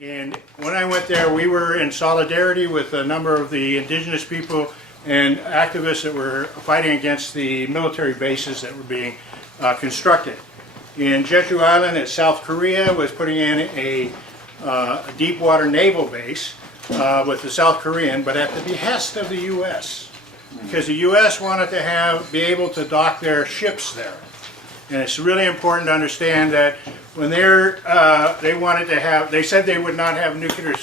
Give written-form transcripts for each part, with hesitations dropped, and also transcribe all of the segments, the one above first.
And when I went there, we were in solidarity with a number of the indigenous people and activists that were fighting against the military bases that were being constructed. In Jeju Island, South Korea was putting in a deep water naval base with the South Korean, but at the behest of the U.S. because the U.S. wanted to be able to dock their ships there. And it's really important to understand that when they said they would not have nuclear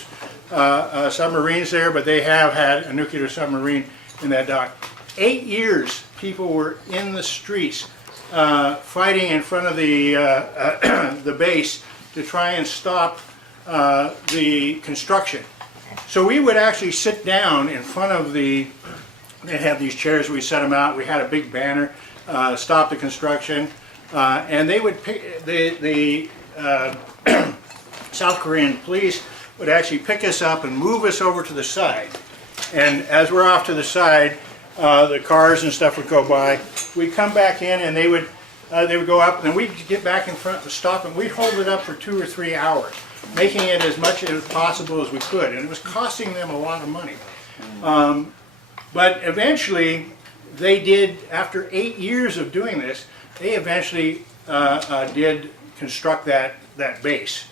submarines there, but they have had a nuclear submarine in that dock. 8 years people were in the streets fighting in front of the base to try and stop the construction. So we would actually sit down in front of they have these chairs, we set them out, we had a big banner, stop the construction, and they would pick, the South Korean police would actually pick us up and move us over to the side. And as we're off to the side, the cars and stuff would go by. We'd come back in and they would go up, and we'd get back in front and stop, and we'd hold it up for 2 or 3 hours, making it as much as possible as we could. And it was costing them a lot of money. But eventually, they did, after 8 years of doing this, they eventually did construct that base.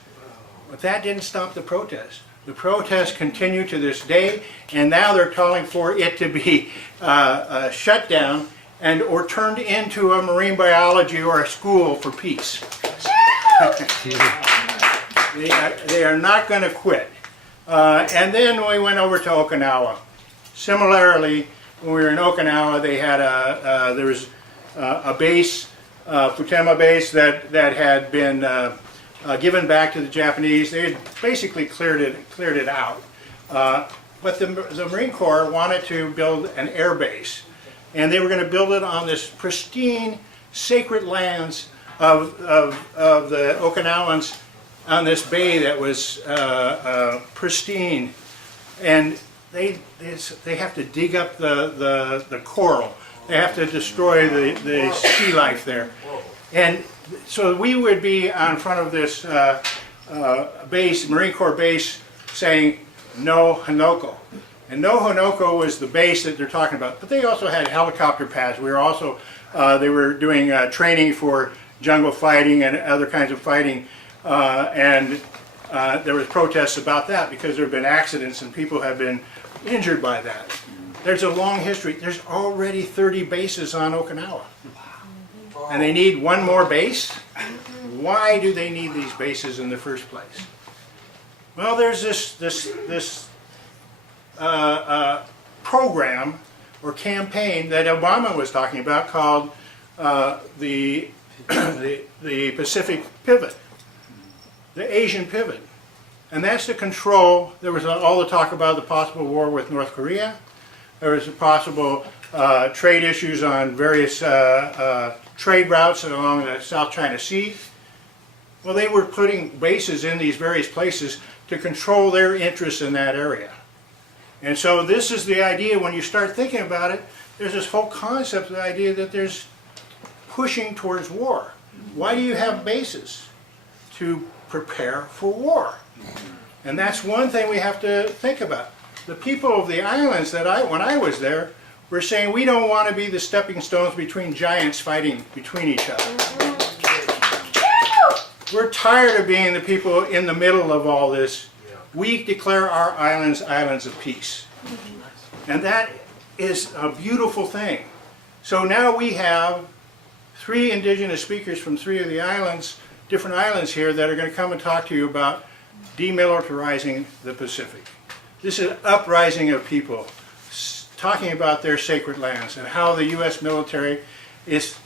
But that didn't stop the protest. The protests continue to this day, and now they're calling for it to be shut down or turned into a marine biology or a school for peace. They are not going to quit. And then we went over to Okinawa. Similarly, when we were in Okinawa, they had there was a base, Futema base, that had been given back to the Japanese. They had basically cleared it out. But the Marine Corps wanted to build an air base, and they were going to build it on this pristine, sacred lands of the Okinawans, on this bay that was pristine. And they have to dig up the coral. They have to destroy the sea life there. And so we would be in front of this base, Marine Corps base, saying, "No Henoko." And no Henoko was the base that they're talking about. But they also had helicopter pads. We were also, they were doing training for jungle fighting and other kinds of fighting. And there was protests about that because there have been accidents and people have been injured by that. There's a long history. There's already 30 bases on Okinawa. And they need one more base? Why do they need these bases in the first place? Well, there's this program or campaign that Obama was talking about called the Pacific Pivot, the Asian Pivot. And that's to control, there was all the talk about the possible war with North Korea. There was a possible trade issues on various trade routes along the South China Sea. Well, they were putting bases in these various places to control their interests in that area. And so this is the idea, when you start thinking about it, there's this whole concept of the idea that there's pushing towards war. Why do you have bases? To prepare for war. And that's one thing we have to think about. The people of the islands when I was there, were saying we don't want to be the stepping stones between giants fighting between each other. We're tired of being the people in the middle of all this. We declare our islands islands of peace. And that is a beautiful thing. So now we have 3 indigenous speakers from 3 of the islands, different islands here, that are going to come and talk to you about demilitarizing the Pacific. This is an uprising of people talking about their sacred lands and how the U.S. military is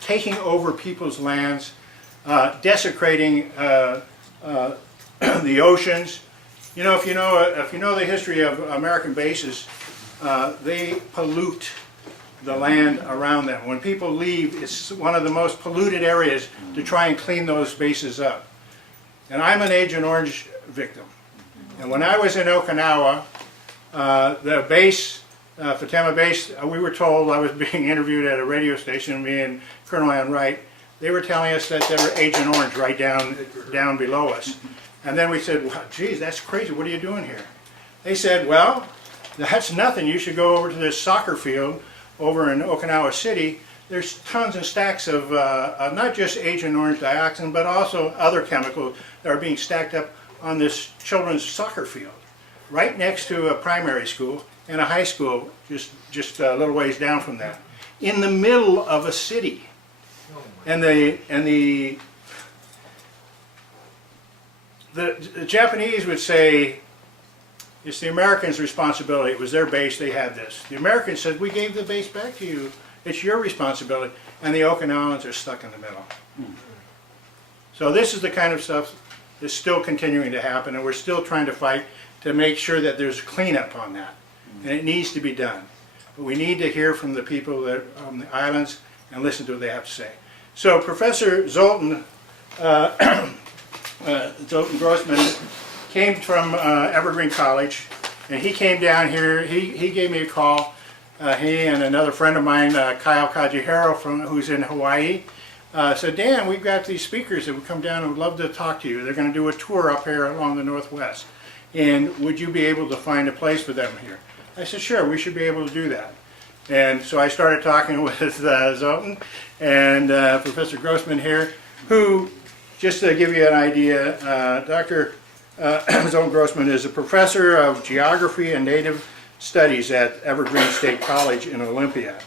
taking over people's lands, desecrating the oceans. You know, if you know the history of American bases, they pollute the land around them. When people leave, it's one of the most polluted areas to try and clean those bases up. And I'm an Agent Orange victim. And when I was in Okinawa, the base, Futema base, we were told, I was being interviewed at a radio station, me and Colonel Ann Wright, they were telling us that there were Agent Orange right down below us. And then we said, well, geez, that's crazy, what are you doing here? They said, well, that's nothing, you should go over to this soccer field over in Okinawa City. There's tons and stacks of not just Agent Orange dioxin, but also other chemicals that are being stacked up on this children's soccer field, right next to a primary school and a high school just a little ways down from that, in the middle of a city. And the Japanese would say, it's the Americans' responsibility. It was their base, they had this. The Americans said, we gave the base back to you. It's your responsibility. And the Okinawans are stuck in the middle. So this is the kind of stuff that's still continuing to happen, and we're still trying to fight to make sure that there's cleanup on that. And it needs to be done. But we need to hear from the people that are on the islands and listen to what they have to say. So Professor Sultan Grossman came from Evergreen College, and he came down here. He gave me a call. He and another friend of mine, Kyle Kajihiro, who's in Hawaii, said, Dan, we've got these speakers that would come down and would love to talk to you. They're going to do a tour up here along the Northwest. And would you be able to find a place for them here? I said, sure, we should be able to do that. And so I started talking with Zoltan and Professor Grossman here, who, just to give you an idea, Dr. Sultan Grossman is a professor of geography and native studies at Evergreen State College in Olympia.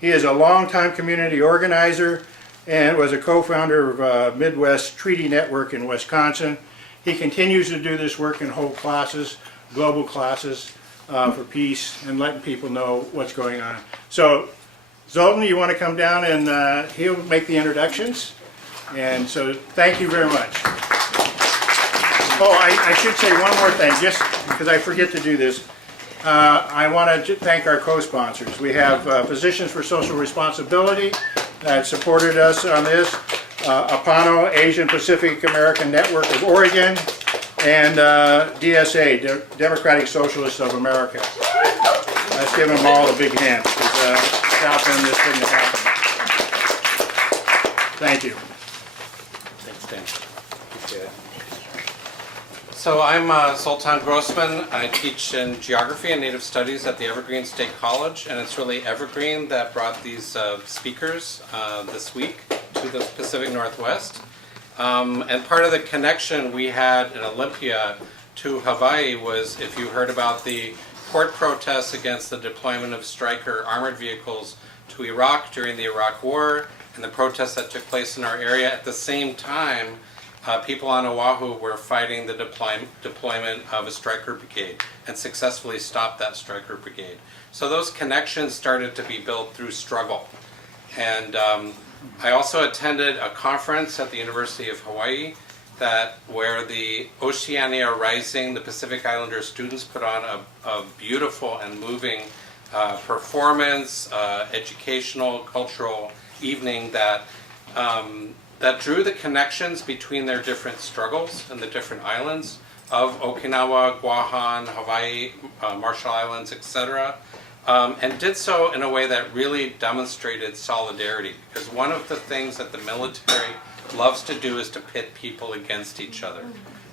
He is a longtime community organizer and was a co-founder of Midwest Treaty Network in Wisconsin. He continues to do this work and hold classes, global classes for peace and letting people know what's going on. So Zoltan, you want to come down and he'll make the introductions. And so thank you very much. Oh, I should say one more thing, just because I forget to do this. I want to thank our co-sponsors. We have Physicians for Social Responsibility that supported us on this, APANO, Asian Pacific American Network of Oregon, and DSA, Democratic Socialists of America. Let's give them all a big hand, because without them this wouldn't have happened. Thank you. Thanks, Dan. Appreciate it. So I'm Sultan Grossman. I teach in geography and native studies at the Evergreen State College, and it's really Evergreen that brought these speakers this week to the Pacific Northwest. And part of the connection we had in Olympia to Hawaii was, if you heard about the port protests against the deployment of Stryker armored vehicles to Iraq during the Iraq War, and the protests that took place in our area at the same time, people on Oahu were fighting the deployment of a Stryker brigade and successfully stopped that Stryker brigade. So those connections started to be built through struggle. And I also attended a conference at the University of Hawaii where the Oceania Rising, the Pacific Islander students, put on a beautiful and moving performance, educational, cultural evening that drew the connections between their different struggles and the different islands of Okinawa, Guahan, Hawaii, Marshall Islands, etc. And did so in a way that really demonstrated solidarity. Because one of the things that the military loves to do is to pit people against each other.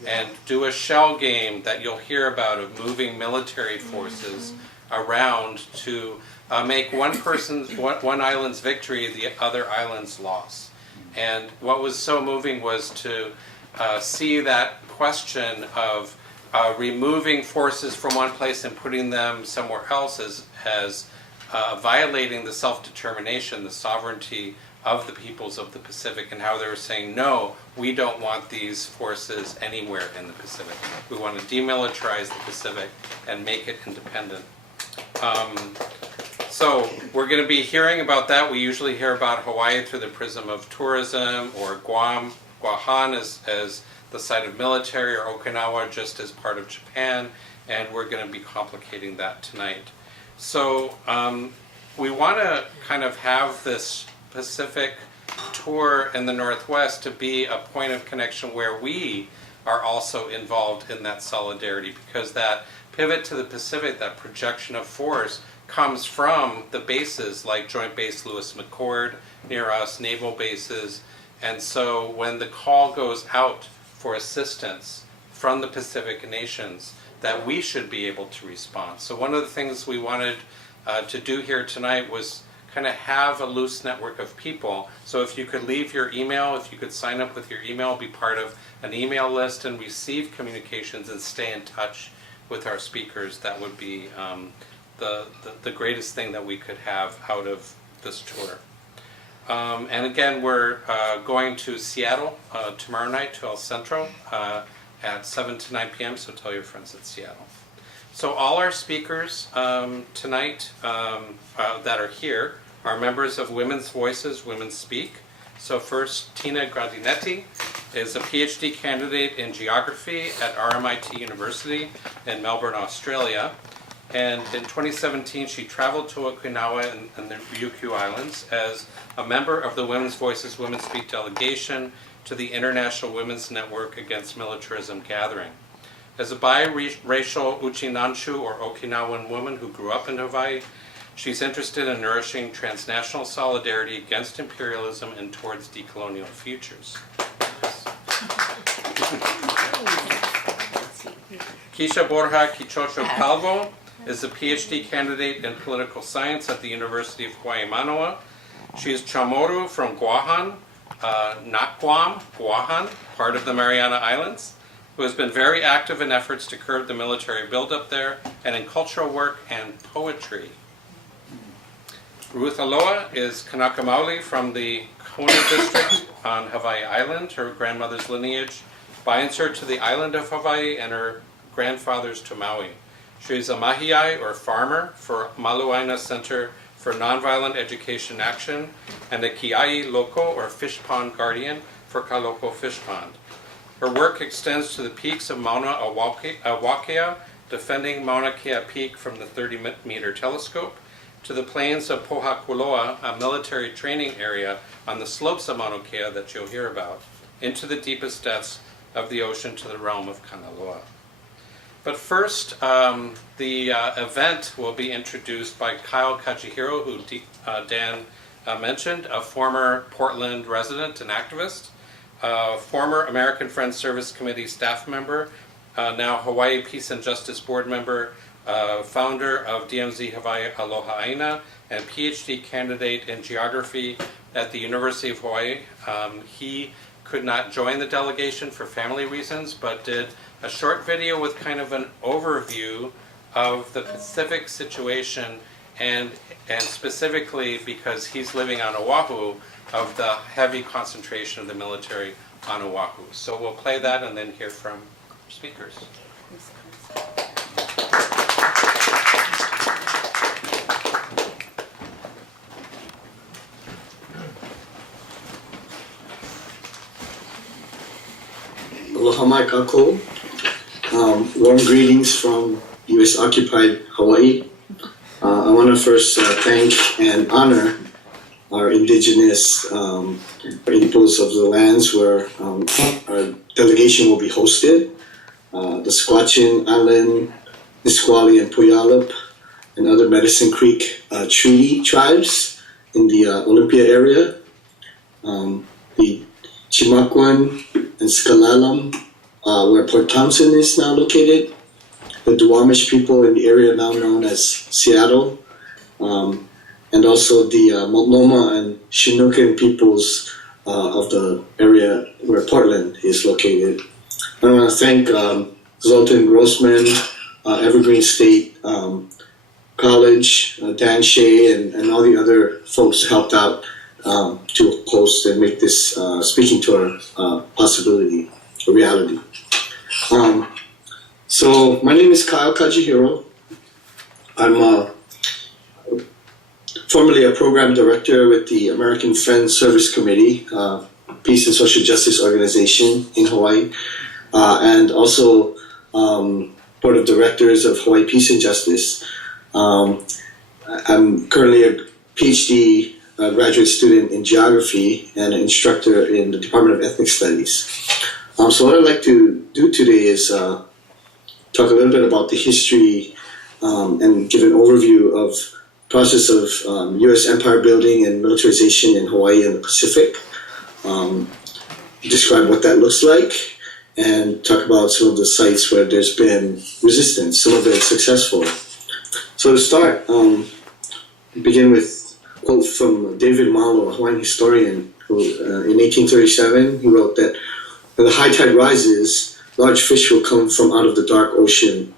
And do a shell game that you'll hear about of moving military forces around to make one island's victory the other island's loss. And what was so moving was to see that question of removing forces from one place and putting them somewhere else as violating the self-determination, the sovereignty of the peoples of the Pacific, and how they were saying, no, we don't want these forces anywhere in the Pacific. We want to demilitarize the Pacific and make it independent. So we're going to be hearing about that. We usually hear about Hawaii through the prism of tourism, or Guam, Guahan as the site of military, or Okinawa just as part of Japan, and we're going to be complicating that tonight. So we want to kind of have this Pacific tour in the Northwest to be a point of connection where we are also involved in that solidarity, because that pivot to the Pacific, that projection of force, comes from the bases like Joint Base Lewis McChord near us, naval bases. And so when the call goes out for assistance, from the Pacific nations, that we should be able to respond. So one of the things we wanted to do here tonight was kind of have a loose network of people. So if you could leave your email, if you could sign up with your email, be part of an email list and receive communications and stay in touch with our speakers, that would be the greatest thing that we could have out of this tour. And again, we're going to Seattle tomorrow night to El Centro at 7 to 9 p.m., so tell your friends at Seattle. So all our speakers tonight that are here are members of Women's Voices, Women Speak. So first, Tina Grandinetti is a PhD candidate in geography at RMIT University in Melbourne, Australia. And in 2017, she traveled to Okinawa and the Ryukyu Islands as a member of the Women's Voices, Women Speak delegation to the International Women's Network Against Militarism gathering. As a biracial Uchinanshu or Okinawan woman who grew up in Hawaii, she's interested in nourishing transnational solidarity against imperialism and towards decolonial futures. Kisha Borja-Quichocho-Calvo is a PhD candidate in political science at the University of Hawaii, Mānoa. She is Chamoru from Guahan, not Guam, Guahan, part of the Mariana Islands, who has been very active in efforts to curb the military buildup there and in cultural work and poetry. Ruth Aloha is Kanaka Maoli from the Kona district on Hawaii Island. Her grandmother's lineage binds her to the island of Hawaii and her grandfather's to Maui. She is a mahiai or farmer for Maluaina Center for Nonviolent Education Action and a kiai loko or fish pond guardian for Kaloko Fish Pond. Her work extends to the peaks of Mauna Awakea, defending Mauna Kea Peak from the 30-meter telescope, to the plains of Pohakuloa, a military training area on the slopes of Mauna Kea that you'll hear about, into the deepest depths of the ocean to the realm of Kanaloa. But first, the event will be introduced by Kyle Kajihiro, who Dan mentioned, a former Portland resident and activist, former American Friends Service Committee staff member, now Hawaii Peace and Justice Board member, founder of DMZ Hawaii Aloha Aina, and PhD candidate in geography at the University of Hawaii. He could not join the delegation for family reasons, but did a short video with kind of an overview of the Pacific situation, and specifically because he's living on Oahu, of the heavy concentration of the military on Oahu. So we'll play that and then hear from speakers. Aloha mai kākou. Warm greetings from U.S.-occupied Hawaii. I want to first thank and honor our indigenous peoples of the lands where our delegation will be hosted. The Squatchin Island, Nisqually, and Puyallup, and other Medicine Creek Treaty tribes in the Olympia area. The Chimakwan and Skalalam, where Port Thompson is now located. The Duwamish people in the area now known as Seattle. And also the Multnomah and Chinookan peoples of the area where Portland is located. I want to thank Sultan Grossman, Evergreen State College, Dan Shea, and all the other folks who helped out to host and make this speaking tour possibility, a reality. So my name is Kyle Kajihiro. I'm formerly a program director with the American Friends Service Committee, Peace and Social Justice Organization in Hawaii, and also board of directors of Hawaii Peace and Justice. I'm currently a PhD graduate student in geography and an instructor in the Department of Ethnic Studies. So what I'd like to do today is talk a little bit about the history and give an overview of the process of U.S. empire building and militarization in Hawaii and the Pacific. Describe what that looks like, and talk about some of the sites where there's been resistance, some of it successful. So to start, begin with a quote from David Malo, a Hawaiian historian, who in 1837 he wrote that when the high tide rises, large fish will come from out of the dark ocean,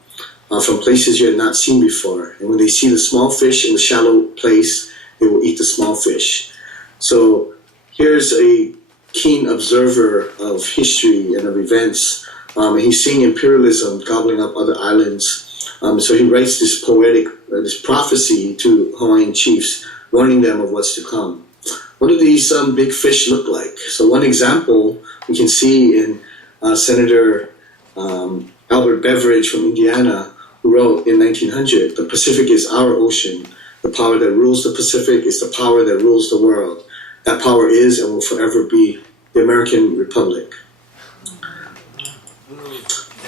from places you had not seen before. And when they see the small fish in the shallow place, they will eat the small fish. So here's a keen observer of history and of events. And he's seeing imperialism gobbling up other islands. So he writes this poetic, this prophecy to Hawaiian chiefs, warning them of what's to come. What do these big fish look like? So one example we can see in Senator Albert Beveridge from Indiana, who wrote in 1900, "The Pacific is our ocean. The power that rules the Pacific is the power that rules the world. That power is and will forever be the American Republic."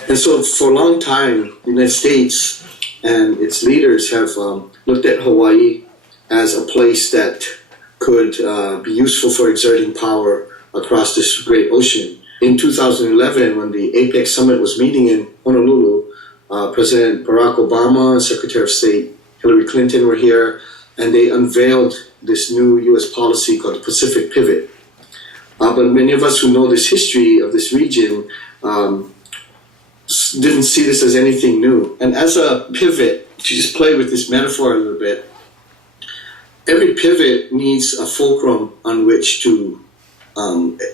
And so for a long time, the United States and its leaders have looked at Hawaii as a place that could be useful for exerting power across this great ocean. In 2011, when the APEC summit was meeting in Honolulu, President Barack Obama and Secretary of State Hillary Clinton were here, and they unveiled this new U.S. policy called the Pacific Pivot. But many of us who know this history of this region didn't see this as anything new. And as a pivot, to just play with this metaphor a little bit, every pivot needs a fulcrum on which to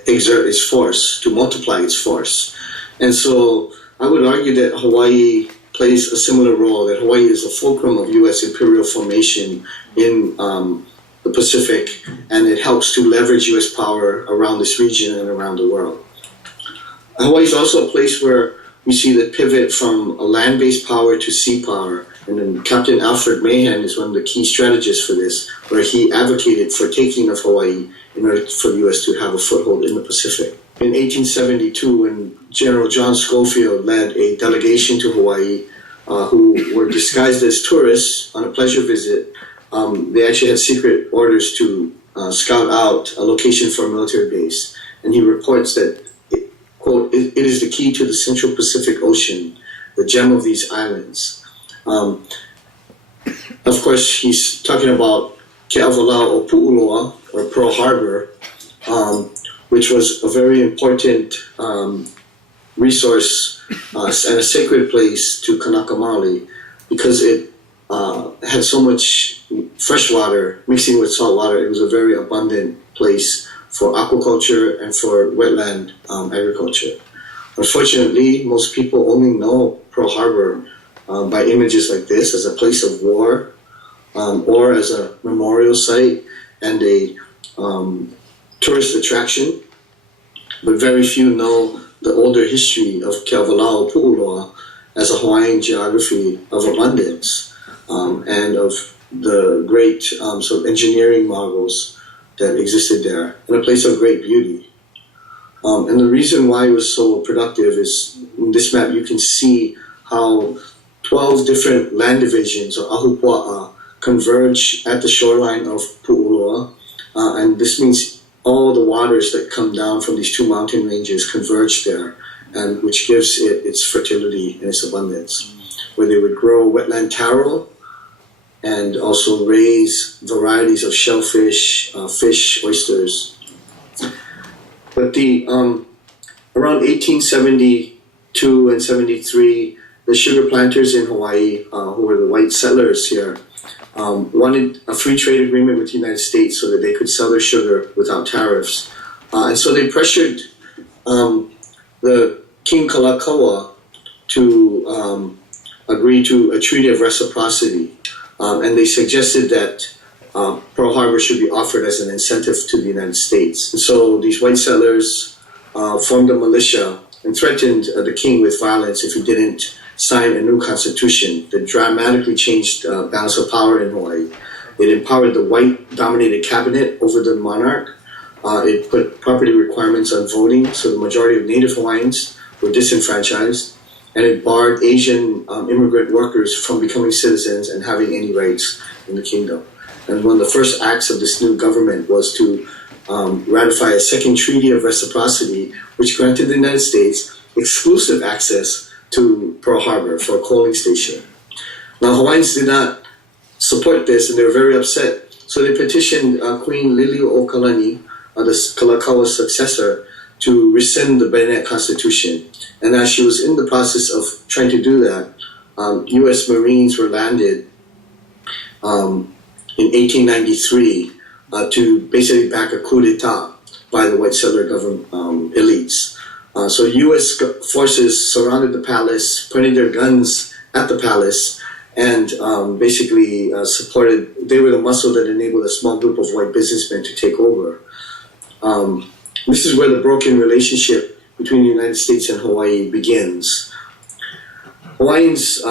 exert its force, to multiply its force. And so I would argue that Hawaii plays a similar role, that Hawaii is a fulcrum of U.S. imperial formation in the Pacific, and it helps to leverage U.S. power around this region and around the world. Hawaii is also a place where we see the pivot from a land-based power to sea power. And then Captain Alfred Mahan is one of the key strategists for this, where he advocated for taking of Hawaii in order for the U.S. to have a foothold in the Pacific. In 1872, when General John Schofield led a delegation to Hawaii, who were disguised as tourists on a pleasure visit, they actually had secret orders to scout out a location for a military base. And he reports that, quote, "It is the key to the Central Pacific Ocean, the gem of these islands." Of course, he's talking about Ke'awala o Pu'uloa, or Pearl Harbor, which was a very important resource and a sacred place to Kanaka Maoli, because it had so much fresh water mixing with salt water. It was a very abundant place for aquaculture and for wetland agriculture. Unfortunately, most people only know Pearl Harbor by images like this, as a place of war, or as a memorial site and a tourist attraction. But very few know the older history of Ke'awala o Pu'uloa as a Hawaiian geography of abundance and of the great sort of engineering marvels that existed there, and a place of great beauty. And the reason why it was so productive is, in this map you can see how 12 different land divisions, or ahupua'a, converge at the shoreline of Pu'uloa, and this means all the waters that come down from these two mountain ranges converge there, and which gives it its fertility and its abundance, where they would grow wetland taro and also raise varieties of shellfish, fish, oysters. But the around 1872 and 73, the sugar planters in Hawaii, who were the white settlers here, wanted a free trade agreement with the United States so that they could sell their sugar without tariffs. And so they pressured the King Kalakaua to agree to a treaty of reciprocity. And they suggested that Pearl Harbor should be offered as an incentive to the United States. And so these white settlers formed a militia and threatened the king with violence if he didn't sign a new constitution that dramatically changed balance of power in Hawaii. It empowered the white-dominated cabinet over the monarch. It put property requirements on voting, so the majority of Native Hawaiians were disenfranchised. And it barred Asian immigrant workers from becoming citizens and having any rights in the kingdom. And one of the first acts of this new government was to ratify a second treaty of reciprocity, which granted the United States exclusive access to Pearl Harbor for a coaling station. Now, Hawaiians did not support this, and they were very upset. So they petitioned Queen Liliuokalani, the Kalakaua successor, to rescind the Burnett Constitution. And as she was in the process of trying to do that, U.S. Marines were landed in 1893 to basically back a coup d'etat by the white settler government elites. So U.S. forces surrounded the palace, pointed their guns at the palace, and basically supported. They were the muscle that enabled a small group of white businessmen to take over. This is where the broken relationship between the United States and Hawaii begins. Hawaiians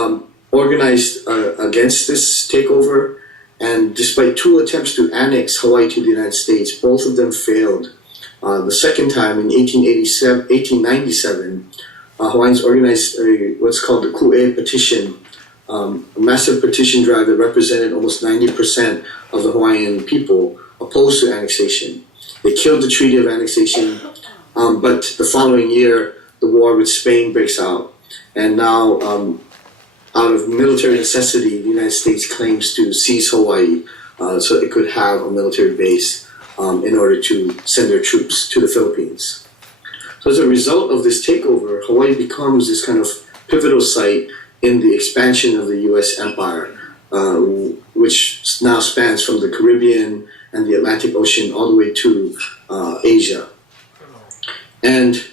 organized against this takeover, and despite 2 attempts to annex Hawaii to the United States, both of them failed. The second time, in 1897, Hawaiians organized what's called the Ku'e petition, a massive petition drive that represented almost 90% of the Hawaiian people opposed to annexation. They killed the Treaty of Annexation, but the following year, the war with Spain breaks out. And now, out of military necessity, the United States claims to seize Hawaii so it could have a military base in order to send their troops to the Philippines. So as a result of this takeover, Hawaii becomes this kind of pivotal site in the expansion of the U.S. empire, which now spans from the Caribbean and the Atlantic Ocean all the way to Asia. And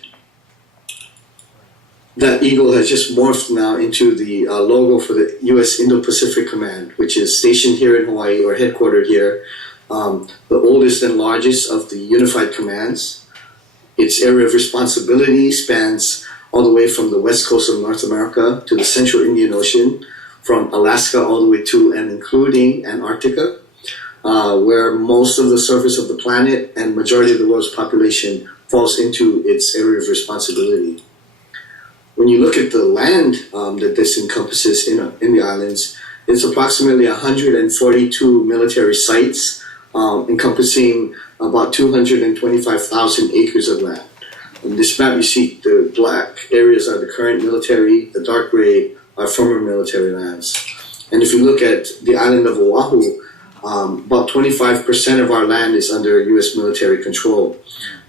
that eagle has just morphed now into the logo for the U.S. Indo-Pacific Command, which is stationed here in Hawaii or headquartered here, the oldest and largest of the unified commands. Its area of responsibility spans all the way from the west coast of North America to the central Indian Ocean, from Alaska all the way to and including Antarctica, where most of the surface of the planet and majority of the world's population falls into its area of responsibility. When you look at the land that this encompasses in the islands, it's approximately 142 military sites encompassing about 225,000 acres of land. In this map, you see the black areas are the current military, the dark gray are former military lands. And if you look at the island of Oahu, about 25% of our land is under U.S. military control.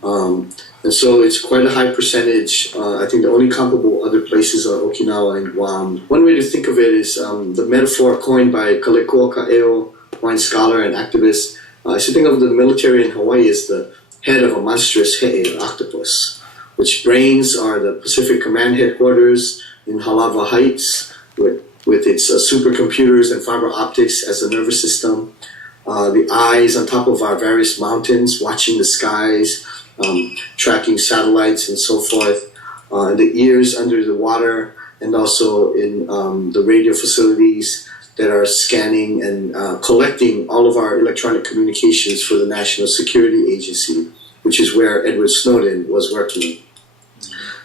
And so it's quite a high percentage. I think the only comparable other places are Okinawa and Guam. One way to think of it is the metaphor coined by Kalekua Ka'eo, Hawaiian scholar and activist. I should think of the military in Hawaii as the head of a monstrous he'e, octopus, which brains are the Pacific Command headquarters in Halawa Heights, with its supercomputers and fiber optics as a nervous system. The eyes on top of our various mountains, watching the skies, tracking satellites and so forth. The ears under the water, and also in the radio facilities that are scanning and collecting all of our electronic communications for the National Security Agency, which is where Edward Snowden was working.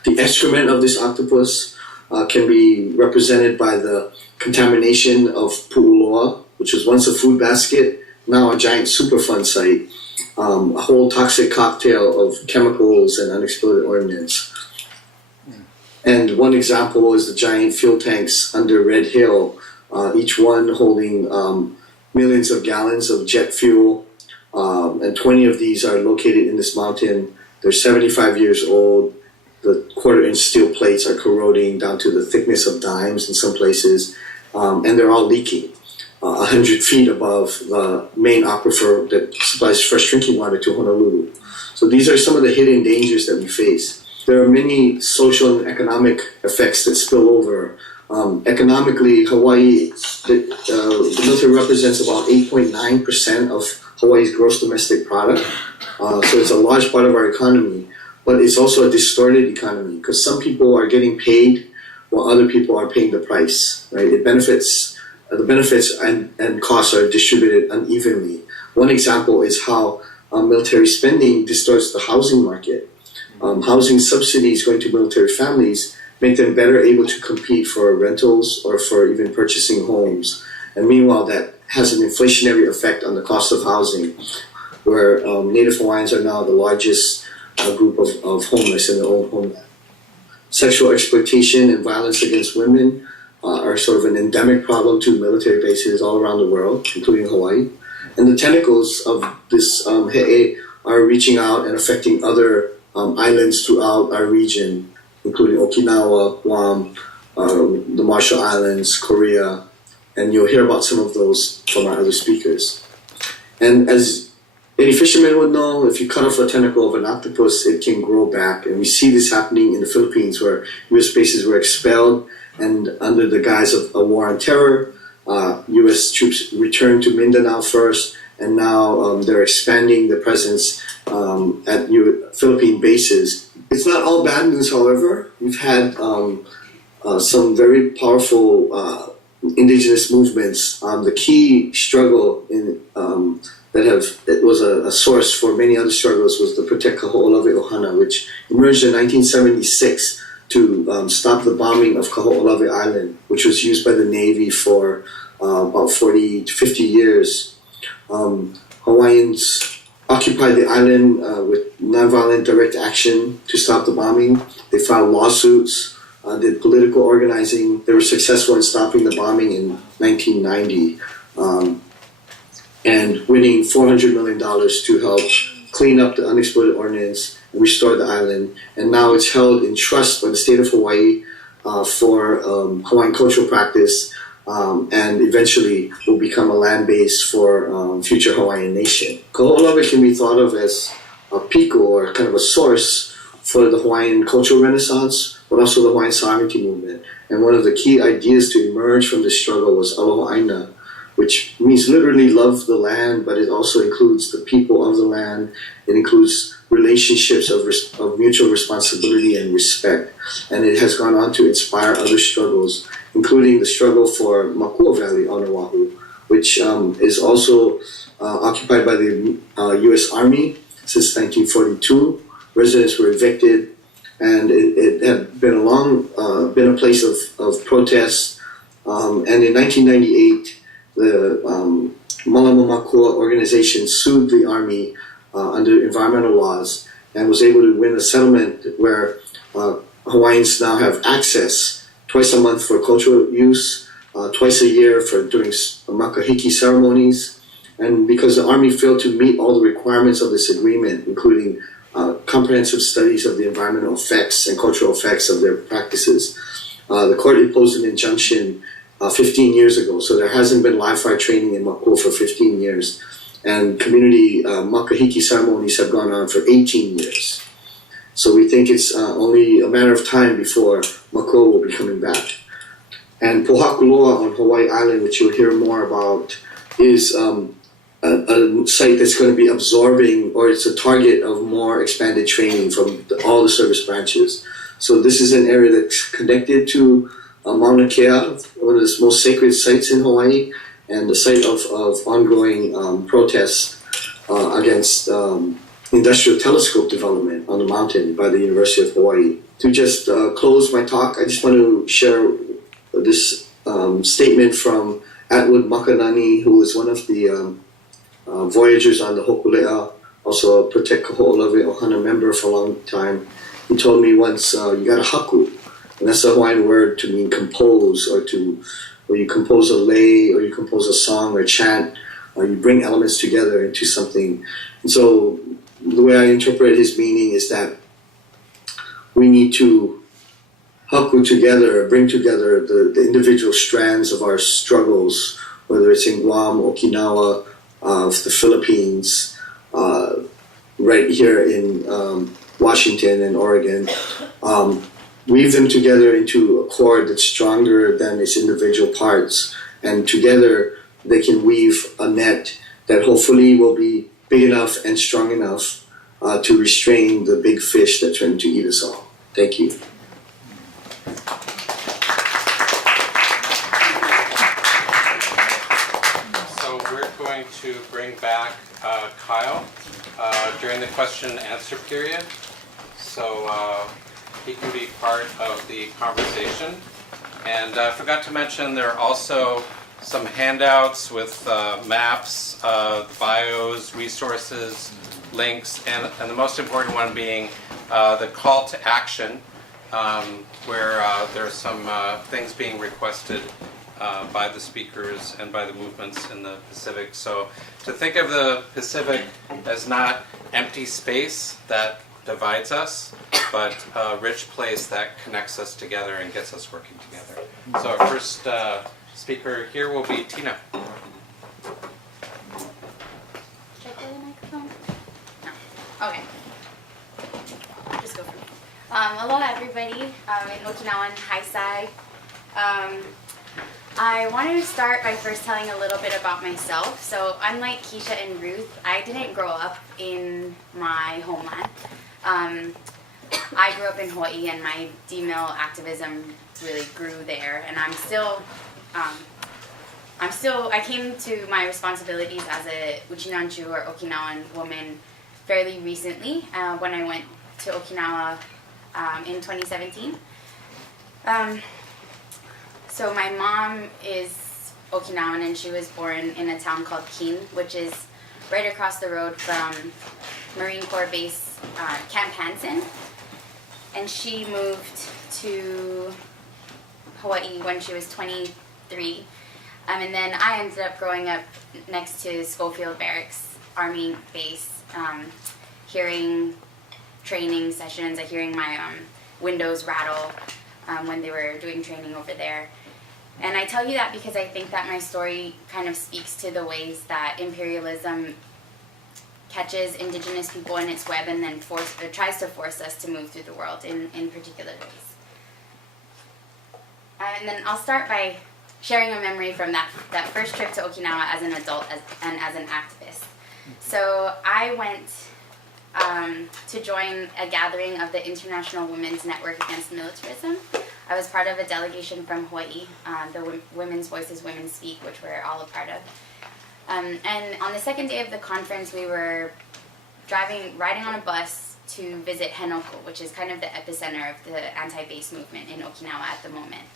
The excrement of this octopus can be represented by the contamination of Pu'uloa, which was once a food basket, now a giant Superfund site, a whole toxic cocktail of chemicals and unexploded ordnance. And one example is the giant fuel tanks under Red Hill, each one holding millions of gallons of jet fuel, and 20 of these are located in this mountain. They're 75 years old. The quarter-inch steel plates are corroding down to the thickness of dimes in some places, and they're all leaking 100 feet above the main aquifer that supplies fresh drinking water to Honolulu. So these are some of the hidden dangers that we face. There are many social and economic effects that spill over. Economically, Hawaii, the military represents about 8.9% of Hawaii's gross domestic product. So it's a large part of our economy. But it's also a distorted economy because some people are getting paid while other people are paying the price, right? The benefits and costs are distributed unevenly. One example is how military spending distorts the housing market. Housing subsidies going to military families make them better able to compete for rentals or for even purchasing homes. And meanwhile, that has an inflationary effect on the cost of housing, where Native Hawaiians are now the largest group of homeless in their own homeland. Sexual exploitation and violence against women are sort of an endemic problem to military bases all around the world, including Hawaii. And the tentacles of this he'e are reaching out and affecting other islands throughout our region, including Okinawa, Guam, the Marshall Islands, Korea, and you'll hear about some of those from our other speakers. And as any fisherman would know, if you cut off a tentacle of an octopus, it can grow back. And we see this happening in the Philippines, where U.S. bases were expelled, and under the guise of a war on terror, U.S. troops returned to Mindanao first, and now they're expanding the presence at Philippine bases. It's not all bad news, however. We've had some very powerful indigenous movements. The key struggle that was a source for many other struggles was the Protect Kaho'olawe Ohana, which emerged in 1976 to stop the bombing of Kaho'olawe Island, which was used by the Navy for about 40 to 50 years. Hawaiians occupied the island with nonviolent direct action to stop the bombing. They filed lawsuits, did political organizing. They were successful in stopping the bombing in 1990 and winning $400 million to help clean up the unexploded ordnance and restore the island. And now it's held in trust by the state of Hawaii for Hawaiian cultural practice, and eventually will become a land base for future Hawaiian nation. Kaho'olawe can be thought of as a piko, or kind of a source for the Hawaiian cultural renaissance, but also the Hawaiian sovereignty movement. And one of the key ideas to emerge from this struggle was aloha aina, which means literally love the land, but it also includes the people of the land. It includes relationships of mutual responsibility and respect. And it has gone on to inspire other struggles, including the struggle for Makua Valley on Oahu, which is also occupied by the U.S. Army since 1942. Residents were evicted, and it had been been a place of protest. And in 1998, the Malama Makua organization sued the Army under environmental laws and was able to win a settlement where Hawaiians now have access twice a month for cultural use, twice a year for during makahiki ceremonies. And because the Army failed to meet all the requirements of this agreement, including comprehensive studies of the environmental effects and cultural effects of their practices, the court imposed an injunction 15 years ago. So there hasn't been live fire training in Makua for 15 years. And community makahiki ceremonies have gone on for 18 years. So we think it's only a matter of time before Makua will be coming back. And Pohakuloa on Hawaii Island, which you'll hear more about, is a site that's going to be absorbing, or it's a target of more expanded training from all the service branches. So this is an area that's connected to Mauna Kea, one of the most sacred sites in Hawaii, and the site of ongoing protests against industrial telescope development on the mountain by the University of Hawaii. To just close my talk, I just want to share this statement from Atwood Makanani, who was one of the voyagers on the Hokulea, also a Protect Kaho'olawe Ohana member for a long time. He told me once, you got a haku, and that's a Hawaiian word to mean compose, or you compose a lei, or you compose a song or chant, or you bring elements together into something. And so the way I interpret his meaning is that we need to haku together, bring together the individual strands of our struggles, whether it's in Guam, Okinawa, the Philippines, right here in Washington and Oregon, weave them together into a cord that's stronger than its individual parts, and together they can weave a net that hopefully will be big enough and strong enough to restrain the big fish that threaten to eat us all. Thank you. So we're going to bring back Kyle during the question and answer period. So he can be part of the conversation. And I forgot to mention there are also some handouts with maps, bios, resources, links, and the most important one being the call to action. where there's some things being requested by the speakers and by the movements in the Pacific. So to think of the Pacific as not empty space that divides us, but a rich place that connects us together and gets us working together. So our first speaker here will be Tina. Should I play the microphone? No. Okay. Just go for it. Aloha everybody in Okinawan, hi Sai. I wanted to start by first telling a little bit about myself. So unlike Kisha and Ruth, I didn't grow up in my homeland. I grew up in Hawaii and my female activism really grew there, and I came to my responsibilities as a Uchinanchu or Okinawan woman fairly recently when I went to Okinawa in 2017. So my mom is Okinawan and she was born in a town called Keene, which is right across the road from Marine Corps Base Camp Hansen. And she moved to Hawaii when she was 23. And then I ended up growing up next to Schofield Barracks Army Base, hearing training sessions, hearing my windows rattle when they were doing training over there. And I tell you that because I think that my story kind of speaks to the ways that imperialism catches indigenous people in its web and then tries to force us to move through the world in particular ways. And then I'll start by sharing a memory from that first trip to Okinawa as an adult and as an activist. So I went to join a gathering of the International Women's Network Against Militarism. I was part of a delegation from Hawaii, the Women's Voices, Women Speak, which we're all a part of. And on the second day of the conference, we were riding on a bus to visit Henoko, which is kind of the epicenter of the anti-base movement in Okinawa at the moment.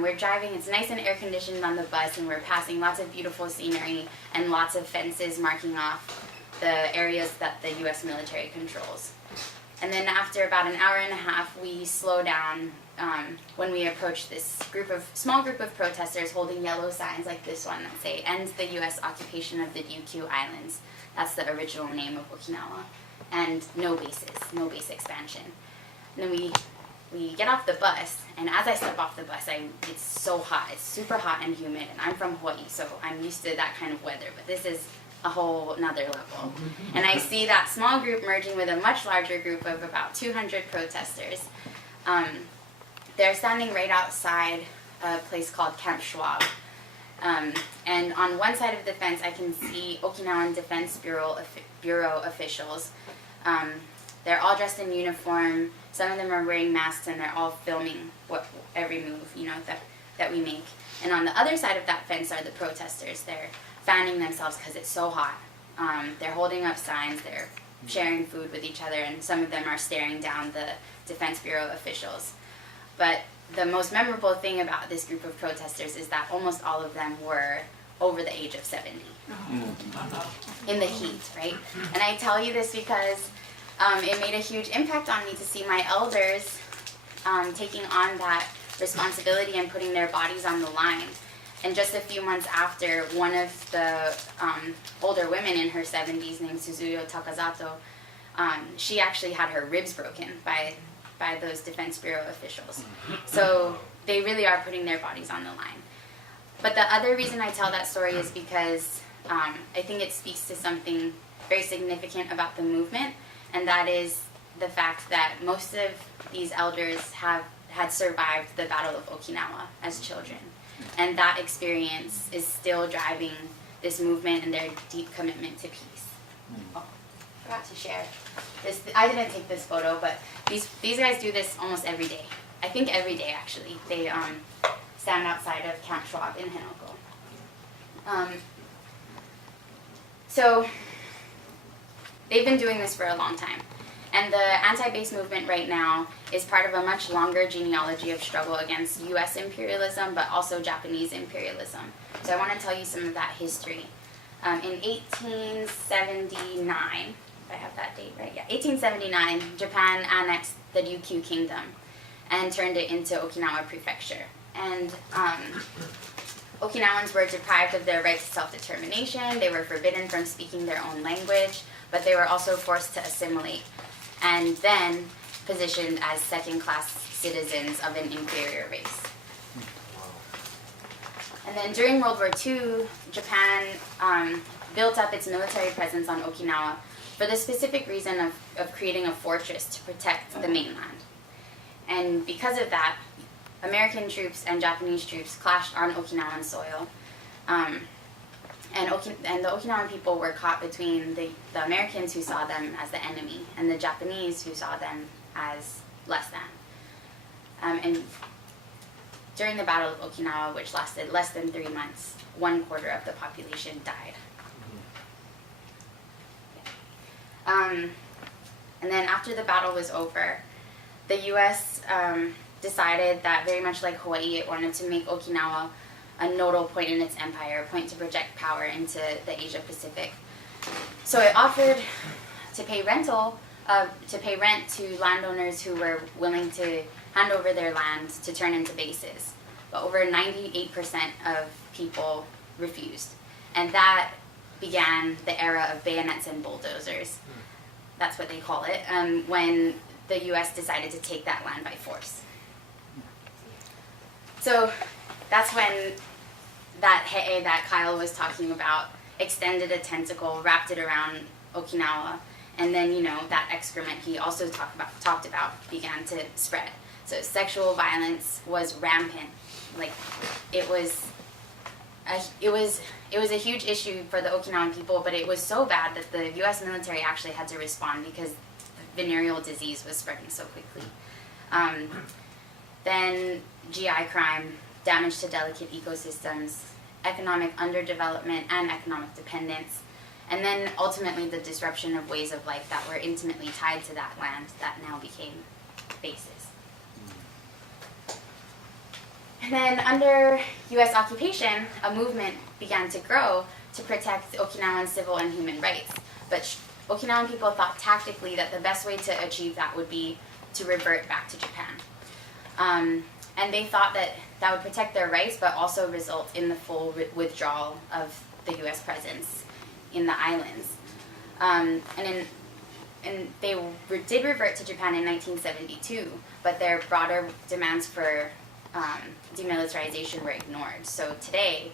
We're driving, it's nice and air-conditioned on the bus, and we're passing lots of beautiful scenery and lots of fences marking off the areas that the U.S. military controls. And then after about an hour and a half, we slow down when we approach this small group of protesters holding yellow signs like this one that say, "Ends the U.S. occupation of the Ryukyu Islands." That's the original name of Okinawa. And no bases, no base expansion. And then we get off the bus, and as I step off the bus, it's so hot. It's super hot and humid, and I'm from Hawaii, so I'm used to that kind of weather, but this is a whole nother level. And I see that small group merging with a much larger group of about 200 protesters. They're standing right outside a place called Camp Schwab. And on one side of the fence, I can see Okinawan Defense Bureau officials. They're all dressed in uniform. Some of them are wearing masks, and they're all filming every move, that we make. And on the other side of that fence are the protesters. They're fanning themselves because it's so hot. They're holding up signs. They're sharing food with each other, and some of them are staring down the Defense Bureau officials. But the most memorable thing about this group of protesters is that almost all of them were over the age of 70 in the heat, right? And I tell you this because it made a huge impact on me to see my elders taking on that responsibility and putting their bodies on the line. And just a few months after, one of the older women in her 70s named Suzuyo Takazato, she actually had her ribs broken by those Defense Bureau officials. So they really are putting their bodies on the line. But the other reason I tell that story is because I think it speaks to something very significant about the movement, and that is the fact that most of these elders had survived the Battle of Okinawa as children. And that experience is still driving this movement and their deep commitment to peace. Oh, forgot to share this. I didn't take this photo, but these guys do this almost every day. I think every day, actually. They stand outside of Camp Schwab in Henoko. So they've been doing this for a long time. And the anti-base movement right now is part of a much longer genealogy of struggle against U.S. imperialism, but also Japanese imperialism. So I want to tell you some of that history. In 1879, if I have that date right, yeah, 1879, Japan annexed the Ryukyu Kingdom. and turned it into Okinawa Prefecture. And Okinawans were deprived of their right to self-determination, they were forbidden from speaking their own language, but they were also forced to assimilate, and then positioned as second-class citizens of an inferior race. And then during World War II, Japan built up its military presence on Okinawa for the specific reason of creating a fortress to protect the mainland. And because of that, American troops and Japanese troops clashed on Okinawan soil. And the Okinawan people were caught between the Americans who saw them as the enemy and the Japanese who saw them as less than. And during the Battle of Okinawa, which lasted less than 3 months, 1/4 of the population died. And then after the battle was over, the U.S. Decided that, very much like Hawaii, it wanted to make Okinawa a nodal point in its empire, a point to project power into the Asia Pacific. So it offered to pay rent to landowners who were willing to hand over their land to turn into bases. But over 98% of people refused. And that began the era of bayonets and bulldozers. That's what they call it, when the U.S. decided to take that land by force. So that's when that he'e that Kyle was talking about extended a tentacle, wrapped it around Okinawa, and then, you know, that excrement he also talked about began to spread. So sexual violence was rampant. Like, it was a huge issue for the Okinawan people, but it was so bad that the U.S. military actually had to respond because venereal disease was spreading so quickly. Then GI crime, damage to delicate ecosystems, economic underdevelopment and economic dependence, and then ultimately the disruption of ways of life that were intimately tied to that land that now became bases. And then under U.S. occupation, a movement began to grow to protect Okinawan civil and human rights. But Okinawan people thought tactically that the best way to achieve that would be to revert back to Japan. And they thought that that would protect their rights, but also result in the full withdrawal of the U.S. presence in the islands. And they did revert to Japan in 1972, but their broader demands for demilitarization were ignored. So today,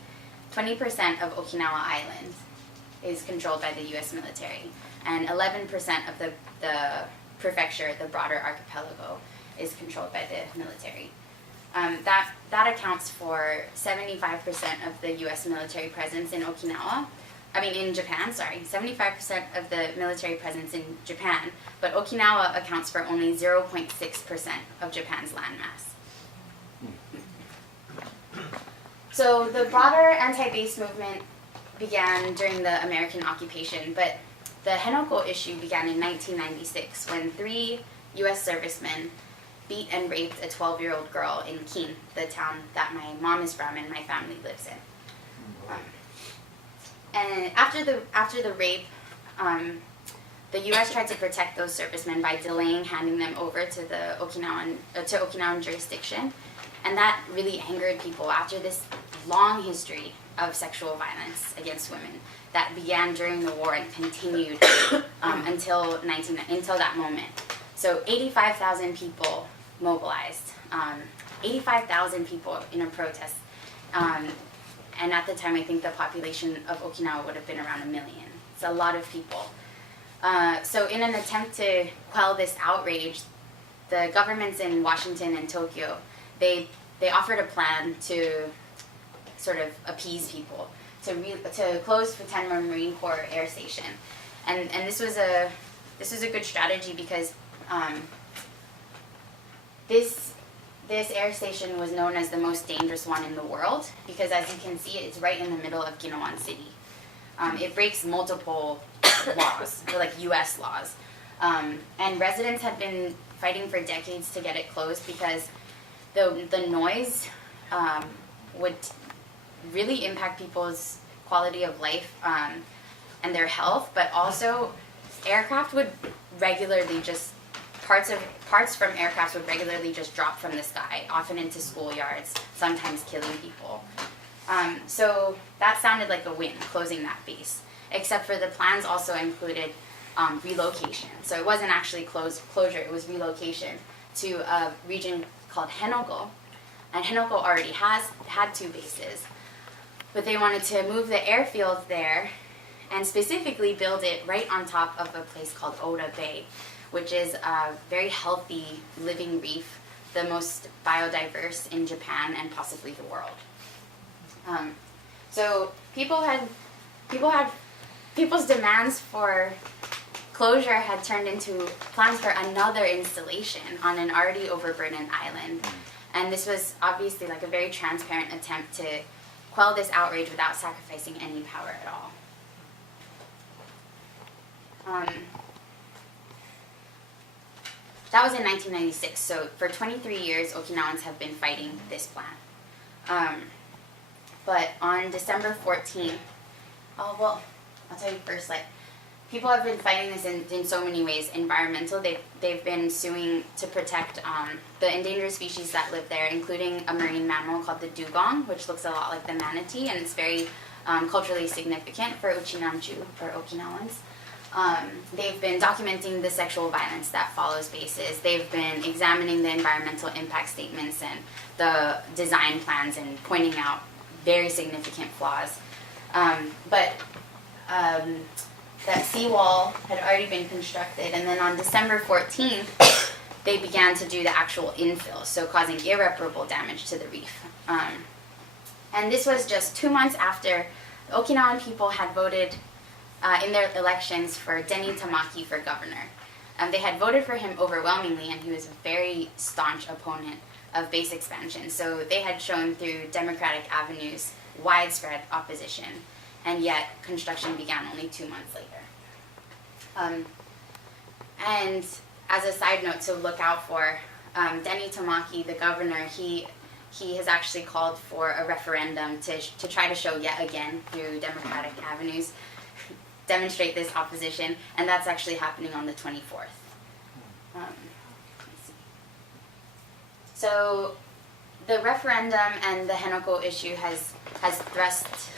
20% of Okinawa Island is controlled by the U.S. military, and 11% of the prefecture, the broader archipelago, is controlled by the military. That accounts for 75% of the U.S. military presence in Japan, 75% of the military presence in Japan, but Okinawa accounts for only 0.6% of Japan's landmass. So the broader anti-base movement began during the American occupation, but the Henoko issue began in 1996 when 3 U.S. servicemen beat and raped a 12-year-old girl in Kin, the town that my mom is from and my family lives in. And after the rape, the U.S. tried to protect those servicemen by delaying handing them over to the Okinawan jurisdiction, and that really angered people after this long history of sexual violence against women that began during the war and continued until that moment. So 85,000 people mobilized, 85,000 people in a protest. And at the time, I think the population of Okinawa would have been around 1 million. It's a lot of people. So in an attempt to quell this outrage, the governments in Washington and Tokyo, they offered a plan to sort of appease people, to close Futenma Marine Corps Air Station. And this was a good strategy because this air station was known as the most dangerous one in the world because, as you can see, it's right in the middle of Ginowan City. It breaks multiple laws, like U.S. laws. And residents had been fighting for decades to get it closed because the noise would really impact people's quality of life and their health, but also aircraft would regularly just parts from aircrafts would regularly just drop from the sky, often into schoolyards, sometimes killing people. So that sounded like a win, closing that base, except for the plans also included relocation. So it wasn't actually closure, it was relocation to a region called Henoko. And Henoko already had 2 bases, but they wanted to move the airfield there and specifically build it right on top of a place called Oda Bay, which is a very healthy living reef, the most biodiverse in Japan and possibly the world. So people's demands for closure had turned into plans for another installation on an already overburdened island. And this was obviously like a very transparent attempt to quell this outrage without sacrificing any power at all. That was in 1996, so for 23 years, Okinawans have been fighting this plan. But on December 14th, I'll tell you first, like, people have been fighting this in so many ways. Environmental, they've been suing to protect the endangered species that live there, including a marine mammal called the dugong, which looks a lot like the manatee, and it's very culturally significant for Uchinamchu, for Okinawans. They've been documenting the sexual violence that follows bases. They've been examining the environmental impact statements and the design plans and pointing out very significant flaws. That seawall had already been constructed, and then on December 14th, they began to do the actual infill, so causing irreparable damage to the reef. And this was just 2 months after the Okinawan people had voted in their elections for Denny Tamaki for governor. They had voted for him overwhelmingly, and he was a very staunch opponent of base expansion. So they had shown through democratic avenues widespread opposition, and yet construction began only 2 months later. And as a side note to look out for, Denny Tamaki, the governor, he has actually called for a referendum to try to show yet again through democratic avenues, demonstrate this opposition, and that's actually happening on the 24th. Let's see. So the referendum and the Henoko issue has thrust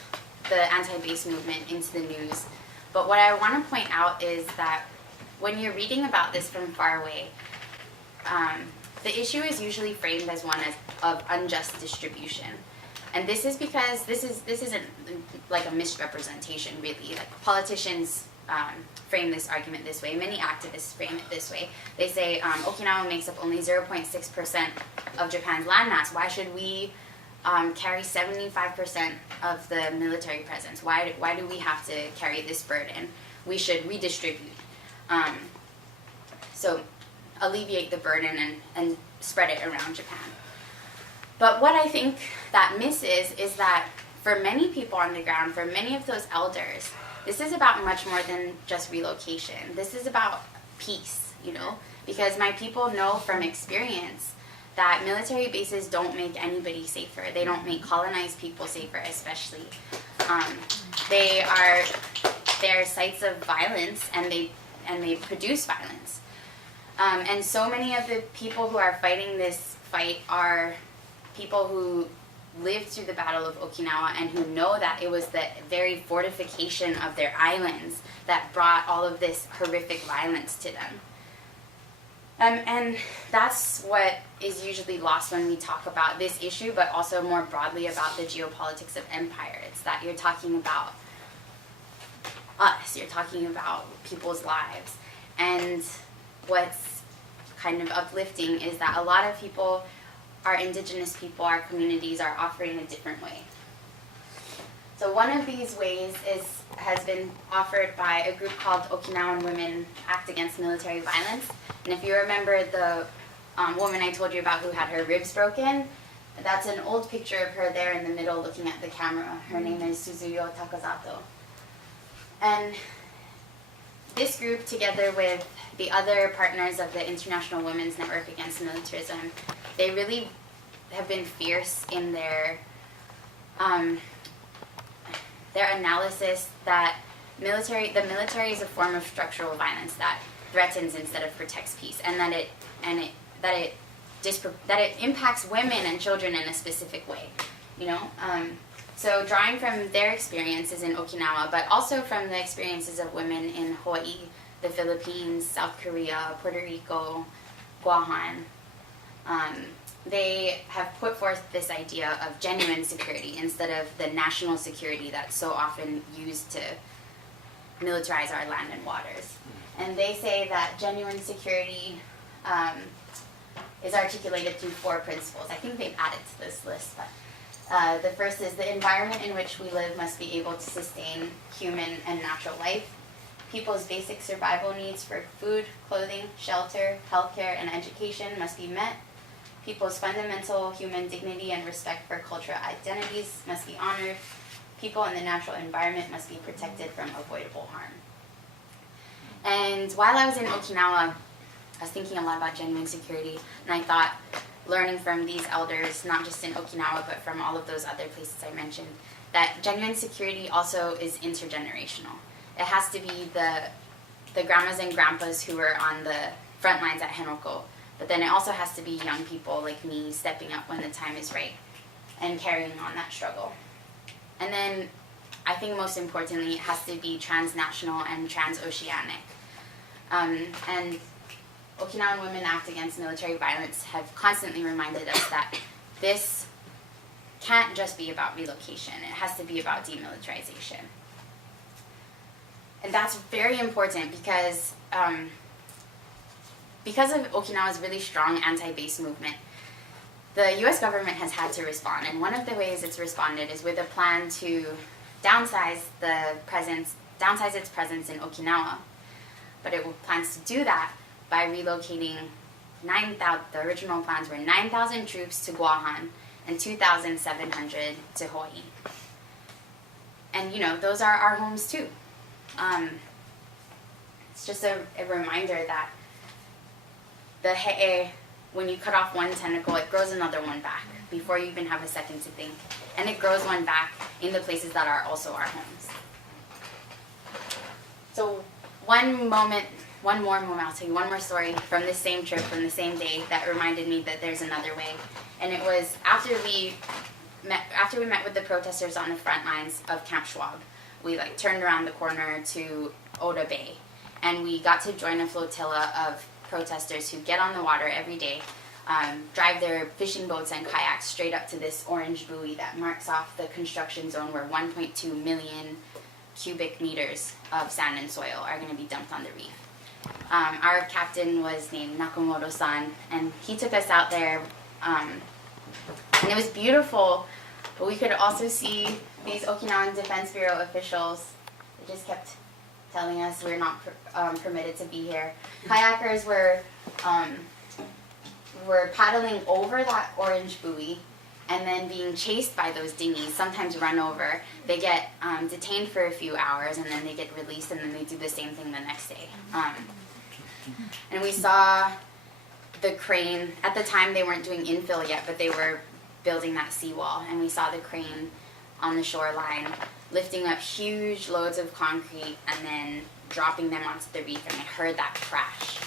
the anti-base movement into the news. But what I want to point out is that when you're reading about this from far away, the issue is usually framed as one of unjust distribution. And this is because this isn't like a misrepresentation, really. Like, politicians frame this argument this way. Many activists frame it this way. They say Okinawa makes up only 0.6% of Japan's landmass. Why should we carry 75% of the military presence? Why do we have to carry this burden? We should redistribute. So alleviate the burden and spread it around Japan. But what I think that misses is that for many people on the ground, for many of those elders, this is about much more than just relocation. This is about peace, because my people know from experience that military bases don't make anybody safer. They don't make colonized people safer, especially. They're sites of violence, and they produce violence. And so many of the people who are fighting this fight are people who lived through the Battle of Okinawa and who know that it was the very fortification of their islands that brought all of this horrific violence to them. And that's what is usually lost when we talk about this issue, but also more broadly about the geopolitics of empire. It's that you're talking about us, you're talking about people's lives. And what's kind of uplifting is that a lot of people, our indigenous people, our communities, are offering a different way. So one of these ways has been offered by a group called Okinawan Women Act Against Military Violence. And if you remember the woman I told you about who had her ribs broken, that's an old picture of her there in the middle looking at the camera. Her name is Suzuyo Takazato. And this group, together with the other partners of the International Women's Network Against Militarism, they really have been fierce in their analysis that the military is a form of structural violence, that threatens instead of protects peace, and that it impacts women and children in a specific way, you know. So drawing from their experiences in Okinawa, but also from the experiences of women in Hawaiʻi, the Philippines, South Korea, Puerto Rico, Guahan, they have put forth this idea of genuine security instead of the national security that's so often used to militarize our land and waters. And they say that genuine security is articulated through 4 principles. I think they've added to this list, but the first is the environment in which we live must be able to sustain human and natural life. People's basic survival needs for food, clothing, shelter, healthcare, and education must be met. People's fundamental human dignity and respect for cultural identities must be honored. People in the natural environment must be protected from avoidable harm. And while I was in Okinawa, I was thinking a lot about genuine security, and I thought, learning from these elders, not just in Okinawa, but from all of those other places I mentioned, that genuine security also is intergenerational. It has to be the grandmas and grandpas who were on the front lines at Henoko, but then it also has to be young people like me stepping up when the time is right and carrying on that struggle. And then I think most importantly, it has to be transnational and transoceanic. And Okinawan Women Act Against Military Violence have constantly reminded us that this can't just be about relocation. It has to be about demilitarization. And that's very important because of Okinawa's really strong anti-base movement, the U.S. government has had to respond. And one of the ways it's responded is with a plan to downsize its presence in Okinawa. But it plans to do that by relocating 9,000, the original plans were 9,000 troops to Guahan and 2,700 to Hawaii. And, you know, those are our homes too. It's just a reminder that the he'e, when you cut off one tentacle, it grows another one back before you even have a second to think. And it grows one back in the places that are also our homes. So one more moment, I'll tell you one more story from this same trip, from the same day, that reminded me that there's another way. And it was after we met with the protesters on the front lines of Camp Schwab. We turned around the corner to Oda Bay, and we got to join a flotilla of protesters who get on the water every day, drive their fishing boats and kayaks straight up to this orange buoy that marks off the construction zone where 1.2 million cubic meters of sand and soil are going to be dumped on the reef. Our captain was named Nakamoto-san, and he took us out there, and it was beautiful, but we could also see these Okinawan Defense Bureau officials. They just kept telling us we're not permitted to be here. Kayakers were paddling over that orange buoy and then being chased by those dinghies, sometimes run over. They get detained for a few hours, and then they get released, and then they do the same thing the next day. And we saw the crane. At the time, they weren't doing infill yet, but they were building that seawall, and we saw the crane on the shoreline lifting up huge loads of concrete and then dropping them onto the reef, and I heard that crash.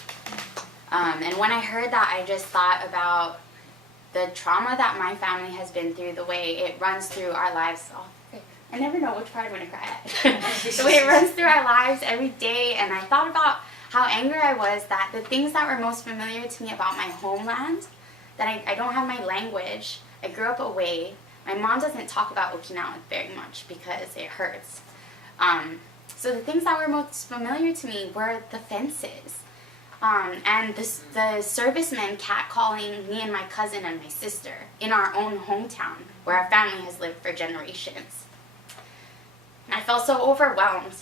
And when I heard that, I just thought about the trauma that my family has been through, the way it runs through our lives. Oh, I never know which part I'm going to cry at. The way it runs through our lives every day, and I thought about how angry I was that the things that were most familiar to me about my homeland, that I don't have my language, I grew up away. My mom doesn't talk about Okinawa very much because it hurts. So the things that were most familiar to me were the fences. And the servicemen catcalling me and my cousin and my sister in our own hometown where our family has lived for generations. And I felt so overwhelmed.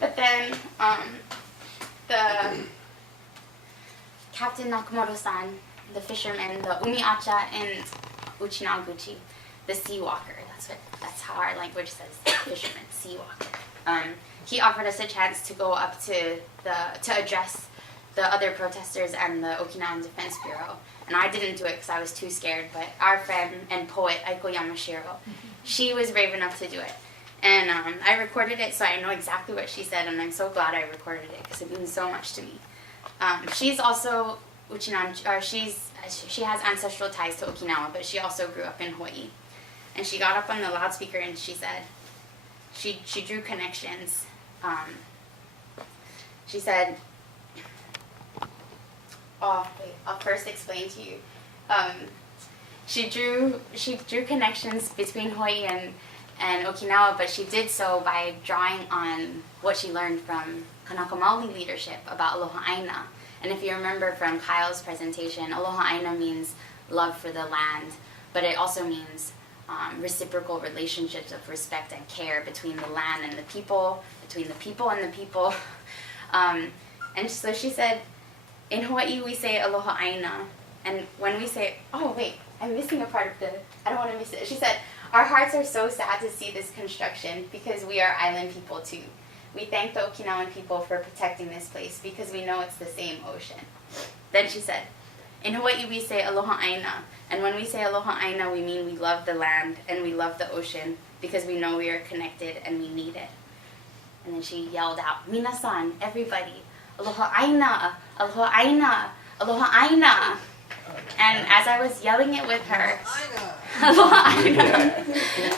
But then the Captain Nakamoto-san, the fisherman, the umiacha and uchinaguchi, the sea walker, that's how our language says fisherman, sea walker. He offered us a chance to go up to address the other protesters and the Okinawan Defense Bureau. And I didn't do it because I was too scared, but our friend and poet, Aiko Yamashiro, she was brave enough to do it. And I recorded it, so I know exactly what she said, and I'm so glad I recorded it because it means so much to me. She's also Uchinan, or she has ancestral ties to Okinawa, but she also grew up in Hawaii. And she got up on the loudspeaker and she said, she drew connections. She said, oh wait, I'll first explain to you. She drew connections between Hawaii and Okinawa, but she did so by drawing on what she learned from Kanaka Maoli leadership about Aloha Aina. And if you remember from Kyle's presentation, Aloha Aina means love for the land, but it also means reciprocal relationships of respect and care between the land and the people, between the people and the people. And so she said, in Hawaii we say Aloha Aina, and when we say, oh wait, I'm missing a part of I don't want to miss it. She said, our hearts are so sad to see this construction because we are island people too. We thank the Okinawan people for protecting this place because we know it's the same ocean. Then she said, in Hawaii we say Aloha Aina, and when we say Aloha Aina we mean we love the land and we love the ocean because we know we are connected and we need it. And then she yelled out, Minasan, everybody, Aloha Aina, Aloha Aina, Aloha Aina. And as I was yelling it with her, Aloha Aina,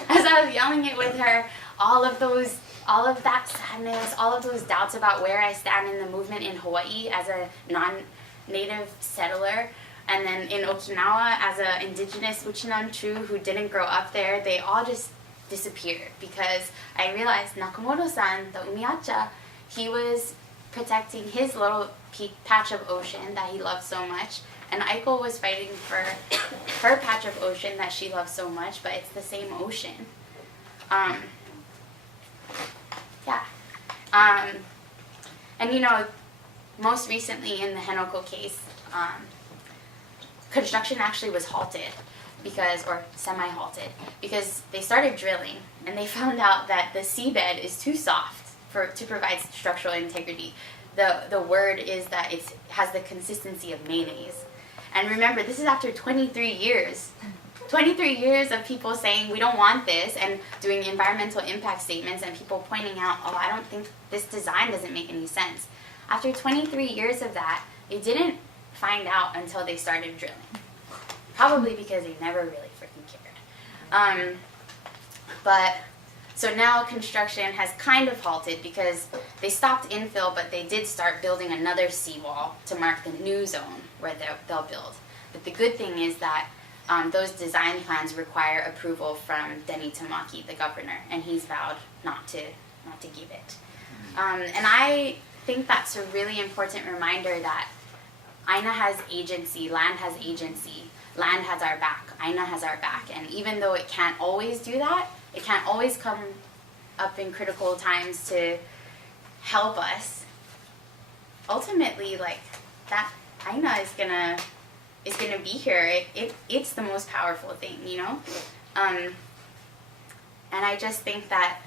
as I was yelling it with her, all of that sadness, all of those doubts about where I stand in the movement in Hawaii as a non-native settler, and then in Okinawa as an indigenous Uchinan True who didn't grow up there, they all just disappeared because I realized Nakamoto-san, the Umiacha, he was protecting his little patch of ocean that he loved so much, and Aiko was fighting for her patch of ocean that she loves so much, but it's the same ocean. And you know, most recently in the Henoko case, construction actually was halted or semi-halted because they started drilling and they found out that the seabed is too soft to provide structural integrity. The word is that it has the consistency of mayonnaise. And remember, this is after 23 years. 23 years of people saying we don't want this and doing environmental impact statements and people pointing out, oh, I don't think this design doesn't make any sense. After 23 years of that, they didn't find out until they started drilling. Probably because they never really freaking cared. But so now construction has kind of halted because they stopped infill, but they did start building another seawall to mark the new zone where they'll build. But the good thing is that those design plans require approval from Denny Tamaki, the governor, and he's vowed not to give it. And I think that's a really important reminder that Aina has agency, land has agency, land has our back, Aina has our back, and even though it can't always do that, it can't always come up in critical times to help us, ultimately, like, that Aina is gonna be here. It's the most powerful thing, you know? And I just think that,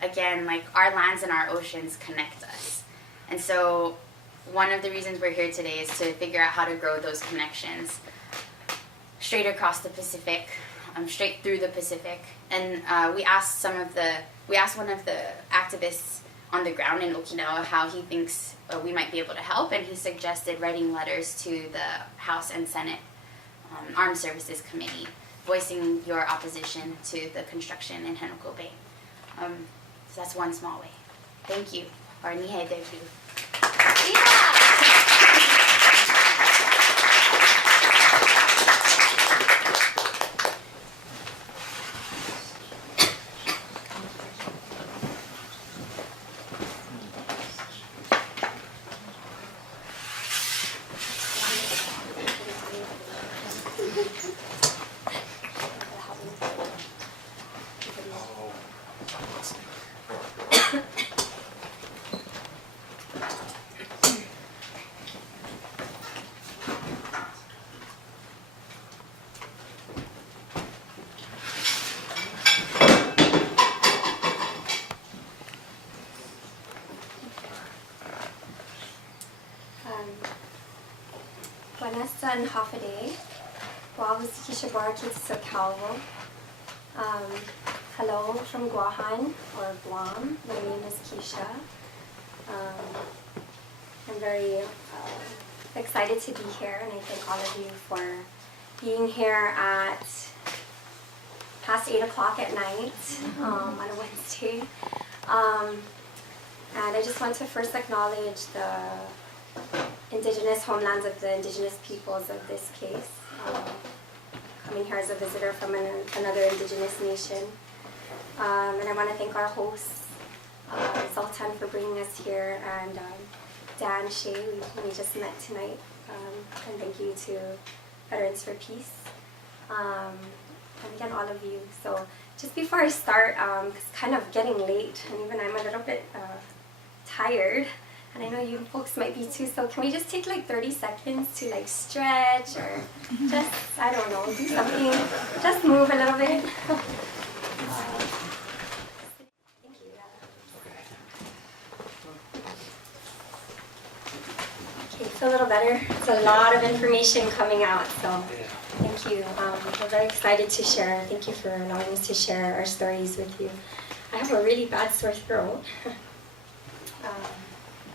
again, like, our lands and our oceans connect us. And so one of the reasons we're here today is to figure out how to grow those connections straight across the Pacific, straight through the Pacific. And we asked one of the activists on the ground in Okinawa how he thinks we might be able to help, and he suggested writing letters to the House and Senate Armed Services Committee, voicing your opposition to the construction in Henoko Bay. So that's one small way. Thank you. Or nihe deku. Vanessa and Hafade, Kisha Borja-Quichocho-Calvo, Hello from Guahan, or Guam. My name is Kisha. I'm very excited to be here, and I thank all of you for being here at past 8 o'clock at night on a Wednesday. And I just want to first acknowledge the indigenous homelands of the indigenous peoples of this case. Coming here as a visitor from another indigenous nation. And I want to thank our hosts, Sultan for bringing us here, and Dan Shea, who we just met tonight. And thank you to Veterans for Peace. And again, all of you. So just before I start, it's kind of getting late, and even I'm a little bit tired. And I know you folks might be too, so can we just take like 30 seconds to like stretch or just, I don't know, do something, just move a little bit. Thank you. Okay, feel a little better. It's a lot of information coming out, so thank you. We're very excited to share. Thank you for allowing us to share our stories with you. I have a really bad sore throat.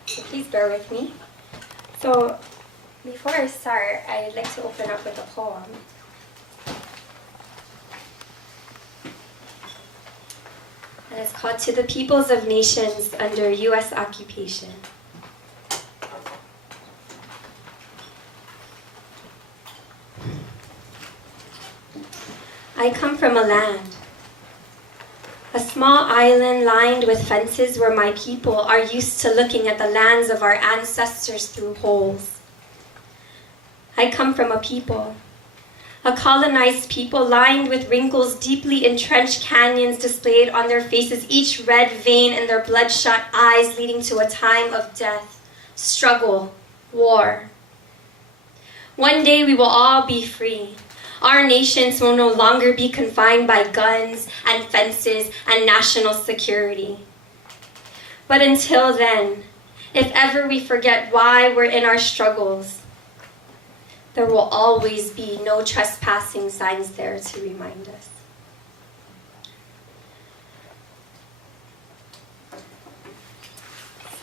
So please bear with me. So before I start, I'd like to open up with a poem. And it's called To the Peoples of Nations Under U.S. Occupation. I come from a land, a small island lined with fences where my people are used to looking at the lands of our ancestors through holes. I come from a people, a colonized people lined with wrinkles, deeply entrenched canyons displayed on their faces, each red vein in their bloodshot eyes leading to a time of death, struggle, war. One day we will all be free. Our nations will no longer be confined by guns and fences and national security. But until then, if ever we forget why we're in our struggles, there will always be no trespassing signs there to remind us.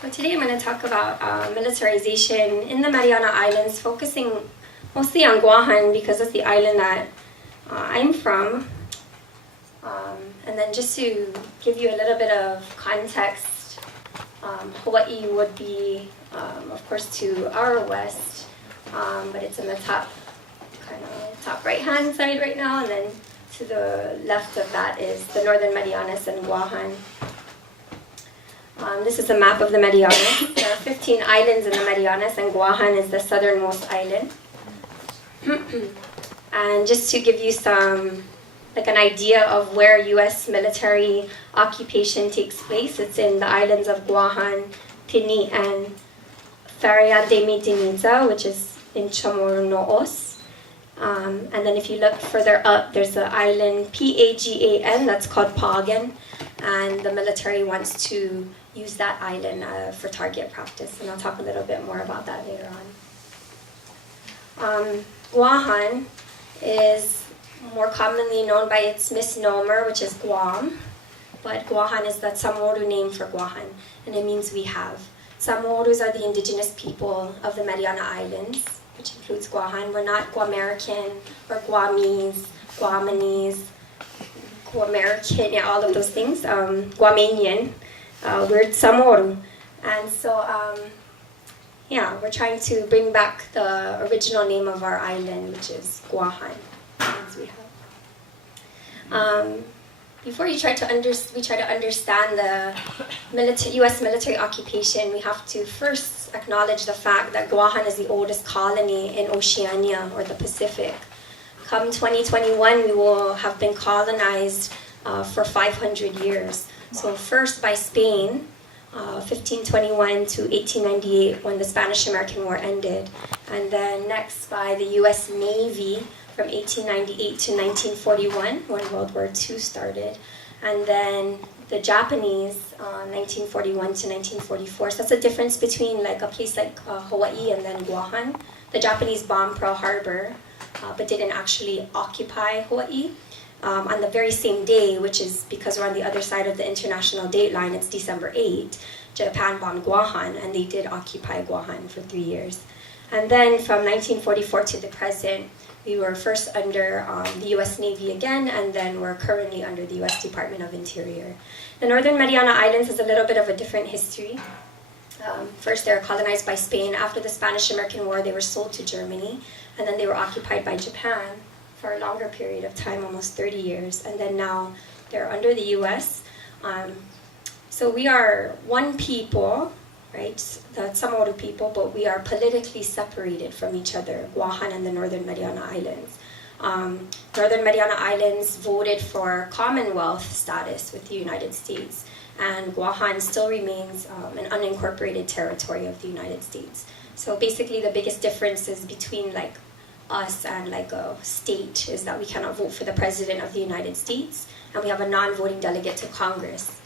So today I'm going to talk about militarization in the Mariana Islands, focusing mostly on Guahan because that's the island that I'm from. And then just to give you a little bit of context, Hawaii would be, of course, to our west, but it's in the top right-hand side right now, and then to the left of that is the Northern Marianas and Guahan. This is a map of the Marianas. There are 15 islands in the Marianas, and Guahan is the southernmost island. And just to give you some, like an idea of where U.S. military occupation takes place, it's in the islands of Guahan, Tini, and Faria de Mitiniza, which is in Chamoru no Os. And then if you look further up, there's the island Pagan, that's called Pagan, and the military wants to use that island for target practice, and I'll talk a little bit more about that later on. Guahan is more commonly known by its misnomer, which is Guam, but Guahan is the Chamoru name for Guahan, and it means we have. Chamorus are the indigenous people of the Mariana Islands, which includes Guahan. We're not Guamerican or Guamese, Guamanese, Guamerican, yeah, all of those things. Guamanian, we're Chamoru. And so, yeah, we're trying to bring back the original name of our island, which is Guahan. Before we try to understand the U.S. military occupation, we have to first acknowledge the fact that Guahan is the oldest colony in Oceania, or the Pacific. Come 2021, we will have been colonized for 500 years. So first by Spain, 1521 to 1898, when the Spanish-American War ended. And then next by the U.S. Navy from 1898 to 1941, when World War II started. And then the Japanese, 1941 to 1944. So that's the difference between like a place like Hawaii and then Guahan. The Japanese bombed Pearl Harbor, but didn't actually occupy Hawaii. on the very same day, which is because we're on the other side of the international date line, it's December 8, Japan bombed Guahan, and they did occupy Guahan for 3 years. And then from 1944 to the present, we were first under the US Navy again, and then we're currently under the US Department of Interior. The Northern Mariana Islands has a little bit of a different history. First, they were colonized by Spain. After the Spanish-American War, they were sold to Germany, and then they were occupied by Japan for a longer period of time, almost 30 years, and then now they're under the US. So we are one people, right, the Chamoru people, but we are politically separated from each other, Guahan and the Northern Mariana Islands. Northern Mariana Islands voted for Commonwealth status with the United States, and Guahan still remains an unincorporated territory of the United States. So basically the biggest differences between like us and like a state is that we cannot vote for the President of the United States, and we have a non-voting delegate to Congress.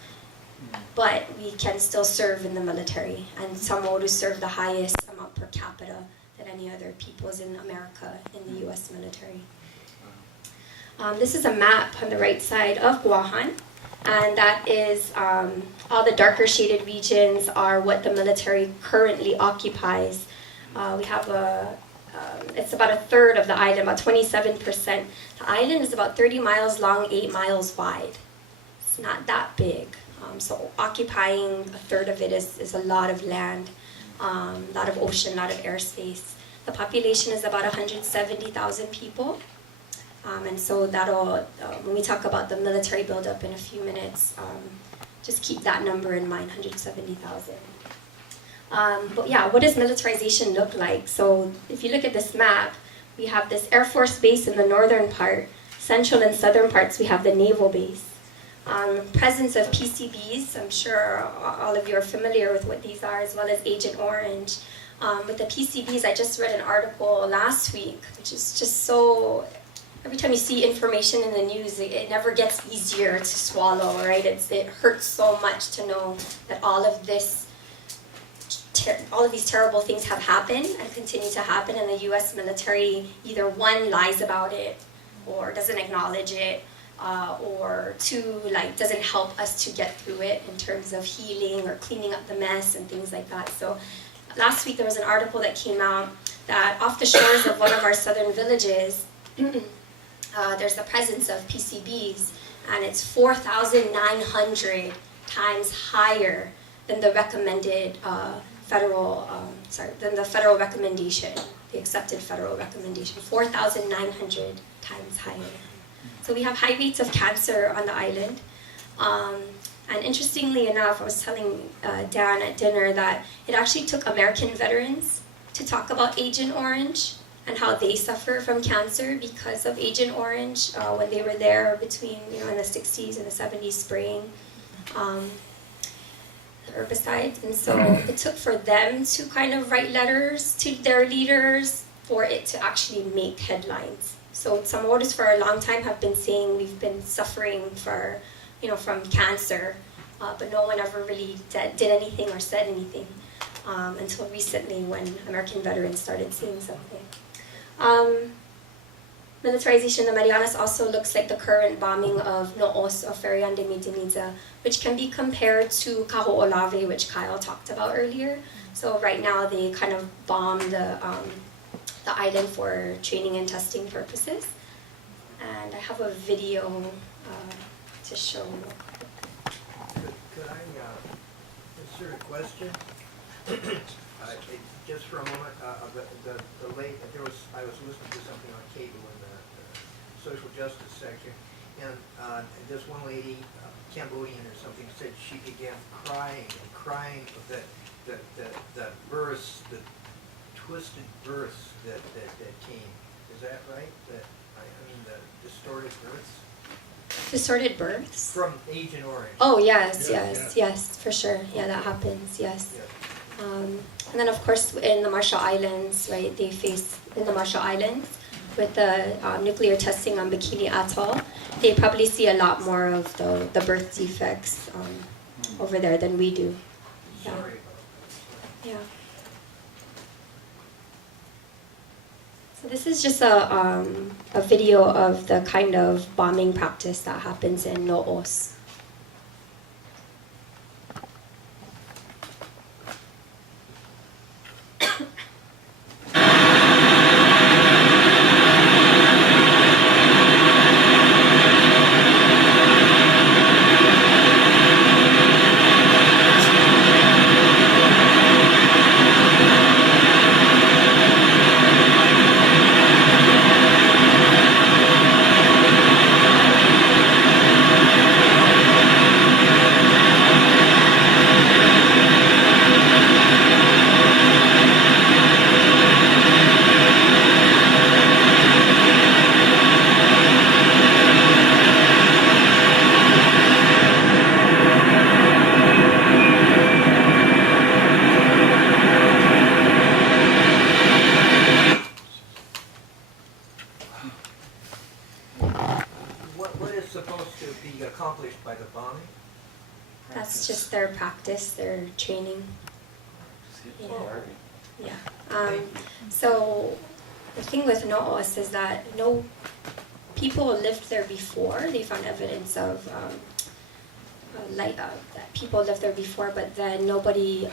But we can still serve in the military, and Chamoru serve the highest amount per capita than any other peoples in America in the US military. This is a map on the right side of Guahan, and that is all the darker shaded regions are what the military currently occupies. We have it's about a third of the island, about 27%. The island is about 30 miles long, 8 miles wide. It's not that big. So occupying a third of it is a lot of land, a lot of ocean, a lot of airspace. The population is about 170,000 people. And so that'll, when we talk about the military buildup in a few minutes, just keep that number in mind, 170,000. But yeah, what does militarization look like? So if you look at this map, we have this Air Force base in the northern part. Central and southern parts, we have the naval base. Presence of PCBs, I'm sure all of you are familiar with what these are, as well as Agent Orange. With the PCBs, I just read an article last week, which is just so, every time you see information in the news, it never gets easier to swallow, right? It hurts so much to know that all of these terrible things have happened and continue to happen, and the US military either one, lies about it, or doesn't acknowledge it, or two, like doesn't help us to get through it in terms of healing or cleaning up the mess and things like that. So last week there was an article that came out that off the shores of one of our southern villages, there's the presence of PCBs, and it's 4,900 times higher than the recommended than the federal recommendation, the accepted federal recommendation, 4,900 times higher. So we have high rates of cancer on the island. And interestingly enough, I was telling Dan at dinner that it actually took American veterans to talk about Agent Orange and how they suffer from cancer because of Agent Orange when they were there between, in the 60s and the 70s spraying the herbicides. And so it took for them to kind of write letters to their leaders for it to actually make headlines. So Chamorus for a long time have been saying we've been suffering from cancer, but no one ever really did anything or said anything until recently when American veterans started saying something. Militarization in the Marianas also looks like the current bombing of No'os or Ferian de Mediniza, which can be compared to Kaho'olawe, which Kyle talked about earlier. So right now they kind of bomb the island for training and testing purposes. And I have a video to show. Could I insert a question? Just for a moment, I was listening to something on cable in the social justice section, and this one lady, Cambodian or something, said she began crying that the births, the twisted births that came. Is that right? The distorted births? Distorted births? From Agent Orange. Oh, yes, for sure. Yeah, that happens, yes. And then, of course, in the Marshall Islands, right, they face, in the Marshall Islands, with the nuclear testing on Bikini Atoll, they probably see a lot more of the birth defects over there than we do. Yeah. Sorry about that. Yeah. So this is just a video of the kind of bombing practice that happens in No'os. What is supposed to be accomplished by the bombing? That's just their practice, their training. Yeah. So the thing with No'os is that no people lived there before. They found evidence of that people lived there before, but then nobody,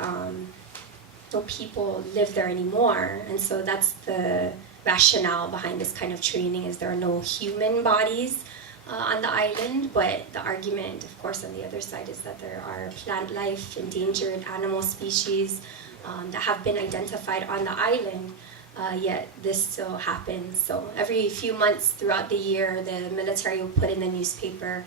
no people live there anymore. And so that's the rationale behind this kind of training, is there are no human bodies on the island, but the argument, of course, on the other side is that there are plant life, endangered animal species that have been identified on the island, yet this still happens. So every few months throughout the year, the military will put in the newspaper,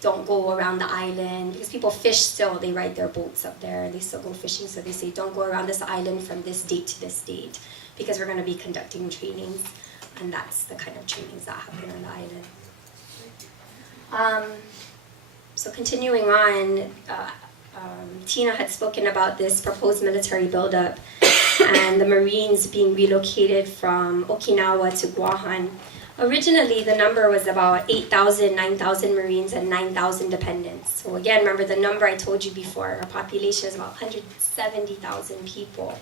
don't go around the island, because people fish still, they ride their boats up there, and they still go fishing, so they say, don't go around this island from this date to this date, because we're going to be conducting trainings, and that's the kind of trainings that happen on the island. So continuing on, Tina had spoken about this proposed military buildup and the Marines being relocated from Okinawa to Guahan. Originally, the number was about 8,000, 9,000 Marines and 9,000 dependents. So again, remember the number I told you before, our population is about 170,000 people.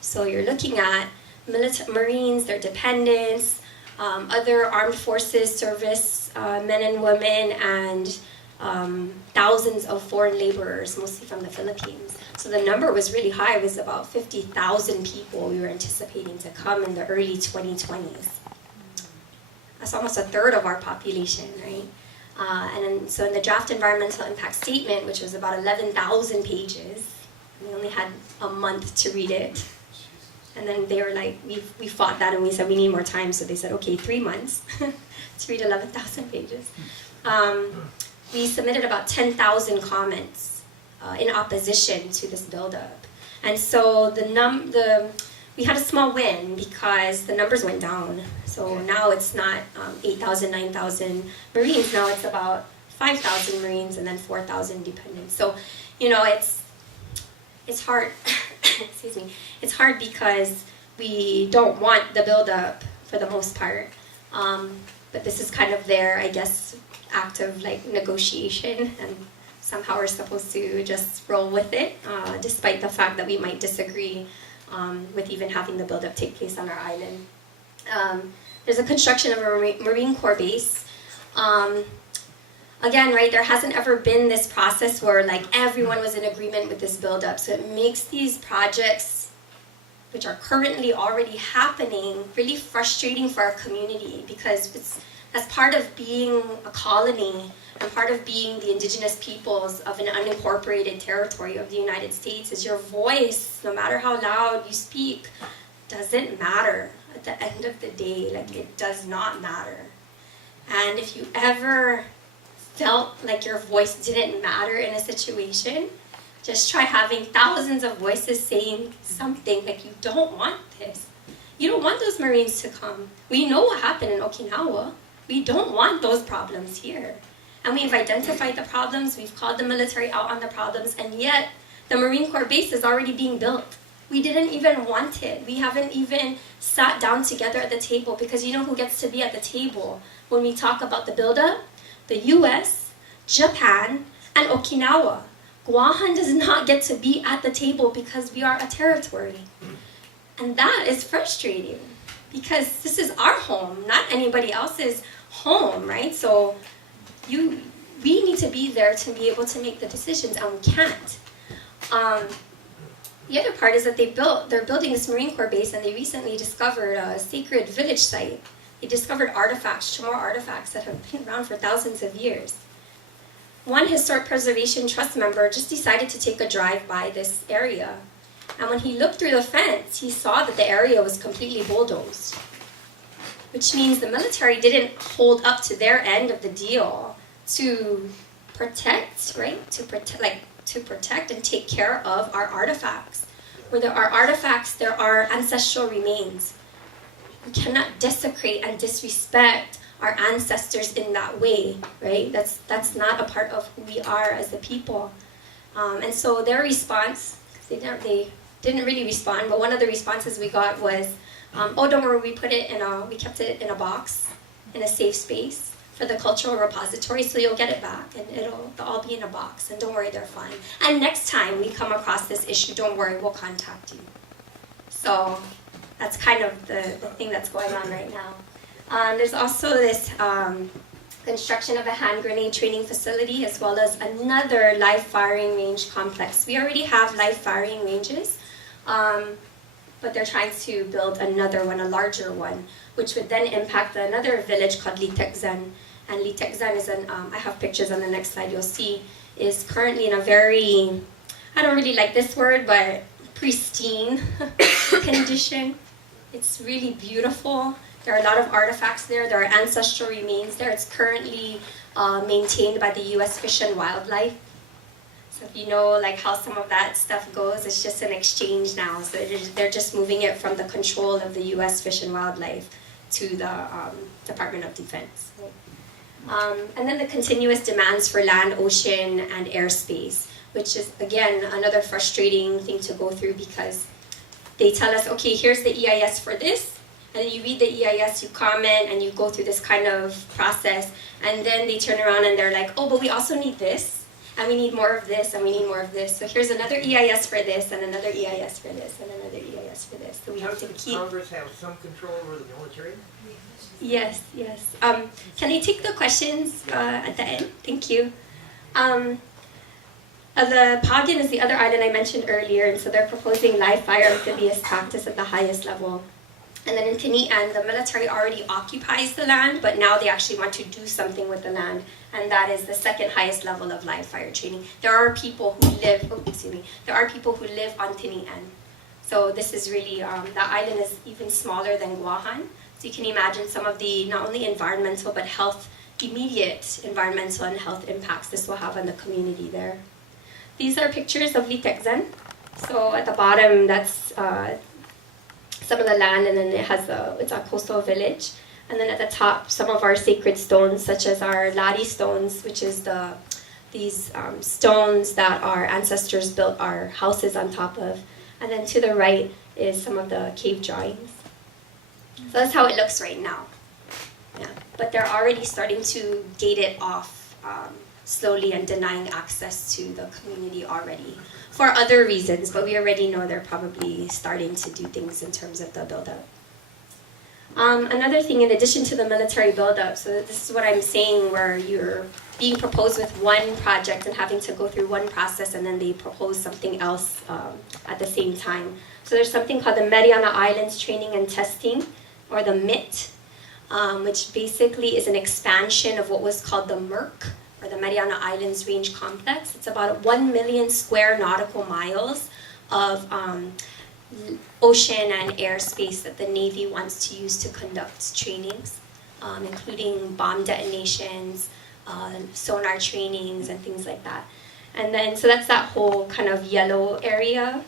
So you're looking at Marines, their dependents, other armed forces service men and women, and thousands of foreign laborers, mostly from the Philippines. So the number was really high. It was about 50,000 people we were anticipating to come in the early 2020s. That's almost a third of our population, right? So in the draft environmental impact statement, which was about 11,000 pages, we only had a month to read it. And then they were like, we fought that and we said we need more time. So they said, okay, 3 months to read 11,000 pages. We submitted about 10,000 comments in opposition to this buildup. And so we had a small win because the numbers went down. So now it's not 8,000, 9,000 Marines. Now it's about 5,000 Marines and then 4,000 dependents. So, you know, it's hard. Excuse me. It's hard because we don't want the buildup for the most part. But this is kind of their, I guess, act of like negotiation, and somehow we're supposed to just roll with it, despite the fact that we might disagree with even having the buildup take place on our island. There's a construction of a Marine Corps base. Again, right, there hasn't ever been this process where like everyone was in agreement with this buildup. So it makes these projects, which are currently already happening, really frustrating for our community, because as part of being a colony and part of being the indigenous peoples of an unincorporated territory of the United States is your voice, no matter how loud you speak, doesn't matter at the end of the day. Like, it does not matter. And if you ever felt like your voice didn't matter in a situation, just try having thousands of voices saying something like, you don't want this. You don't want those Marines to come. We know what happened in Okinawa. We don't want those problems here. And we've identified the problems, we've called the military out on the problems, and yet the Marine Corps base is already being built. We didn't even want it. We haven't even sat down together at the table, because you know who gets to be at the table when we talk about the buildup? The US, Japan, and Okinawa. Guahan does not get to be at the table because we are a territory. And that is frustrating, because this is our home, not anybody else's home, right? So we need to be there to be able to make the decisions, and we can't. The other part is that they're building this Marine Corps base, and they recently discovered a sacred village site. They discovered artifacts, Chamorro artifacts that have been around for thousands of years. One historic preservation trust member just decided to take a drive by this area. And when he looked through the fence, he saw that the area was completely bulldozed, which means the military didn't hold up to their end of the deal to protect, right? To protect and take care of our artifacts. Where there are artifacts, there are ancestral remains. We cannot desecrate and disrespect our ancestors in that way, right? That's not a part of who we are as a people. And so their response, they didn't really respond, but one of the responses we got was, oh, don't worry, we kept it in a box, in a safe space for the cultural repository, so you'll get it back, and they'll all be in a box, and don't worry, they're fine. And next time we come across this issue, don't worry, we'll contact you. So that's kind of the thing that's going on right now. There's also this construction of a hand grenade training facility, as well as another live firing range complex. We already have live firing ranges, but they're trying to build another one, a larger one, which would then impact another village called Litekzan. And Litekzan is I have pictures on the next slide you'll see, is currently in a very, I don't really like this word, but pristine condition. It's really beautiful. There are a lot of artifacts there. There are ancestral remains there. It's currently maintained by the U.S. Fish and Wildlife. So if you know like how some of that stuff goes, it's just an exchange now. So they're just moving it from the control of the U.S. Fish and Wildlife to the Department of Defense. And then the continuous demands for land, ocean, and airspace, which is, again, another frustrating thing to go through, because they tell us, okay, here's the EIS for this, and then you read the EIS, you comment, and you go through this kind of process, and then they turn around and they're like, oh, but we also need this, and we need more of this, and we need more of this. So here's another EIS for this, and another EIS for this, and another EIS for this. So we have to keep... Congress have some control over the military? Yes, yes. Can I take the questions at the end? Thank you. The Pagan is the other island I mentioned earlier, and so they're proposing live fire amphibious practice at the highest level. And then in Tinian, the military already occupies the land, but now they actually want to do something with the land, and that is the second highest level of live fire training. There are people who live, there are people who live on Tinian. So this is really, the island is even smaller than Guahan. So you can imagine some of the, not only environmental, but immediate environmental and health impacts this will have on the community there. These are pictures of Litekzan. So at the bottom, that's some of the land, and then it's a coastal village. And then at the top, some of our sacred stones, such as our Lari stones, which is these stones that our ancestors built our houses on top of. And then to the right is some of the cave drawings. So that's how it looks right now. Yeah. But they're already starting to gate it off slowly and denying access to the community already for other reasons, but we already know they're probably starting to do things in terms of the buildup. Another thing, in addition to the military buildup, so this is what I'm saying, where you're being proposed with one project and having to go through one process, and then they propose something else at the same time. So there's something called the Mariana Islands Training and Testing, or the MIT, which basically is an expansion of what was called the MERC, or the Mariana Islands Range Complex. It's about 1 million square nautical miles of ocean and airspace that the Navy wants to use to conduct trainings, including bomb detonations, sonar trainings, and things like that. And then, so that's that whole kind of yellow area.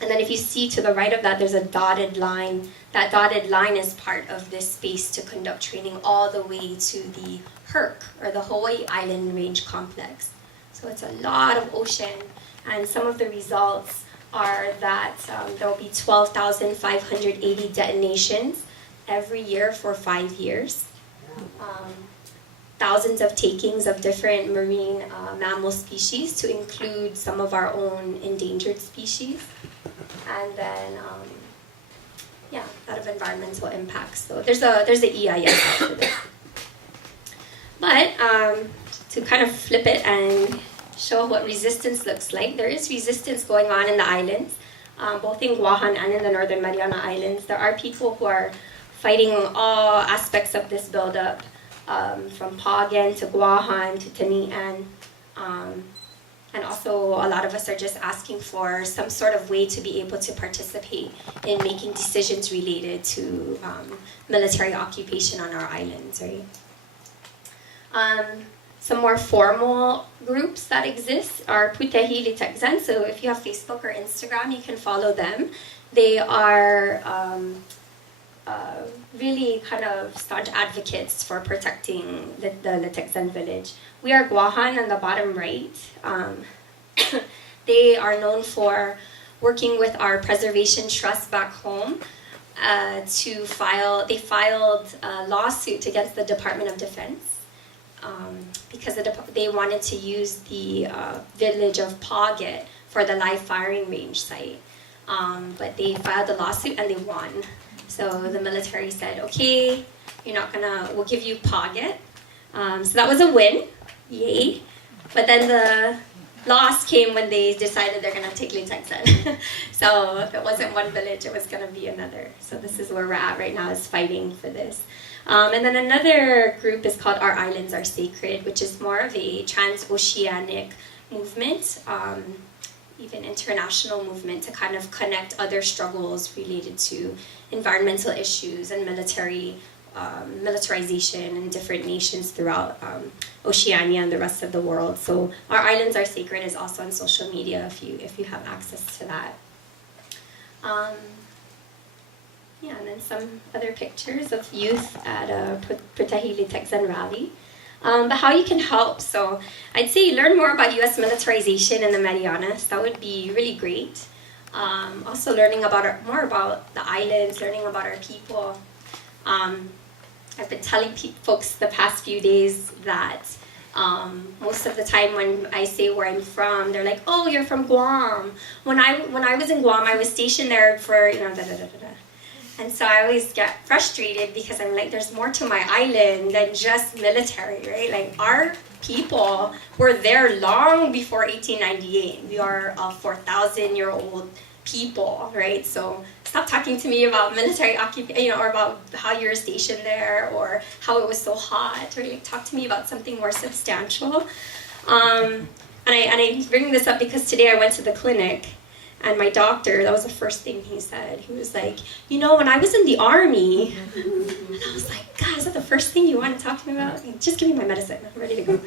And then if you see to the right of that, there's a dotted line. That dotted line is part of this space to conduct training all the way to the HERC, or the Hawaiʻi Island Range Complex. So it's a lot of ocean, and some of the results are that there will be 12,580 detonations every year for 5 years. Thousands of takings of different marine mammal species, to include some of our own endangered species. And then yeah, a lot of environmental impacts. So there's a EIS out for this. But to kind of flip it and show what resistance looks like, there is resistance going on in the islands, both in Guahan and in the Northern Mariana Islands. There are people who are fighting all aspects of this buildup, from Pagan to Guahan to Tanian. And also a lot of us are just asking for some sort of way to be able to participate in making decisions related to military occupation on our islands, right? Some more formal groups that exist are Putahili Tekzen. So if you have Facebook or Instagram, you can follow them. They are really kind of staunch advocates for protecting the Tekzen village. We are Guahan on the bottom right. They are known for working with our preservation trust back home they filed a lawsuit against the Department of Defense because they wanted to use the village of Paget for the live firing range site. But they filed a lawsuit and they won. So the military said, okay, we'll give you Paget. So that was a win, yay. But then the loss came when they decided they're gonna take Litekzen. So if it wasn't one village, it was gonna be another. So this is where we're at right now, is fighting for this. And then another group is called Our Islands Are Sacred, which is more of a transoceanic movement, even international movement, to kind of connect other struggles related to environmental issues and militarization in different nations throughout Oceania and the rest of the world. So Our Islands Are Sacred is also on social media if you have access to that. Yeah, and then some other pictures of youth at a Putahili Tekzen rally. But how you can help. So I'd say learn more about U.S. militarization in the Marianas. That would be really great. Also learning more about the islands, learning about our people. I've been telling folks the past few days that most of the time when I say where I'm from, they're like, "Oh, you're from Guam." When I was in Guam, I was stationed there for And so I always get frustrated because I'm like, there's more to my island than just military, right? Like, our people were there long before 1898. We are a 4,000-year-old people, right? So stop talking to me about military occupation, or about how you're stationed there, or how it was so hot, or like, talk to me about something more substantial. And I bring this up because today I went to the clinic, and my doctor, that was the first thing he said. He was like, when I was in the Army, and I was like, God, is that the first thing you want to talk to me about? Just give me my medicine, I'm ready to go.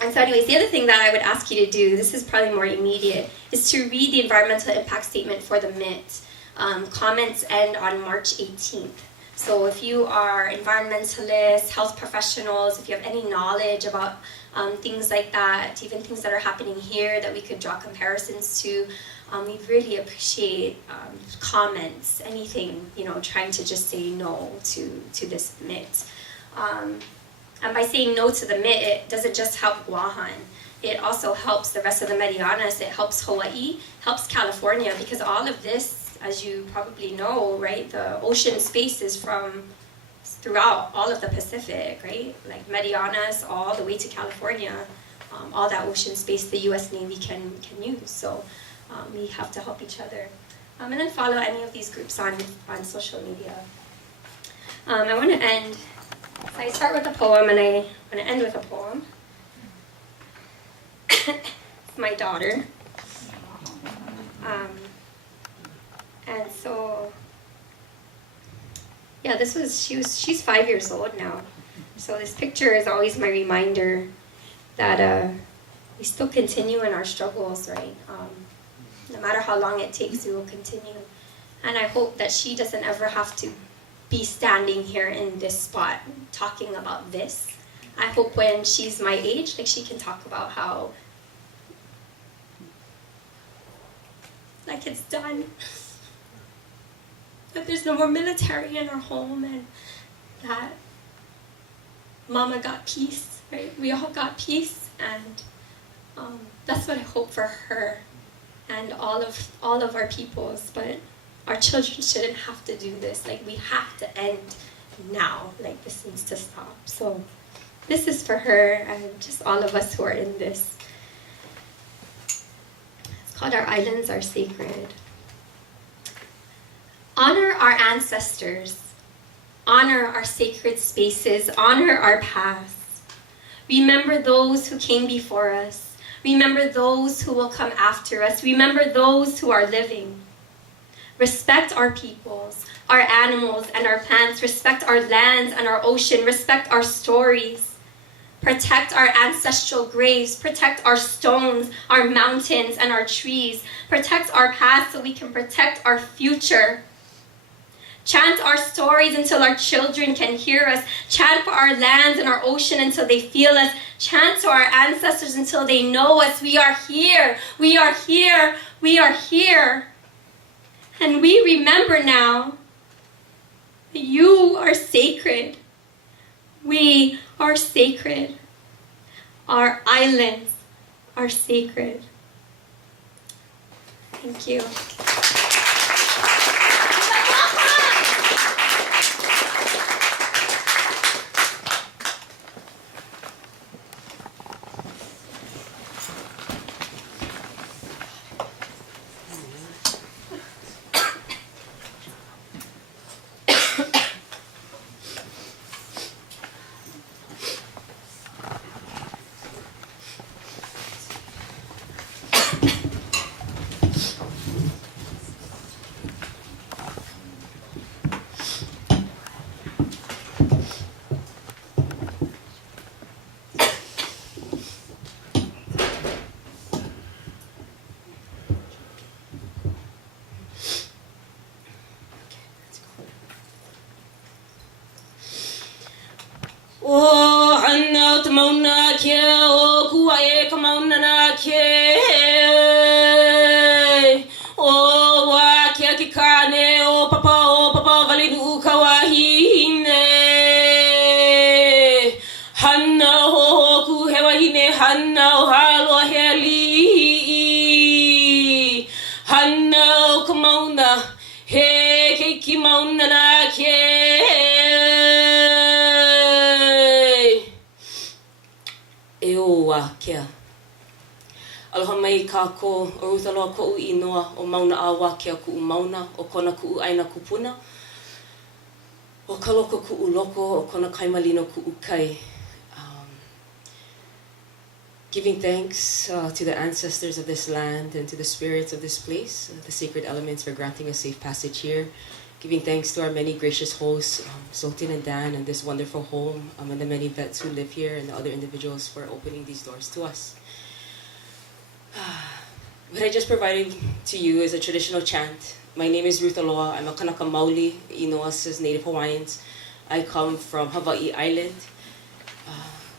And so anyways, the other thing that I would ask you to do, this is probably more immediate, is to read the environmental impact statement for the MIT. Comments end on March 18th. So if you are environmentalists, health professionals, if you have any knowledge about things like that, even things that are happening here that we could draw comparisons to, we really appreciate comments, anything, trying to just say no to this MIT. And by saying no to the MIT, it doesn't just help Guahan. It also helps the rest of the Marianas. It helps Hawaiʻi, helps California, because all of this, as you probably know, right, the ocean space is from throughout all of the Pacific, right? Like Marianas all the way to California, all that ocean space the U.S. Navy can use. So we have to help each other. And then follow any of these groups on social media. I want to end. So I start with a poem and I want to end with a poem. It's my daughter. And so, yeah, she's 5 years old now. So this picture is always my reminder that we still continue in our struggles, right? No matter how long it takes, we will continue. And I hope that she doesn't ever have to be standing here in this spot talking about this. I hope when she's my age, like, she can talk about how, like, it's done. That there's no more military in our home, and that Mama got peace, right? We all got peace, and that's what I hope for her and all of our peoples. But Our children shouldn't have to do this. Like, we have to end now. Like, this needs to stop. So this is for her and just all of us who are in this. It's called Our Islands Are Sacred. Honor our ancestors. Honor our sacred spaces. Honor our past. Remember those who came before us. Remember those who will come after us. Remember those who are living. Respect our peoples, our animals, and our plants. Respect our lands and our ocean. Respect our stories. Protect our ancestral graves. Protect our stones, our mountains, and our trees. Protect our past so we can protect our future. Chant our stories until our children can hear us. Chant for our lands and our ocean until they feel us. Chant to our ancestors until they know us. We are here. We are here. We are here. And we remember now that you are sacred. We are sacred. Our islands are sacred. Thank you. O hanna tamauna ke o kuae kamauna na ke o wa ke kane o papa validu kawahine hanna ho ku hewahine hanna o halo heli hanna o kamauna he ke kimauna na ke kia. Aloha mai kako o rutaloa ko'u inoa o mauna awa kia ku'u mauna o kona ku'u aina kupuna o ka loko ku'u loko o kona kaimalino ku'u kai. Giving thanks to the ancestors of this land and to the spirits of this place, the sacred elements for granting us safe passage here. Giving thanks to our many gracious hosts, Sultan and Dan, and this wonderful home, and the many vets who live here, and the other individuals for opening these doors to us. What I just provided to you is a traditional chant. My name is Ruth Aloha. I'm a Kanaka Maoli. You know us as Native Hawaiians. I come from Hawaiʻi Island.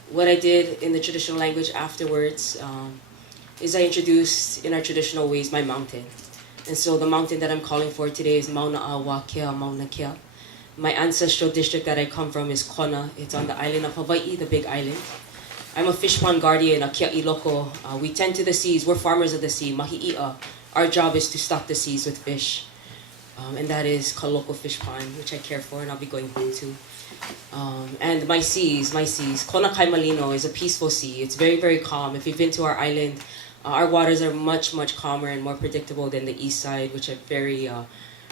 What I did in the traditional language afterwards is I introduced, in our traditional ways, my mountain. And so the mountain that I'm calling for today is Mauna Awa Kea Mauna Kea. My ancestral district that I come from is Kona. It's on the island of Hawaiʻi, the big island. I'm a fish pond guardian, a kia'i loko. We tend to the seas. We're farmers of the sea, mahi'i'a. Our job is to stock the seas with fish. And that is Kaloko Fish Pond, which I care for and I'll be going home to. And my seas, Kona Kaimalino is a peaceful sea. It's very, very calm. If you've been to our island, our waters are much, much calmer and more predictable than the east side, which have very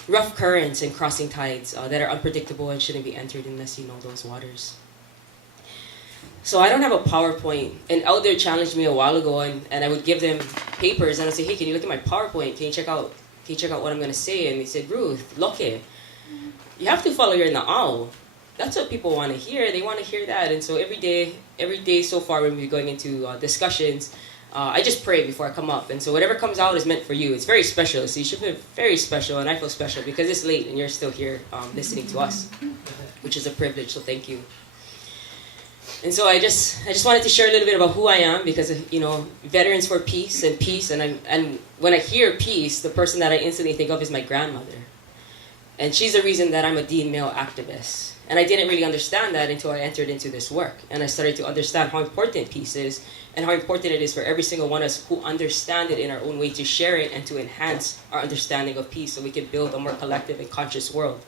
rough currents and crossing tides that are unpredictable and shouldn't be entered unless you know those waters. So I don't have a PowerPoint. An elder challenged me a while ago, and I would give them papers, and I'd say, hey, can you look at my PowerPoint? Can you check out what I'm going to say? And he said, Ruth, loke, you have to follow your na'au. That's what people want to hear. They want to hear that. And so every day so far when we're going into discussions, I just pray before I come up. And so whatever comes out is meant for you. It's very special. So you should feel very special, and I feel special because it's late and you're still here listening to us, which is a privilege. So thank you. And so I just wanted to share a little bit about who I am because, you know, veterans for peace. And when I hear peace, the person that I instantly think of is my grandmother. And she's the reason that I'm a Dean male activist. And I didn't really understand that until I entered into this work. And I started to understand how important peace is and how important it is for every single one of us who understand it in our own way to share it and to enhance our understanding of peace so we can build a more collective and conscious world.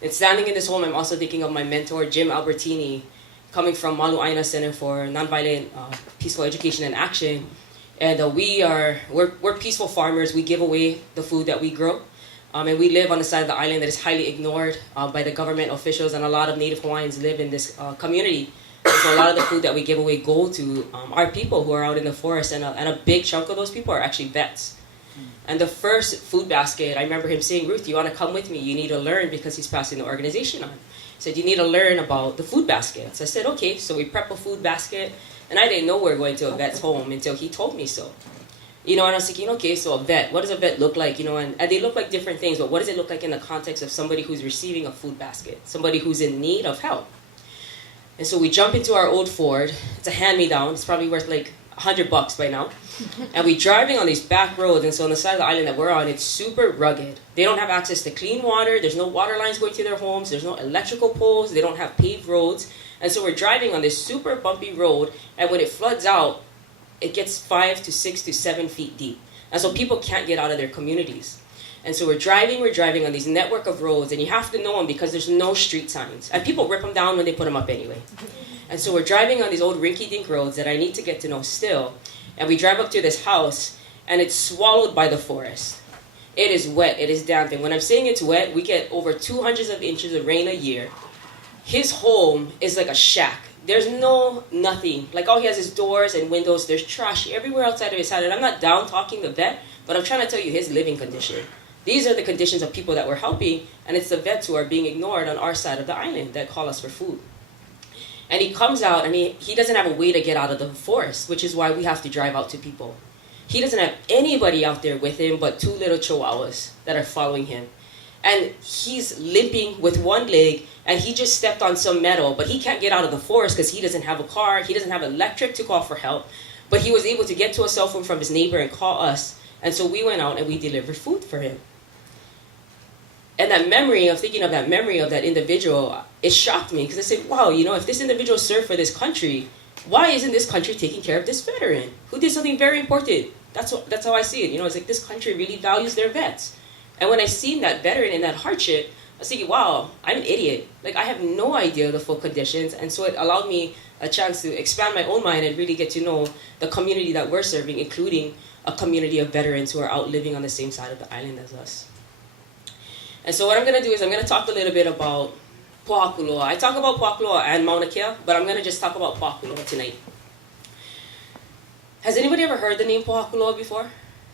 And standing in this home, I'm also thinking of my mentor, Jim Albertini, coming from Maluaina Center for Nonviolent Peaceful Education and Action. And we're peaceful farmers. We give away the food that we grow. And we live on the side of the island that is highly ignored by the government officials, and a lot of Native Hawaiians live in this community. So a lot of the food that we give away go to our people who are out in the forest, and a big chunk of those people are actually vets. And the first food basket, I remember him saying, "Ruth, you want to come with me? You need to learn," because he's passing the organization on. He said, "You need to learn about the food baskets." I said, "Okay." So we prep a food basket, and I didn't know we were going to a vet's home until he told me so. And I was thinking, okay, so a vet, what does a vet look like? And they look like different things, but what does it look like in the context of somebody who's receiving a food basket, somebody who's in need of help? And so we jump into our old Ford. It's a hand-me-down. It's probably worth like $100 by now. And we're driving on these back roads, and so on the side of the island that we're on, it's super rugged. They don't have access to clean water. There's no water lines going to their homes. There's no electrical poles. They don't have paved roads. And so we're driving on this super bumpy road, and when it floods out, it gets 5 to 6 to 7 feet deep. And so people can't get out of their communities. And so we're driving on these network of roads, and you have to know them because there's no street signs. And people rip them down when they put them up anyway. And so we're driving on these old rinky-dink roads that I need to get to know still. And we drive up to this house, and it's swallowed by the forest. It is wet, it is damp. And when I'm saying it's wet, we get over 200 inches of rain a year. His home is like a shack. There's nothing. Like all he has is doors and windows. There's trash everywhere outside of his house. And I'm not down talking the vet, but I'm trying to tell you his living condition. These are the conditions of people that we're helping, and it's the vets who are being ignored on our side of the island that call us for food. And he comes out, and he doesn't have a way to get out of the forest, which is why we have to drive out to people. He doesn't have anybody out there with him but 2 little chihuahuas that are following him. And he's limping with one leg, and he just stepped on some metal, but he can't get out of the forest because he doesn't have a car, he doesn't have electric to call for help. But he was able to get to a cell phone from his neighbor and call us, and so we went out and we delivered food for him. And that memory of thinking of that memory of that individual, it shocked me because I said, wow, if this individual served for this country, why isn't this country taking care of this veteran who did something very important? That's how I see it. It's like this country really values their vets. And when I seen that veteran in that hardship, I was thinking, wow, I'm an idiot. Like, I have no idea the full conditions. And so it allowed me a chance to expand my own mind and really get to know the community that we're serving, including a community of veterans who are out living on the same side of the island as us. And so what I'm going to do is I'm going to talk a little bit about Pohakuloa. I talk about Pohakuloa and Mauna Kea, but I'm going to just talk about Pohakuloa tonight. Has anybody ever heard the name Pohakuloa before?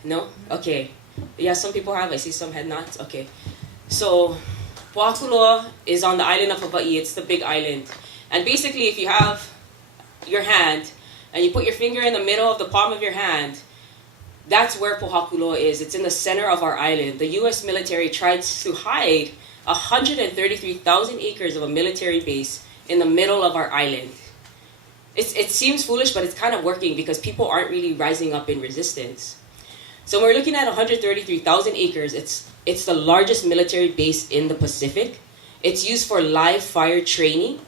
No? Okay. Yeah, some people have. I see some head nods. Okay. So, Pohakuloa is on the island of Hawaiʻi. It's the big island. And basically, if you have your hand and you put your finger in the middle of the palm of your hand, that's where Pohakuloa is. It's in the center of our island. The U.S. military tried to hide 133,000 acres of a military base in the middle of our island. It seems foolish, but it's kind of working because people aren't really rising up in resistance. So we're looking at 133,000 acres. It's the largest military base in the Pacific. It's used for live fire training.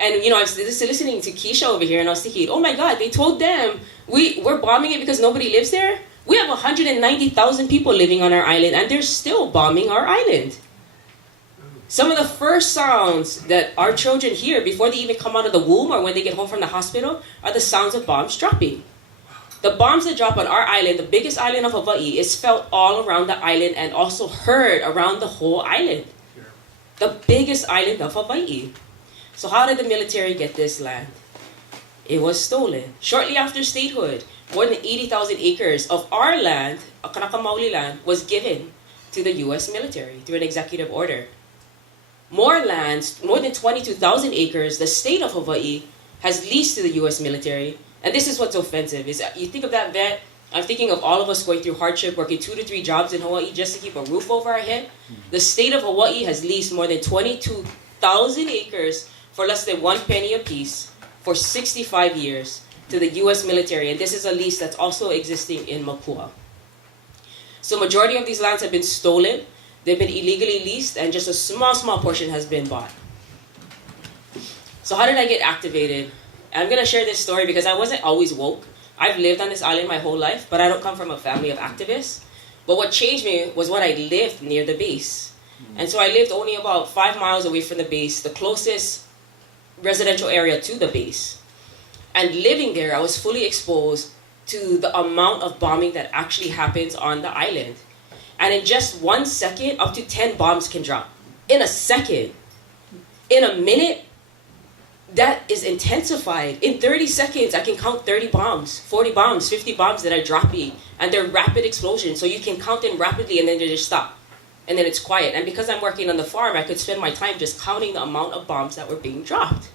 And I was listening to Kisha over here, and I was thinking, oh my God, they told them we're bombing it because nobody lives there? We have 190,000 people living on our island, and they're still bombing our island. Some of the first sounds that our children hear before they even come out of the womb or when they get home from the hospital are the sounds of bombs dropping. The bombs that drop on our island, the biggest island of Hawaiʻi, is felt all around the island and also heard around the whole island. The biggest island of Hawaiʻi. So how did the military get this land? It was stolen. Shortly after statehood, more than 80,000 acres of our land, Kanaka Maoli land, was given to the U.S. military through an executive order. More lands, more than 22,000 acres, the state of Hawaiʻi has leased to the U.S. military. And this is what's offensive, is you think of that vet, I'm thinking of all of us going through hardship, working 2 to 3 jobs in Hawaiʻi just to keep a roof over our head. The state of Hawaiʻi has leased more than 22,000 acres for less than 1 penny apiece for 65 years to the U.S. military. And this is a lease that's also existing in Mapua. So majority of these lands have been stolen. They've been illegally leased, and just a small portion has been bought. So how did I get activated? I'm gonna share this story because I wasn't always woke. I've lived on this island my whole life, but I don't come from a family of activists. But what changed me was when I lived near the base. And so I lived only about 5 miles away from the base, the closest residential area to the base. And living there, I was fully exposed to the amount of bombing that actually happens on the island. And in just 1 second, up to 10 bombs can drop. In a second. In a minute, that is intensified. In 30 seconds, I can count 30 bombs, 40 bombs, 50 bombs that are dropping. And they're rapid explosions, so you can count them rapidly and then they just stop. And then it's quiet. And because I'm working on the farm, I could spend my time just counting the amount of bombs that were being dropped,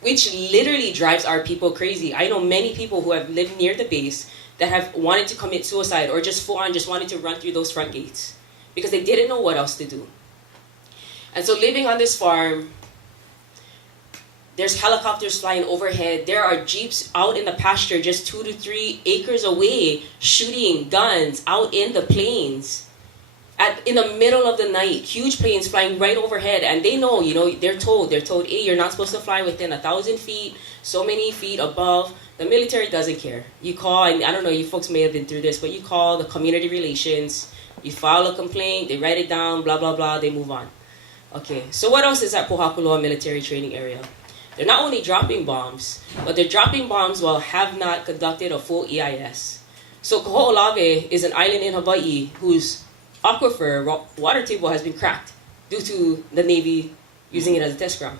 which literally drives our people crazy. I know many people who have lived near the base that have wanted to commit suicide or just full on just wanted to run through those front gates because they didn't know what else to do. And so living on this farm, there's helicopters flying overhead. There are jeeps out in the pasture just 2 to 3 acres away shooting guns out in the plains. In the middle of the night, huge planes flying right overhead, and they know, they're told, hey, you're not supposed to fly within 1,000 feet, so many feet above. The military doesn't care. You call, and I don't know, you folks may have been through this, but you call the community relations, you file a complaint, they write it down, blah, blah, blah, they move on. Okay, so what else is at Pohakuloa military training area? They're not only dropping bombs, but they're dropping bombs while have not conducted a full EIS. So Koho'olave is an island in Hawaii whose aquifer water table has been cracked due to the Navy using it as a test ground.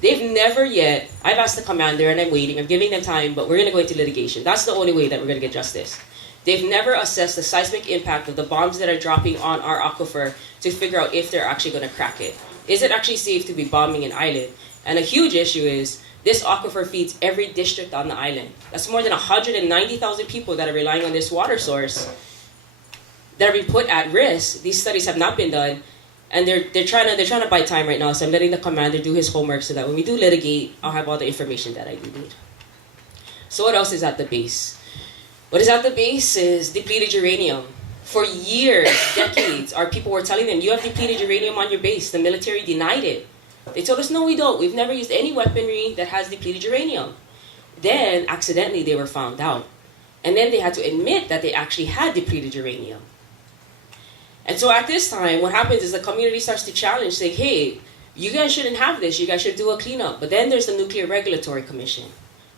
They've never yet, I've asked the commander and I'm waiting, I'm giving them time, but we're going to go into litigation. That's the only way that we're going to get justice. They've never assessed the seismic impact of the bombs that are dropping on our aquifer to figure out if they're actually going to crack it. Is it actually safe to be bombing an island? And a huge issue is this aquifer feeds every district on the island. That's more than 190,000 people that are relying on this water source that are being put at risk. These studies have not been done, and they're trying to buy time right now. So I'm letting the commander do his homework so that when we do litigate, I'll have all the information that I do need. So what else is at the base? What is at the base is depleted uranium. For years, decades, our people were telling them, you have depleted uranium on your base. The military denied it. They told us, no, we don't. We've never used any weaponry that has depleted uranium. Then, accidentally, they were found out. And then they had to admit that they actually had depleted uranium. And so at this time, what happens is the community starts to challenge, saying, hey, you guys shouldn't have this. You guys should do a cleanup. But then there's the Nuclear Regulatory Commission.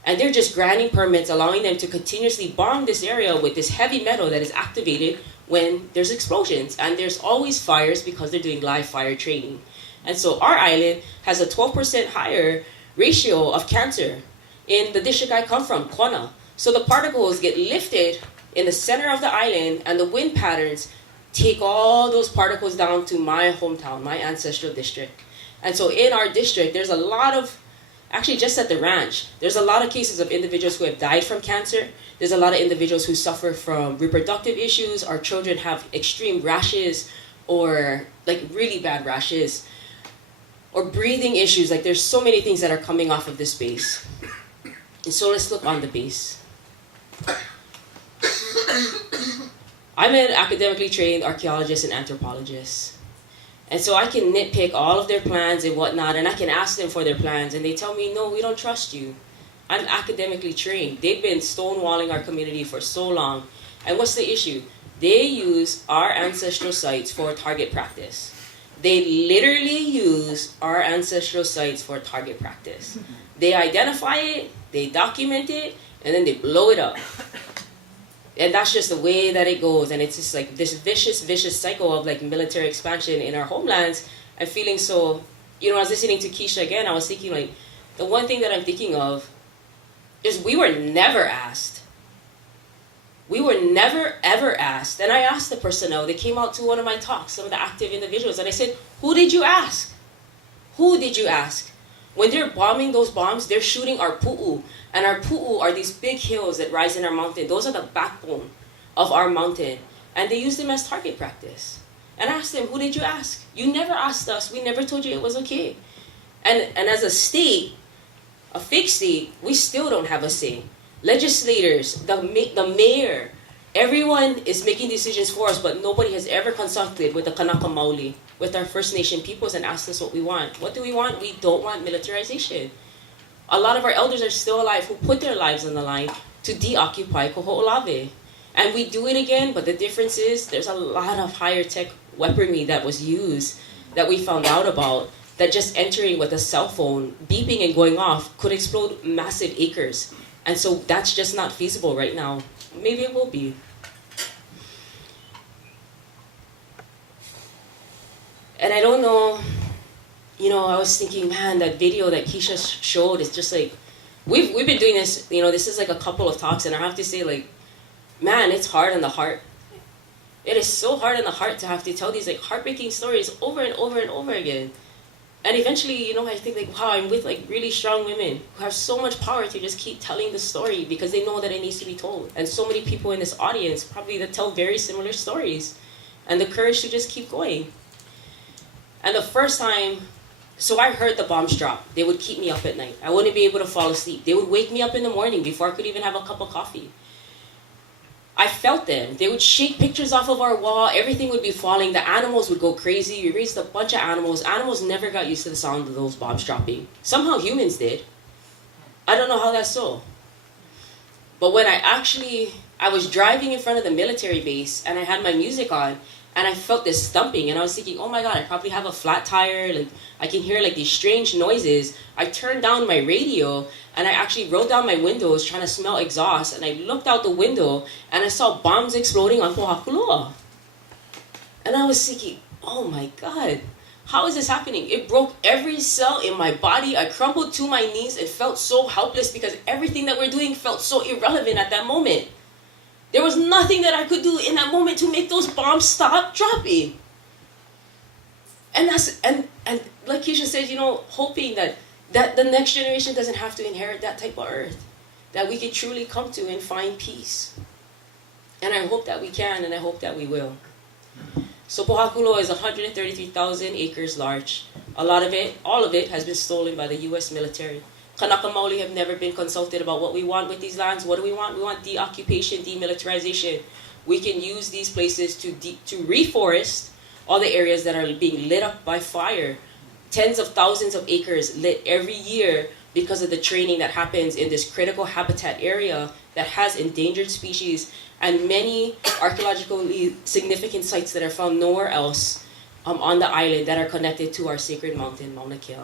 And they're just granting permits, allowing them to continuously bomb this area with this heavy metal that is activated when there's explosions. And there's always fires because they're doing live fire training. And so our island has a 12% higher ratio of cancer in the district I come from, Kona. So the particles get lifted in the center of the island, and the wind patterns take all those particles down to my hometown, my ancestral district. And so in our district, there's a lot of, actually just at the ranch, there's a lot of cases of individuals who have died from cancer. There's a lot of individuals who suffer from reproductive issues. Our children have extreme rashes or like really bad rashes or breathing issues. Like there's so many things that are coming off of this base. And so let's look on the base. I'm an academically trained archaeologist and anthropologist. And so I can nitpick all of their plans and whatnot, and I can ask them for their plans, and they tell me, no, we don't trust you. I'm academically trained. They've been stonewalling our community for so long. And what's the issue? They use our ancestral sites for target practice. They literally use our ancestral sites for target practice. They identify it, they document it, and then they blow it up. And that's just the way that it goes. And it's just like this vicious cycle of like military expansion in our homelands. I'm feeling so, I was listening to Kisha again, I was thinking like, the one thing that I'm thinking of is we were never asked. We were never ever asked. And I asked the personnel, they came out to one of my talks, some of the active individuals, and I said, who did you ask? Who did you ask? When they're bombing those bombs, they're shooting our pu'u. And our pu'u are these big hills that rise in our mountain. Those are the backbone of our mountain. And they use them as target practice. And I asked them, who did you ask? You never asked us. We never told you it was okay. And as a state, a fake state, we still don't have a say. Legislators, the mayor, everyone is making decisions for us, but nobody has ever consulted with the Kanaka Maoli, with our First Nation peoples, and asked us what we want. What do we want? We don't want militarization. A lot of our elders are still alive who put their lives on the line to deoccupy Koho'olawe. And we do it again, but the difference is there's a lot of higher tech weaponry that was used that we found out about, that just entering with a cell phone, beeping and going off, could explode massive acres. And so that's just not feasible right now. Maybe it will be. And I don't know, you know, I was thinking, man, that video that Kisha showed is just like, we've been doing this, you know, this is like a couple of talks, and I have to say, like, man, it's hard on the heart. It is so hard on the heart to have to tell these like heartbreaking stories over and over and over again. And eventually, you know, I think like, wow, I'm with like really strong women who have so much power to just keep telling the story because they know that it needs to be told. And so many people in this audience probably that tell very similar stories, and the courage to just keep going. And the first time, so I heard the bombs drop. They would keep me up at night. I wouldn't be able to fall asleep. They would wake me up in the morning before I could even have a cup of coffee. I felt them. They would shake pictures off of our wall. Everything would be falling. The animals would go crazy. We raised a bunch of animals. Animals never got used to the sound of those bombs dropping. Somehow humans did. I don't know how that's so. But when I was driving in front of the military base and I had my music on, and I felt this thumping, and I was thinking, oh my God, I probably have a flat tire. Like, I can hear like these strange noises. I turned down my radio, and I actually rolled down my windows trying to smell exhaust, and I looked out the window, and I saw bombs exploding on Pohakuloa. And I was thinking, oh my God, how is this happening? It broke every cell in my body. I crumbled to my knees and felt so helpless because everything that we're doing felt so irrelevant at that moment. There was nothing that I could do in that moment to make those bombs stop dropping. And like Kisha said, you know, hoping that the next generation doesn't have to inherit that type of earth, that we can truly come to and find peace. And I hope that we can, and I hope that we will. So Pohakuloa is 133,000 acres large. A lot of it, all of it, has been stolen by the U.S. military. Kanaka Maoli have never been consulted about what we want with these lands. What do we want? We want deoccupation, demilitarization. We can use these places to reforest all the areas that are being lit up by fire. Tens of thousands of acres lit every year because of the training that happens in this critical habitat area that has endangered species and many archaeologically significant sites that are found nowhere else on the island that are connected to our sacred mountain, Mauna Kea.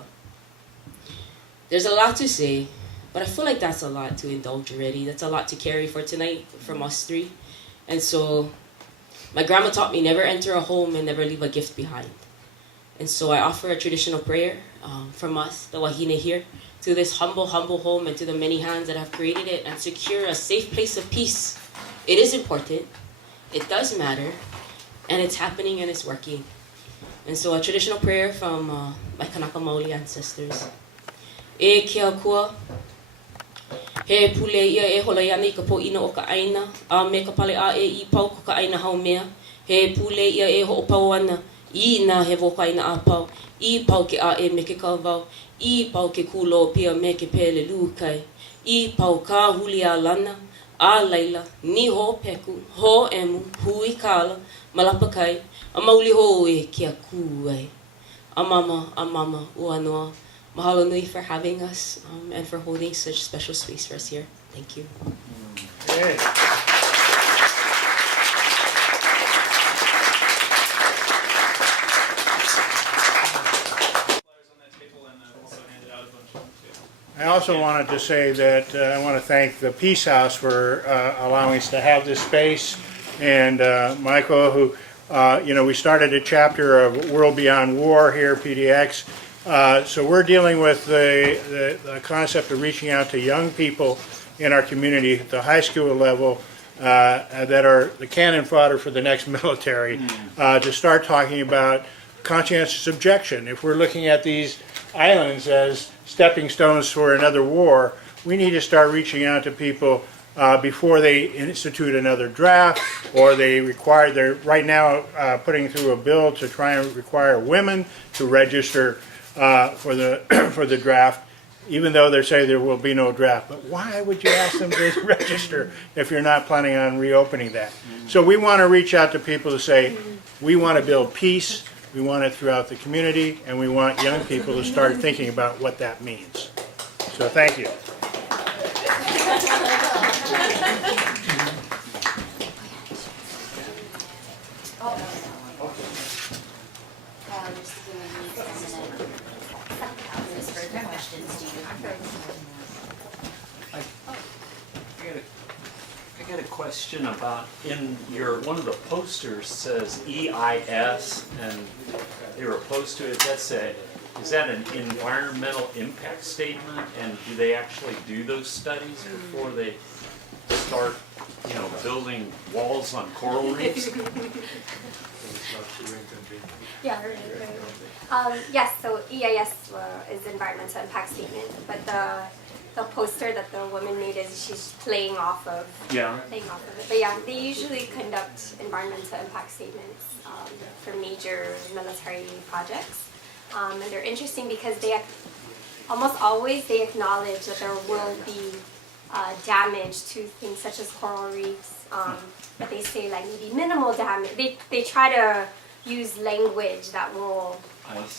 There's a lot to say, but I feel like that's a lot to indulge already. That's a lot to carry for tonight from us three. And so my grandma taught me never enter a home and never leave a gift behind. And so I offer a traditional prayer from us, the Wahine here, to this humble, humble home and to the many hands that have created it and secure a safe place of peace. It is important, it does matter, and it's happening and it's working. And so a traditional prayer from my Kanaka Maoli ancestors. E kia kua, he pule ia e hola ia nei ka po ina o ka aina, a me ka pale a e I pau ko ka aina hau mea, he pule ia e ho o pau ana, I na he voka ina a pau, I pau ke a e me ke kawau, I pau ke kulo pia me ke pele lukai, I pau ka huli a lana, a laila, ni ho peku, ho emu, hui kala, malapa kai, a mauli ho e kia kuai, a mama, ua noa. Mahalo nui for having us and for holding such special space for us here. Thank you. Okay. I also wanted to say that I want to thank the Peace House for allowing us to have this space, and Michael, who, you know, we started a chapter of World Beyond War here, PDX. So we're dealing with the concept of reaching out to young people in our community at the high school level that are the cannon fodder for the next military, to start talking about conscientious objection. If we're looking at these islands as stepping stones for another war, we need to start reaching out to people before they institute another draft, or they're right now putting through a bill to try and require women to register for the draft, even though they say there will be no draft. But why would you ask them to register if you're not planning on reopening that? So we want to reach out to people to say, we want to build peace, we want it throughout the community, and we want young people to start thinking about what that means. So thank you. Just give me a minute. There's further questions to you. I got a question about in your one of the posters says EIS and they were opposed to it. Is that an environmental impact statement, and do they actually do those studies before they start, building walls on coral reefs? Yeah, right. Yes, so EIS is environmental impact statement, but the poster that the woman made is she's playing off of it. But yeah, they usually conduct environmental impact statements for major military projects. And they're interesting because almost always they acknowledge that there will be damage to things such as coral reefs, but they say like maybe minimal damage. They try to use language that will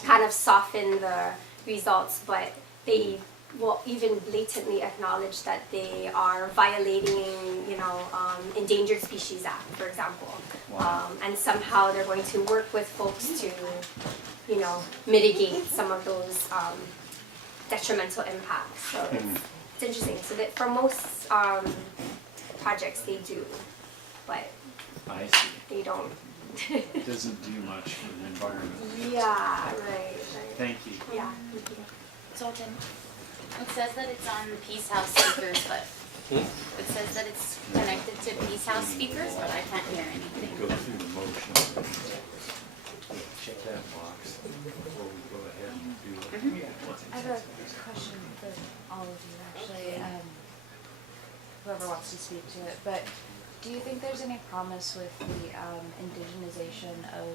kind of soften the results, but they will even blatantly acknowledge that they are violating, Endangered Species Act, for example. And somehow they're going to work with folks to, mitigate some of those detrimental impacts. So it's interesting. So that for most projects they do, but I see. they don't. It doesn't do much for the environment. Yeah, right. Thank you. Yeah. Sultan, it says that it's on Peace House speakers, but it says that it's connected to Peace House speakers, but I can't hear anything. Go through the motion. Check that box before we go ahead and do it. I have a question for all of you, actually, whoever wants to speak to it. But do you think there's any promise with the indigenization of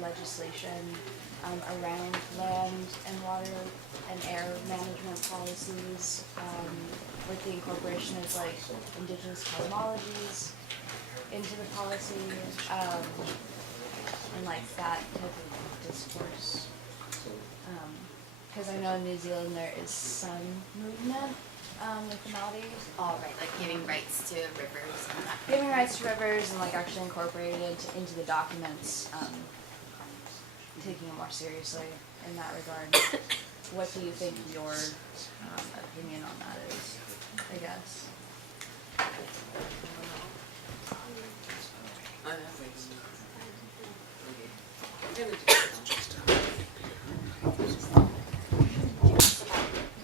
legislation around land and water and air management policies, with the incorporation of like indigenous cosmologies into the policy, and like that type of discourse? Because I know in New Zealand there is some movement with the Māori. All right, like giving rights to rivers and that. Giving rights to rivers and like actually incorporated it into the documents, taking it more seriously in that regard. What do you think your opinion on that is, I guess?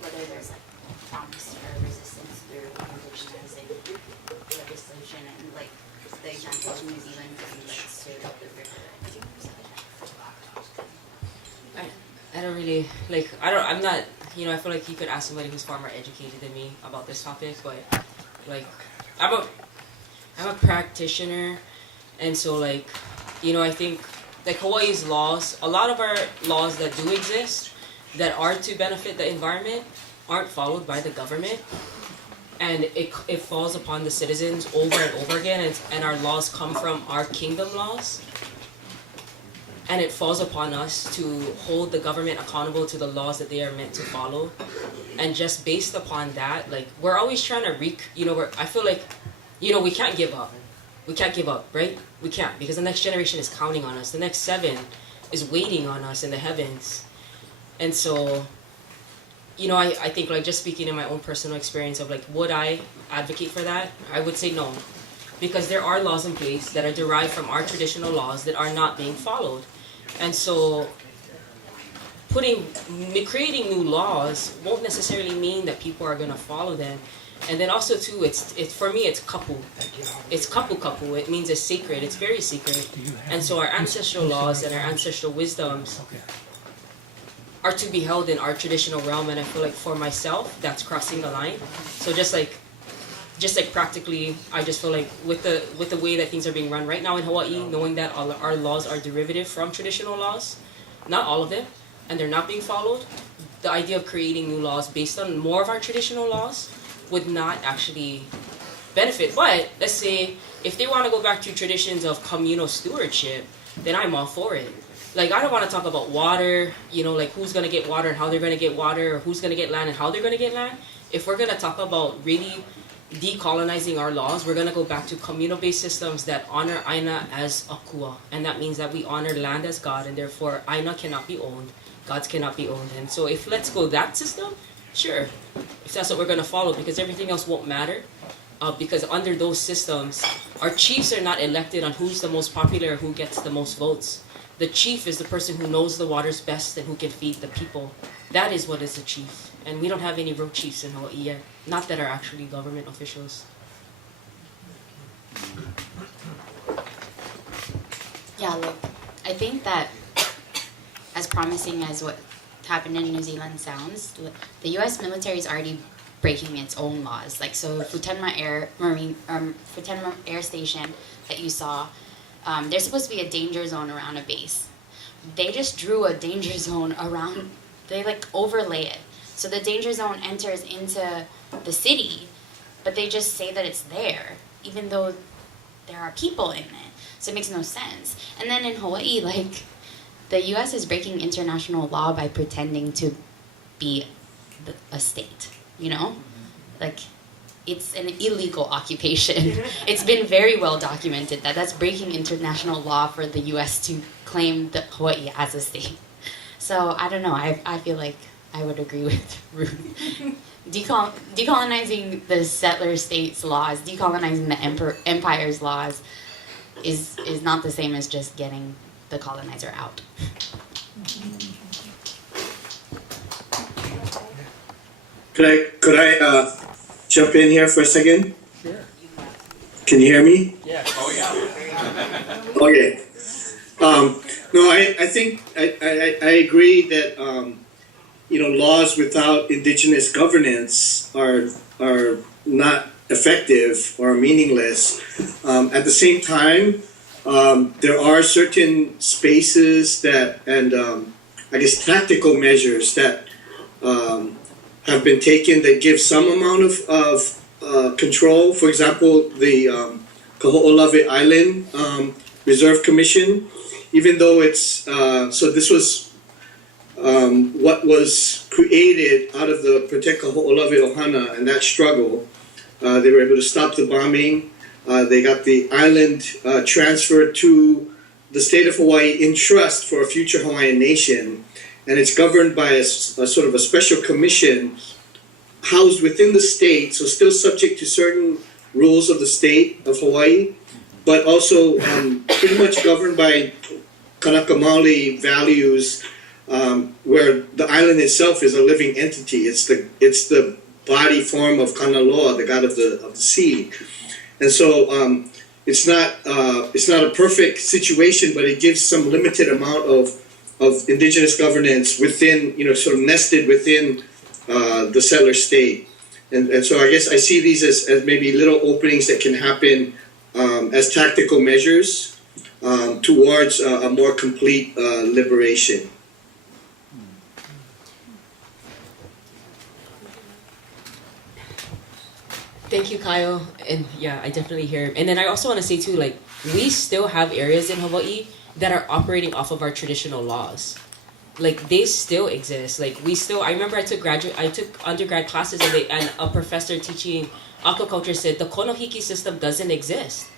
Whether there's like promise or resistance through indigenizing legislation and like the example of New Zealand giving rights to the river. I don't really I'm not, I feel like you could ask somebody who's far more educated than me about this topic, but like I'm a practitioner, and so like, I think like Hawaii's laws, a lot of our laws that do exist that are to benefit the environment aren't followed by the government, and it falls upon the citizens over and over again, and our laws come from our kingdom laws. And it falls upon us to hold the government accountable to the laws that they are meant to follow. And just based upon that, like, we're always trying to I feel like, we can't give up. We can't give up, right? We can't, because the next generation is counting on us. The next 7 is waiting on us in the heavens. And so, I think, like, just speaking in my own personal experience of, like, would I advocate for that? I would say no. Because there are laws in place that are derived from our traditional laws that are not being followed. And so creating new laws won't necessarily mean that people are going to follow them. And then also too, for me, it's kapu. It's kapu. It means it's sacred. It's very sacred. And so our ancestral laws and our ancestral wisdoms are to be held in our traditional realm. And I feel like for myself, that's crossing the line. So just like practically, I just feel like with the way that things are being run right now in Hawaii, knowing that all our laws are derivative from traditional laws, not all of them, and they're not being followed, the idea of creating new laws based on more of our traditional laws would not actually benefit. But let's say if they want to go back to traditions of communal stewardship, then I'm all for it. Like, I don't want to talk about water, like who's going to get water and how they're going to get water, or who's going to get land and how they're going to get land. if we're gonna talk about really decolonizing our laws, we're gonna go back to communal-based systems that honor Aina as Akua, and that means that we honor land as God, and therefore Aina cannot be owned, gods cannot be owned. And so if let's go that system, sure, if that's what we're gonna follow, because everything else won't matter. Because under those systems, our chiefs are not elected on who's the most popular, who gets the most votes. The chief is the person who knows the waters best and who can feed the people. That is what is a chief. And we don't have any real chiefs in Hawaii yet. Not that are actually government officials. Yeah, look, I think that as promising as what happened in New Zealand sounds, the U.S. military is already breaking its own laws. Like, so Futenma Air Station that you saw, there's supposed to be a danger zone around a base. They just drew a danger zone around, they like overlay it. So the danger zone enters into the city, but they just say that it's there, even though there are people in it. So it makes no sense. And then in Hawaii, like, the U.S. is breaking international law by pretending to be a state, you know? Like, it's an illegal occupation. It's been very well documented that that's breaking international law for the U.S. to claim Hawaii as a state. So I don't know. I feel like I would agree with Ruth. Decolonizing the settler states' laws, decolonizing the empire's laws, is not the same as just getting the colonizer out. Could I jump in here for a second? Sure. Can you hear me? Yeah. Oh, yeah. Okay. No, I think I agree that laws without indigenous governance are not effective or meaningless. At the same time, there are certain spaces that and I guess tactical measures that have been taken that give some amount of control. For example, the Kaho'olawe Island Reserve Commission, even though it's so this was what was created out of the Protect Kaho'olawe Ohana and that struggle. They were able to stop the bombing. They got the island transferred to the state of Hawaii in trust for a future Hawaiian nation. And it's governed by a sort of a special commission housed within the state, so still subject to certain rules of the state of Hawaii, but also pretty much governed by Kanaka Maoli values, where the island itself is a living entity. It's the body form of Kanaloa, the god of the sea. And so it's not a perfect situation, but it gives some limited amount of indigenous governance within, sort of nested within the settler state. And so I guess I see these as maybe little openings that can happen as tactical measures towards a more complete liberation. Thank you, Kyle. And yeah, I definitely hear him. And then I also want to say too, like, we still have areas in Hawaii that are operating off of our traditional laws. Like, they still exist. Like, I remember I took undergrad classes and a professor teaching aquaculture said the konohiki system doesn't exist.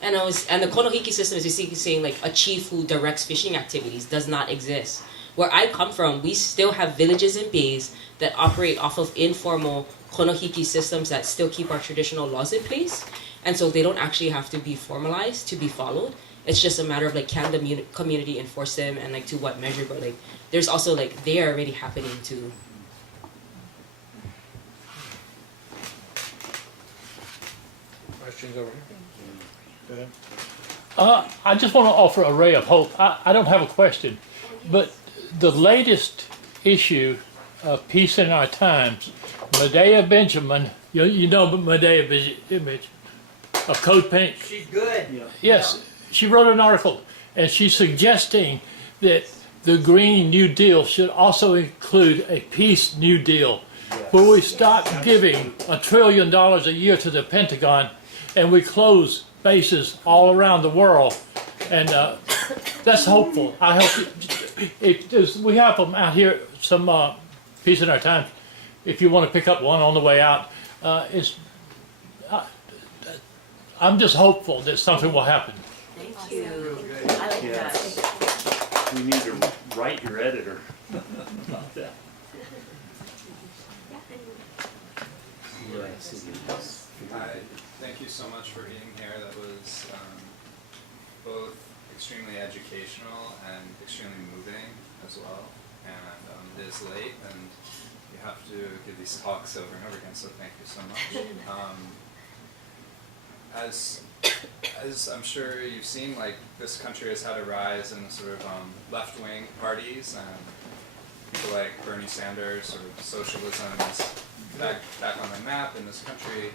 And the konohiki system is basically saying like a chief who directs fishing activities does not exist. Where I come from, we still have villages and bays that operate off of informal konohiki systems that still keep our traditional laws in place. And so they don't actually have to be formalized to be followed. It's just a matter of like, can the community enforce them and like to what measure, but like there's also like, they are already happening too. Questions over here? Go ahead. I just want to offer a ray of hope. I don't have a question, but the latest issue of Peace in Our Times, Medea Benjamin, you know Medea Benjamin, of Code Pink. She's good. Yes, she wrote an article, and she's suggesting that the Green New Deal should also include a Peace New Deal, where we stop giving $1 trillion a year to the Pentagon, and we close bases all around the world, and that's hopeful. I hope we have them out here, some Peace in Our Times, if you want to pick up one on the way out. I'm just hopeful that something will happen. Thank you. Real good. I like Yes. that. We need to write your editor about that. Hi, thank you so much for being here. That was both extremely educational and extremely moving as well. And it is late, and you have to give these talks over and over again, so thank you so much. As I'm sure you've seen, like, this country has had a rise in sort of left-wing parties, and people like Bernie Sanders, sort of socialism is back on the map in this country.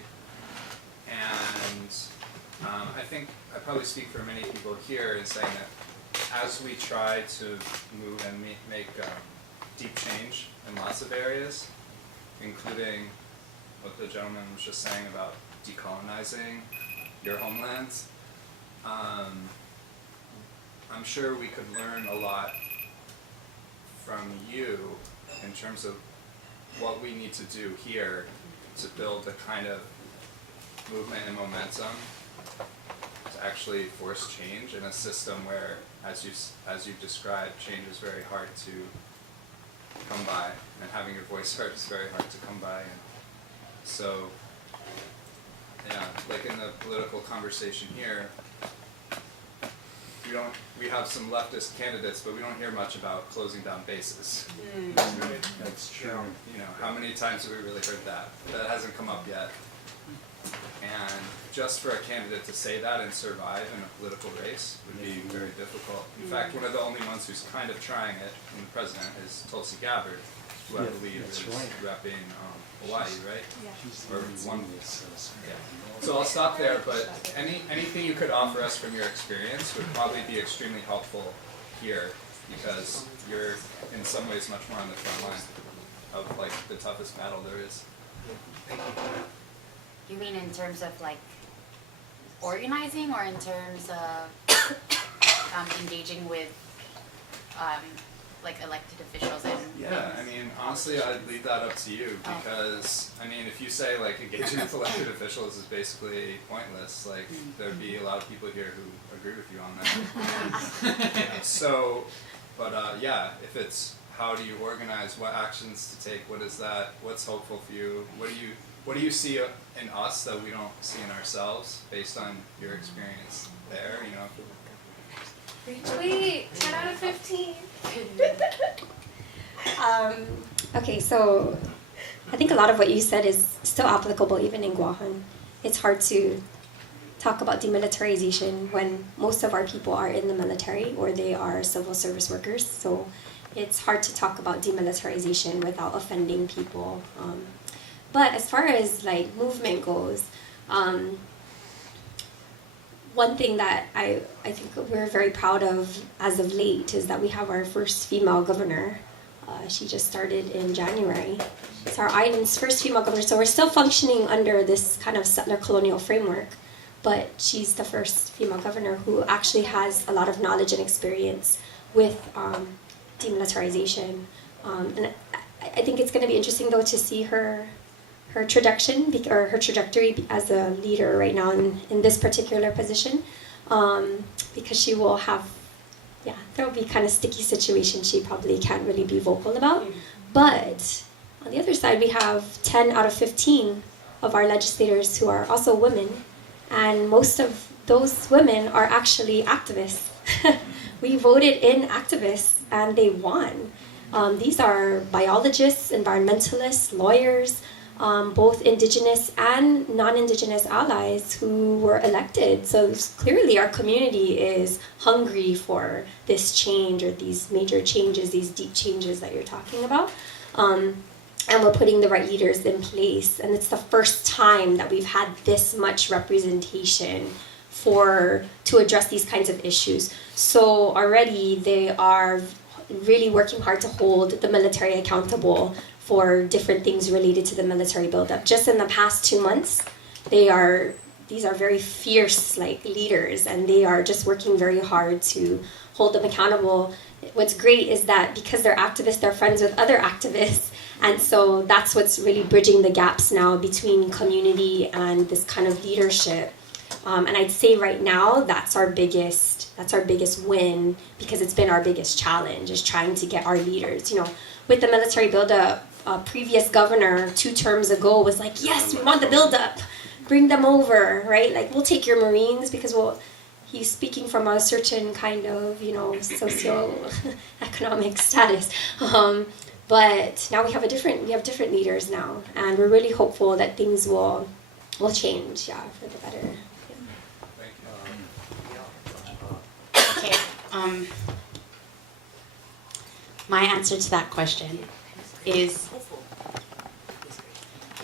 And I think I probably speak for many people here in saying that as we try to move and make deep change in lots of areas, including what the gentleman was just saying about decolonizing your homelands, I'm sure we could learn a lot from you in terms of what we need to do here to build the kind of movement and momentum to actually force change in a system where, as you've described, change is very hard to come by, and having your voice heard is very hard to come by. And so, yeah, like in the political conversation here, we have some leftist candidates, but we don't hear much about closing down bases. Right? That's true. You know, how many times have we really heard that? That hasn't come up yet. And just for a candidate to say that and survive in a political race would be very difficult. In fact, one of the only ones who's kind of trying it in the president is Tulsi Gabbard, who I believe is repping Hawaiʻi, right? Yeah. Or one. Yeah. So I'll stop there, but anything you could offer us from your experience would probably be extremely helpful here, because you're in some ways much more on the front line of, like, the toughest battle there is. Thank you. You mean in terms of like organizing, or in terms of engaging with like elected officials and Yeah, I mean, honestly, I'd leave that up to you, because, I mean, if you say, like, engaging with elected officials is basically pointless, like, there'd be a lot of people here who agree with you on that. So, but yeah, if it's how do you organize, what actions to take, what is that, what's hopeful for you, what do you see in us that we don't see in ourselves based on your experience there, you know? Retweet, 10 out of 15. Okay, so I think a lot of what you said is still applicable even in Guahan. It's hard to talk about demilitarization when most of our people are in the military or they are civil service workers. So it's hard to talk about demilitarization without offending people. But as far as like movement goes, one thing that I think we're very proud of as of late is that we have our first female governor. She just started in January. It's our island's first female governor, so we're still functioning under this kind of settler colonial framework, but she's the first female governor who actually has a lot of knowledge and experience with demilitarization. And I think it's going to be interesting, though, to see her trajectory as a leader right now in this particular position, because she will have, there will be kind of sticky situations she probably can't really be vocal about. But on the other side, we have 10 out of 15 of our legislators who are also women, and most of those women are actually activists. We voted in activists, and they won. These are biologists, environmentalists, lawyers, both indigenous and non-indigenous allies who were elected. So clearly our community is hungry for this change, or these major changes, these deep changes that you're talking about. And we're putting the right leaders in place. And it's the first time that we've had this much representation to address these kinds of issues. So already they are really working hard to hold the military accountable for different things related to the military buildup. Just in the past 2 months, these are very fierce leaders, and they are just working very hard to hold them accountable. What's great is that because they're activists, they're friends with other activists, And so that's what's really bridging the gaps now between community and this kind of leadership. And I'd say right now that's our biggest win, because it's been our biggest challenge, is trying to get our leaders. You know, with the military buildup, previous governor 2 terms ago was like, yes, we want the buildup, bring them over, right? Like, we'll take your Marines, because he's speaking from a certain kind of, you know, socio-economic status. But now we have different leaders now, and we're really hopeful that things will change, for the better. Okay. My answer to that question is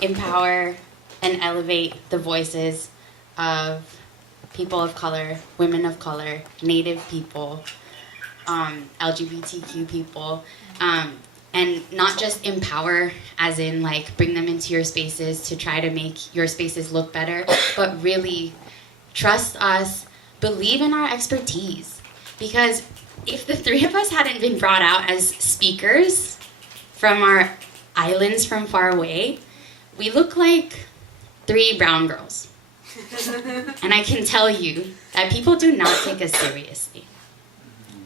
empower and elevate the voices of people of color, women of color, Native people, LGBTQ people, and not just empower as in like bring them into your spaces to try to make your spaces look better, but really trust us, believe in our expertise. Because if the 3 of us hadn't been brought out as speakers from our islands from far away, we look like 3 brown girls. And I can tell you that people do not take us seriously.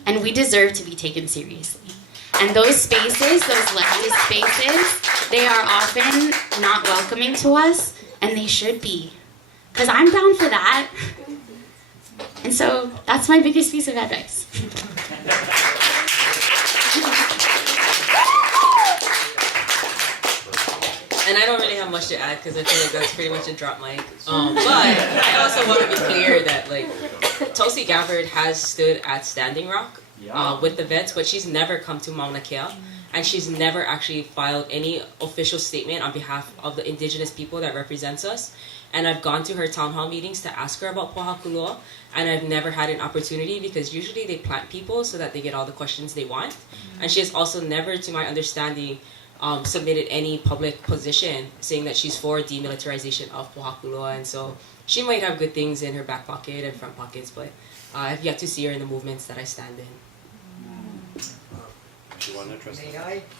And we deserve to be taken seriously. And those spaces, those leftist spaces, they are often not welcoming to us, and they should be. Because I'm down for that. And so that's my biggest piece of advice. And I don't really have much to add because I feel like that's pretty much a drop mic. But I also want to be clear that like Tulsi Gabbard has stood at Standing Rock with the vets, but she's never come to Mauna Kea, and she's never actually filed any official statement on behalf of the indigenous people that represents us. And I've gone to her town hall meetings to ask her about Pohakuloa, and I've never had an opportunity because usually they plant people so that they get all the questions they want. And she has also never, to my understanding, submitted any public position saying that she's for demilitarization of Pohakuloa. And so she might have good things in her back pocket and front pockets, but I've yet to see her in the movements that I stand in. Do you want to address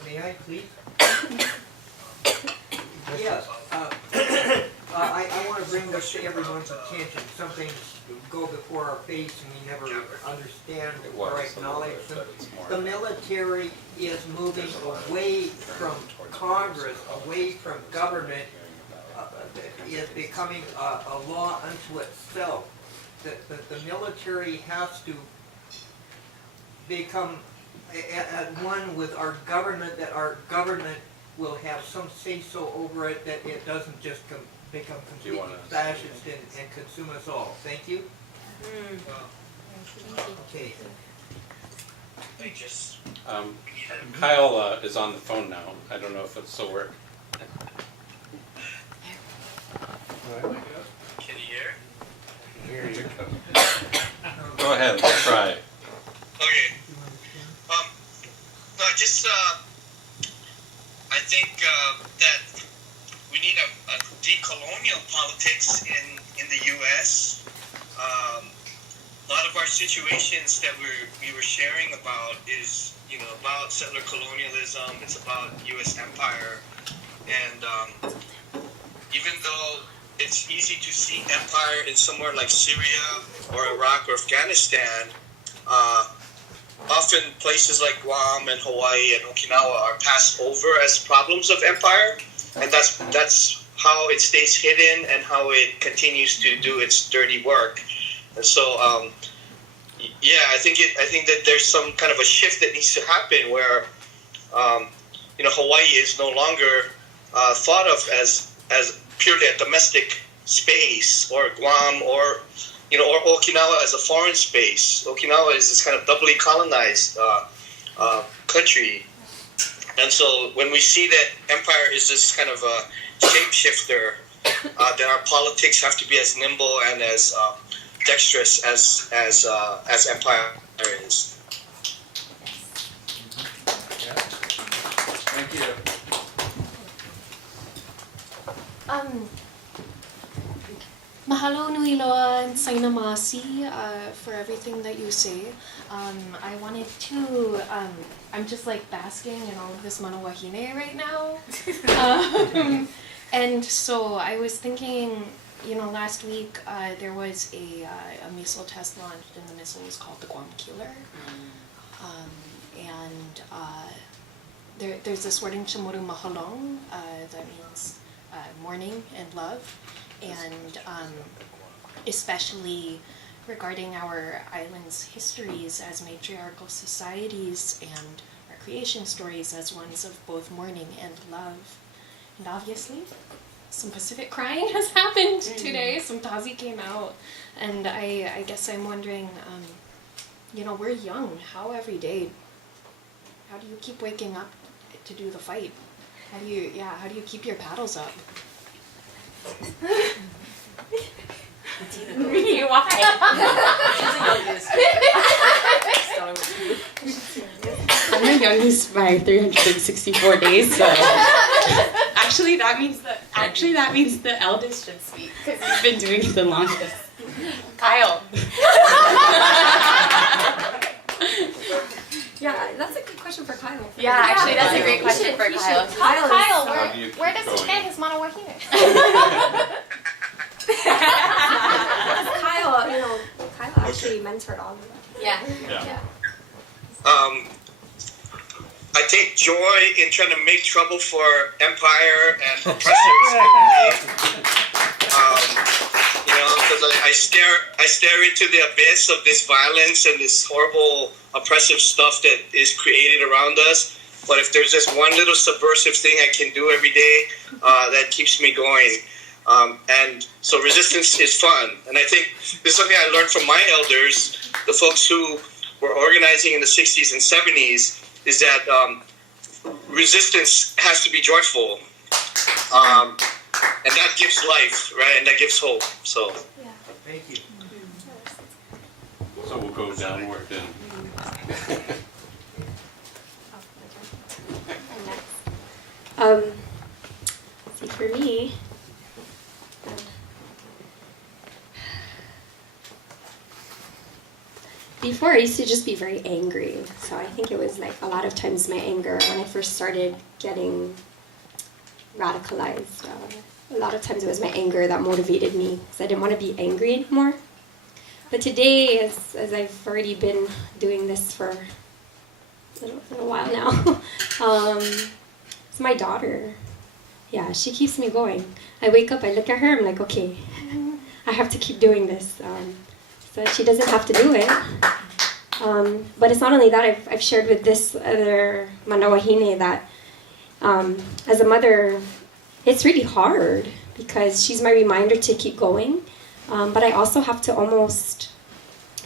May I please? Yes. I want to bring this to everyone's attention. Some things go before our face and we never understand or acknowledge them. The military is moving away from Congress, away from government, is becoming a law unto itself. The military has to become at one with our government, that our government will have some say-so over it, that it doesn't just become completely fascist and consume us all. Thank you. Okay. Kyle is on the phone now. I don't know if it'll still work. Can you hear? Here you go. Go ahead, let's try. Okay. No, just I think that we need a decolonial politics in the U.S. A lot of our situations that we were sharing about is, you know, about settler colonialism. It's about U.S. empire, and even though it's easy to see empire in somewhere like Syria or Iraq or Afghanistan, often places like Guam and Hawaii and Okinawa are passed over as problems of empire, and that's how it stays hidden and how it continues to do its dirty work. And so, I think that there's some kind of a shift that needs to happen where, Hawaii is no longer thought of as purely a domestic space, or Guam, or Okinawa as a foreign space. Okinawa is this kind of doubly colonized country. And so when we see that empire is this kind of a shapeshifter, then our politics have to be as nimble and as dexterous as empire is. Thank you. Mahalo nui loa and sainamasi for everything that you say. I wanted to, I'm just like basking in all of this Mānoa hine right now. And so I was thinking, you know, last week there was a missile test launched, and the missile was called the Guam Killer. There's this word in Chamoru mahalong that means mourning and love. And especially regarding our island's histories as matriarchal societies and our creation stories as ones of both mourning and love. And obviously, some Pacific crying has happened today. Some Tazi came out. And I guess I'm wondering, you know, we're young. How every day, how do you keep waking up to do the fight? How do you keep your paddles up? Really? Why? I'm the youngest by 364 days, so actually that means the eldest should speak because he's been doing it the longest. Kyle. Yeah, that's a good question for Kyle. Yeah, actually, that's a great question for Kyle. Kyle, How do you where keep does he going? get his Mānoa hine? Kyle, you know, Kyle actually mentored all of us. Yeah. I take joy in trying to make trouble for empire and oppressors. You know, because I stare into the abyss of this violence and this horrible oppressive stuff that is created around us. But if there's just one little subversive thing I can do every day, that keeps me going. And so resistance is fun. And I think this is something I learned from my elders, the folks who were organizing in the 60s and 70s, is that resistance has to be joyful. And that gives life, right? And that gives hope. So, Thank you. So we'll go downward then. See, for me, before I used to just be very angry. So I think it was like a lot of times my anger when I first started getting radicalized. A lot of times it was my anger that motivated me because I didn't want to be angry anymore. But today, as I've already been doing this for a little while now, it's my daughter. Yeah, she keeps me going. I wake up, I look at her, I'm like, okay, I have to keep doing this. So she doesn't have to do it. But it's not only that, I've shared with this other Mānoa hine that as a mother, it's really hard because she's my reminder to keep going. But I also have to almost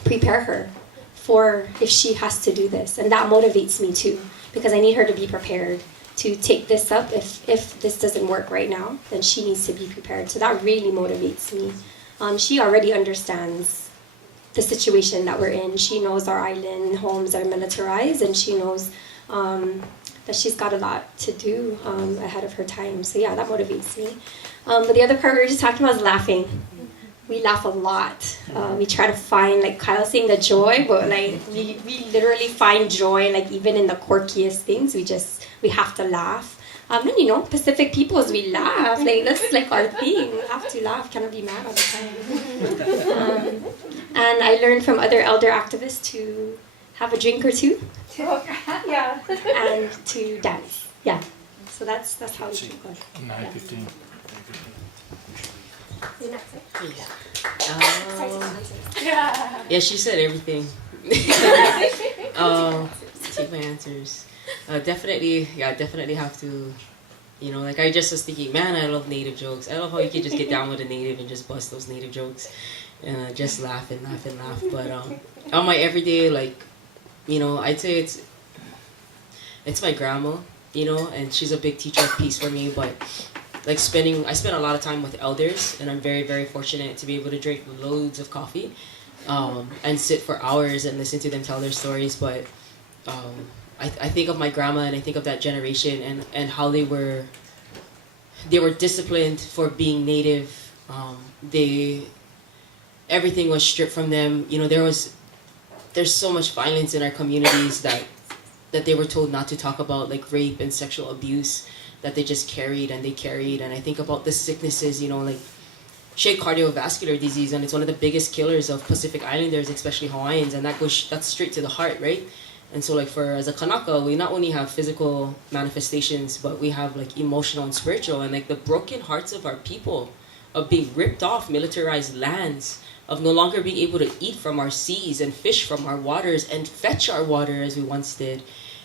prepare her for if she has to do this. And that motivates me too, because I need her to be prepared to take this up. If this doesn't work right now, then she needs to be prepared. So that really motivates me. She already understands the situation that we're in. She knows our island homes are militarized, and she knows that she's got a lot to do ahead of her time. So yeah, that motivates me. But the other part we were just talking about is laughing. We laugh a lot. We try to find, like Kyle saying, the joy, but like we literally find joy, like even in the quirkiest things. We have to laugh. And you know, Pacific peoples, we laugh. Like that's like our thing. We have to laugh. Cannot be mad all the time. And I learned from other elder activists to have a drink or two. Yeah. And to dance. Yeah. So that's how we keep going. 9:15. Yeah, she said everything. Take my answers. Definitely have to, you know, like I just was thinking, man, I love native jokes. I love how you can just get down with a native and just bust those native jokes and just laugh and laugh and laugh. But on my everyday, like, you know, I'd say it's my grandma, you know, and she's a big teacher of peace for me. But like I spend a lot of time with elders, and I'm very, very fortunate to be able to drink loads of coffee and sit for hours and listen to them tell their stories. But I think of my grandma, and I think of that generation and how they were disciplined for being native Everything was stripped from them. You know, there's so much violence in our communities that they were told not to talk about, like rape and sexual abuse, that they just carried. And I think about the sicknesses, you know, like she had cardiovascular disease, and it's one of the biggest killers of Pacific Islanders, especially Hawaiians, and that's straight to the heart, right? And so, like, as a Kanaka, we not only have physical manifestations, but we have like emotional and spiritual, and like the broken hearts of our people, of being ripped off militarized lands, of no longer being able to eat from our seas and fish from our waters and fetch our water as we once did,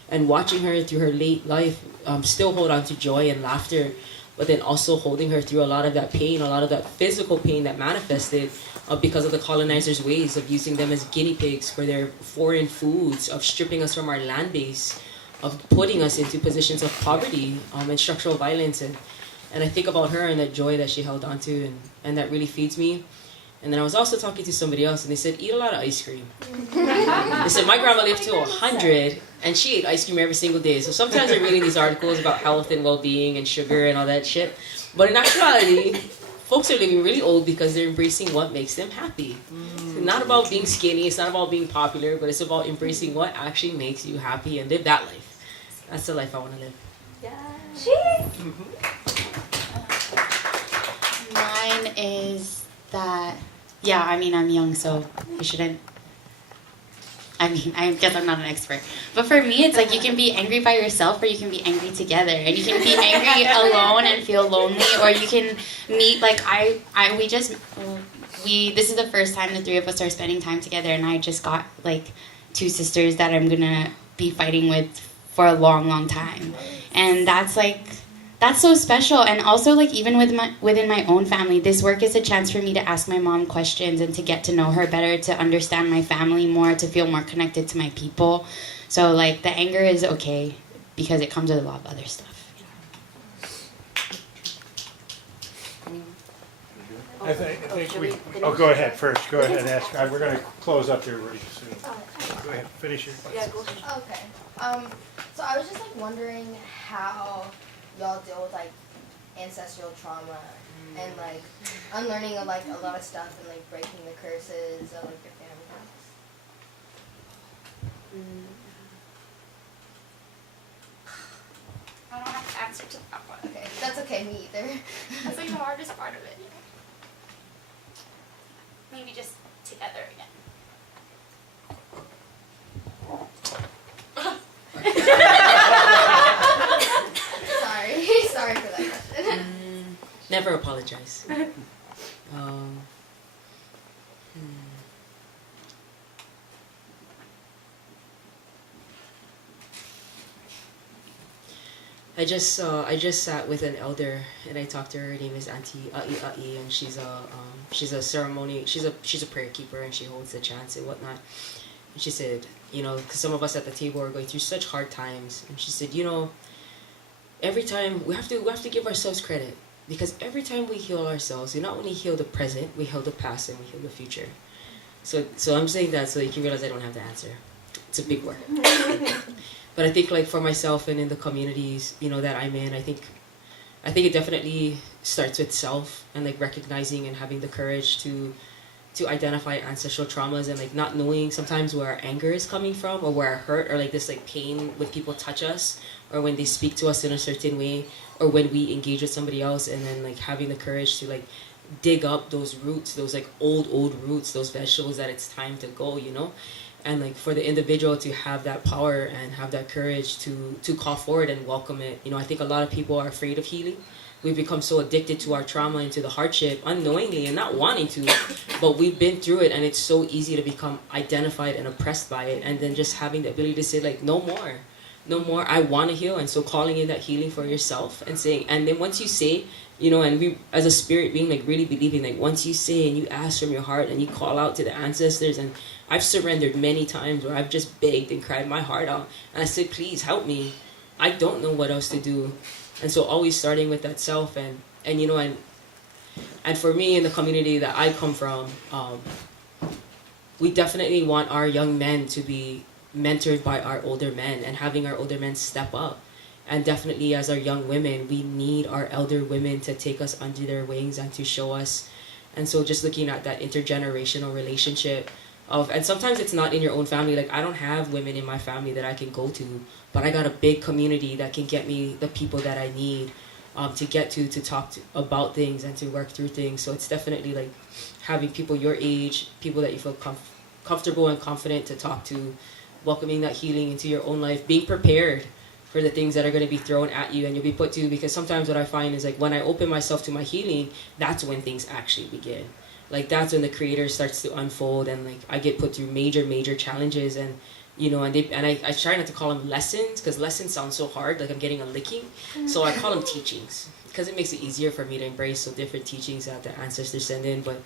and watching her through her late life still hold on to joy and laughter, but then also holding her through a lot of that pain, a lot of that physical pain that manifested because of the colonizers' ways of using them as guinea pigs for their foreign foods, of stripping us from our land base, of putting us into positions of poverty and structural violence. And I think about her and that joy that she held on to, and that really feeds me. And then I was also talking to somebody else, and they said, eat a lot of ice cream. They said, my grandma lived to 100, and she ate ice cream every single day. So sometimes I'm reading these articles about health and well-being and sugar and all that shit. But in actuality, folks are living really old because they're embracing what makes them happy. It's not about being skinny, it's not about being popular, but it's about embracing what actually makes you happy and live that life. That's the life I want to live. Mine is that, yeah, I mean, I'm young, so you shouldn't. I mean, I guess I'm not an expert. But for me, it's like you can be angry by yourself, or you can be angry together. And you can be angry alone and feel lonely, or you can meet, like, this is the first time the three of us are spending time together, and I just got, like, two sisters that I'm gonna be fighting with for a long, long time. And that's, like, that's so special. And also, like, even within my own family, this work is a chance for me to ask my mom questions and to get to know her better, to understand my family more, to feel more connected to my people. So, like, the anger is okay because it comes with a lot of other stuff. I think we, go ahead first. Go ahead and ask. We're going to close up here really soon. Go ahead, finish your. Yeah, go ahead. Okay. So I was just like wondering how y'all deal with like ancestral trauma and like unlearning of like a lot of stuff and like breaking the curses of like your family house. I don't have an answer to that one. Okay, that's okay, me either. That's like the hardest part of it. Maybe just together again. Sorry for that question. Never apologize. I just sat with an elder and I talked to her. Her name is Auntie Ai, and she's a ceremony. She's a prayer keeper, and she holds the chants and whatnot. And she said, you know, because some of us at the table are going through such hard times, and she said, you know, every time we have to give ourselves credit, because every time we heal ourselves, we not only heal the present, we heal the past, and we heal the future. So I'm saying that so you can realize I don't have the answer. It's a big word. But I think, like, for myself and in the communities, you know, that I'm in, I think it definitely starts with self and like recognizing and having the courage to identify ancestral traumas and like not knowing sometimes where our anger is coming from, or where our hurt or like this like pain when people touch us or when they speak to us in a certain way, or when we engage with somebody else, and then like having the courage to like dig up those roots, those like old roots, those vegetables that it's time to go, you know. And like for the individual to have that power and have that courage to call forward and welcome it. You know, I think a lot of people are afraid of healing. We've become so addicted to our trauma and to the hardship unknowingly and not wanting to, but we've been through it, and it's so easy to become identified and oppressed by it. And then just having the ability to say like, no more, I want to heal. And so calling in that healing for yourself and saying, and then once you say, you know, and we as a spirit being like really believing, like once you say and you ask from your heart and you call out to the ancestors, and I've surrendered many times where I've just begged and cried my heart out and I said, please help me. I don't know what else to do. And so always starting with that self and you know, and for me in the community that I come from, we definitely want our young men to be mentored by our older men and having our older men step up And definitely as our young women, we need our elder women to take us under their wings and to show us. And so just looking at that intergenerational relationship of, and sometimes it's not in your own family. Like, I don't have women in my family that I can go to, but I got a big community that can get me the people that I need to get to talk about things and to work through things. So it's definitely like having people your age, people that you feel comfortable and confident to talk to, welcoming that healing into your own life, being prepared for the things that are going to be thrown at you and you'll be put to, because sometimes what I find is like when I open myself to my healing, that's when things actually begin. Like that's when the creator starts to unfold, and like I get put through major challenges, and you know, and I try not to call them lessons, because lessons sound so hard, like I'm getting a licking, so I call them teachings, because it makes it easier for me to embrace so different teachings that the ancestors send in. But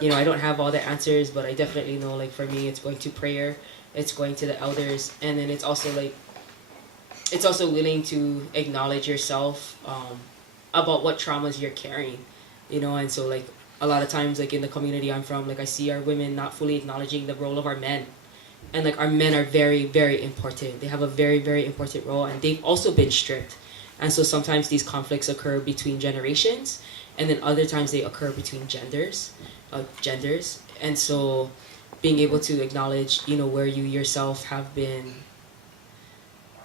you know, I don't have all the answers, but I definitely know, like for me, it's going to prayer, it's going to the elders, and then it's also like, it's also willing to acknowledge yourself about what traumas you're carrying, you know. And so like a lot of times, like in the community I'm from, like I see our women not fully acknowledging the role of our men, and like our men are very important. They have a very important role, and they've also been stripped. And so sometimes these conflicts occur between generations, and then other times they occur between genders. And so being able to acknowledge, you know, where you yourself have been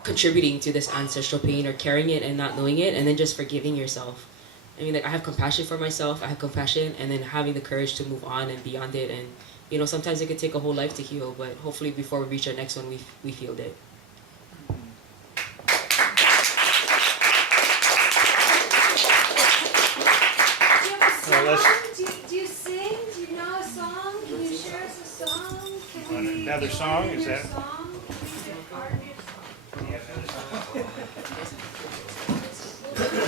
contributing to this ancestral pain or carrying it and not knowing it, and then just forgiving yourself. I mean, like I have compassion for myself, I have compassion, and then having the courage to move on and beyond it. And you know, sometimes it could take a whole life to heal, but hopefully before we reach our next one, we've healed it. Do you sing? Do you know a song? Can you share us a song? Can we Another song? Is that?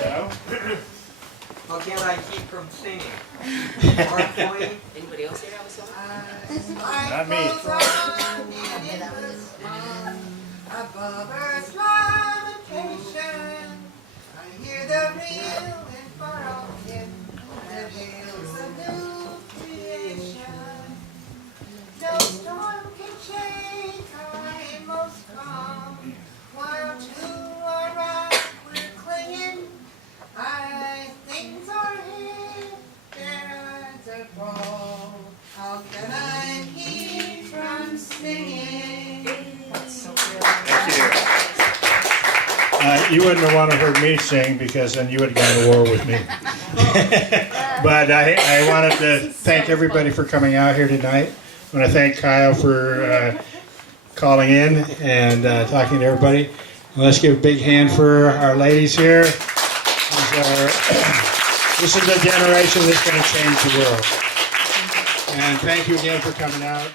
No? How can I keep from singing? Anybody else hear that song? Not me. Above Earth's lamentation, I hear the real and far off hymn that hails a new creation. No storm can shake our inmost calm, while to our rock we're clinging. Things are here, their odds are fall. How can I keep from singing? Thank you. You wouldn't have wanted to heard me sing, because then you would have gone to war with me. But I wanted to thank everybody for coming out here tonight. I want to thank Kyle for calling in and talking to everybody. And let's give a big hand for our ladies here. This is the generation that's going to change the world. And thank you again for coming out.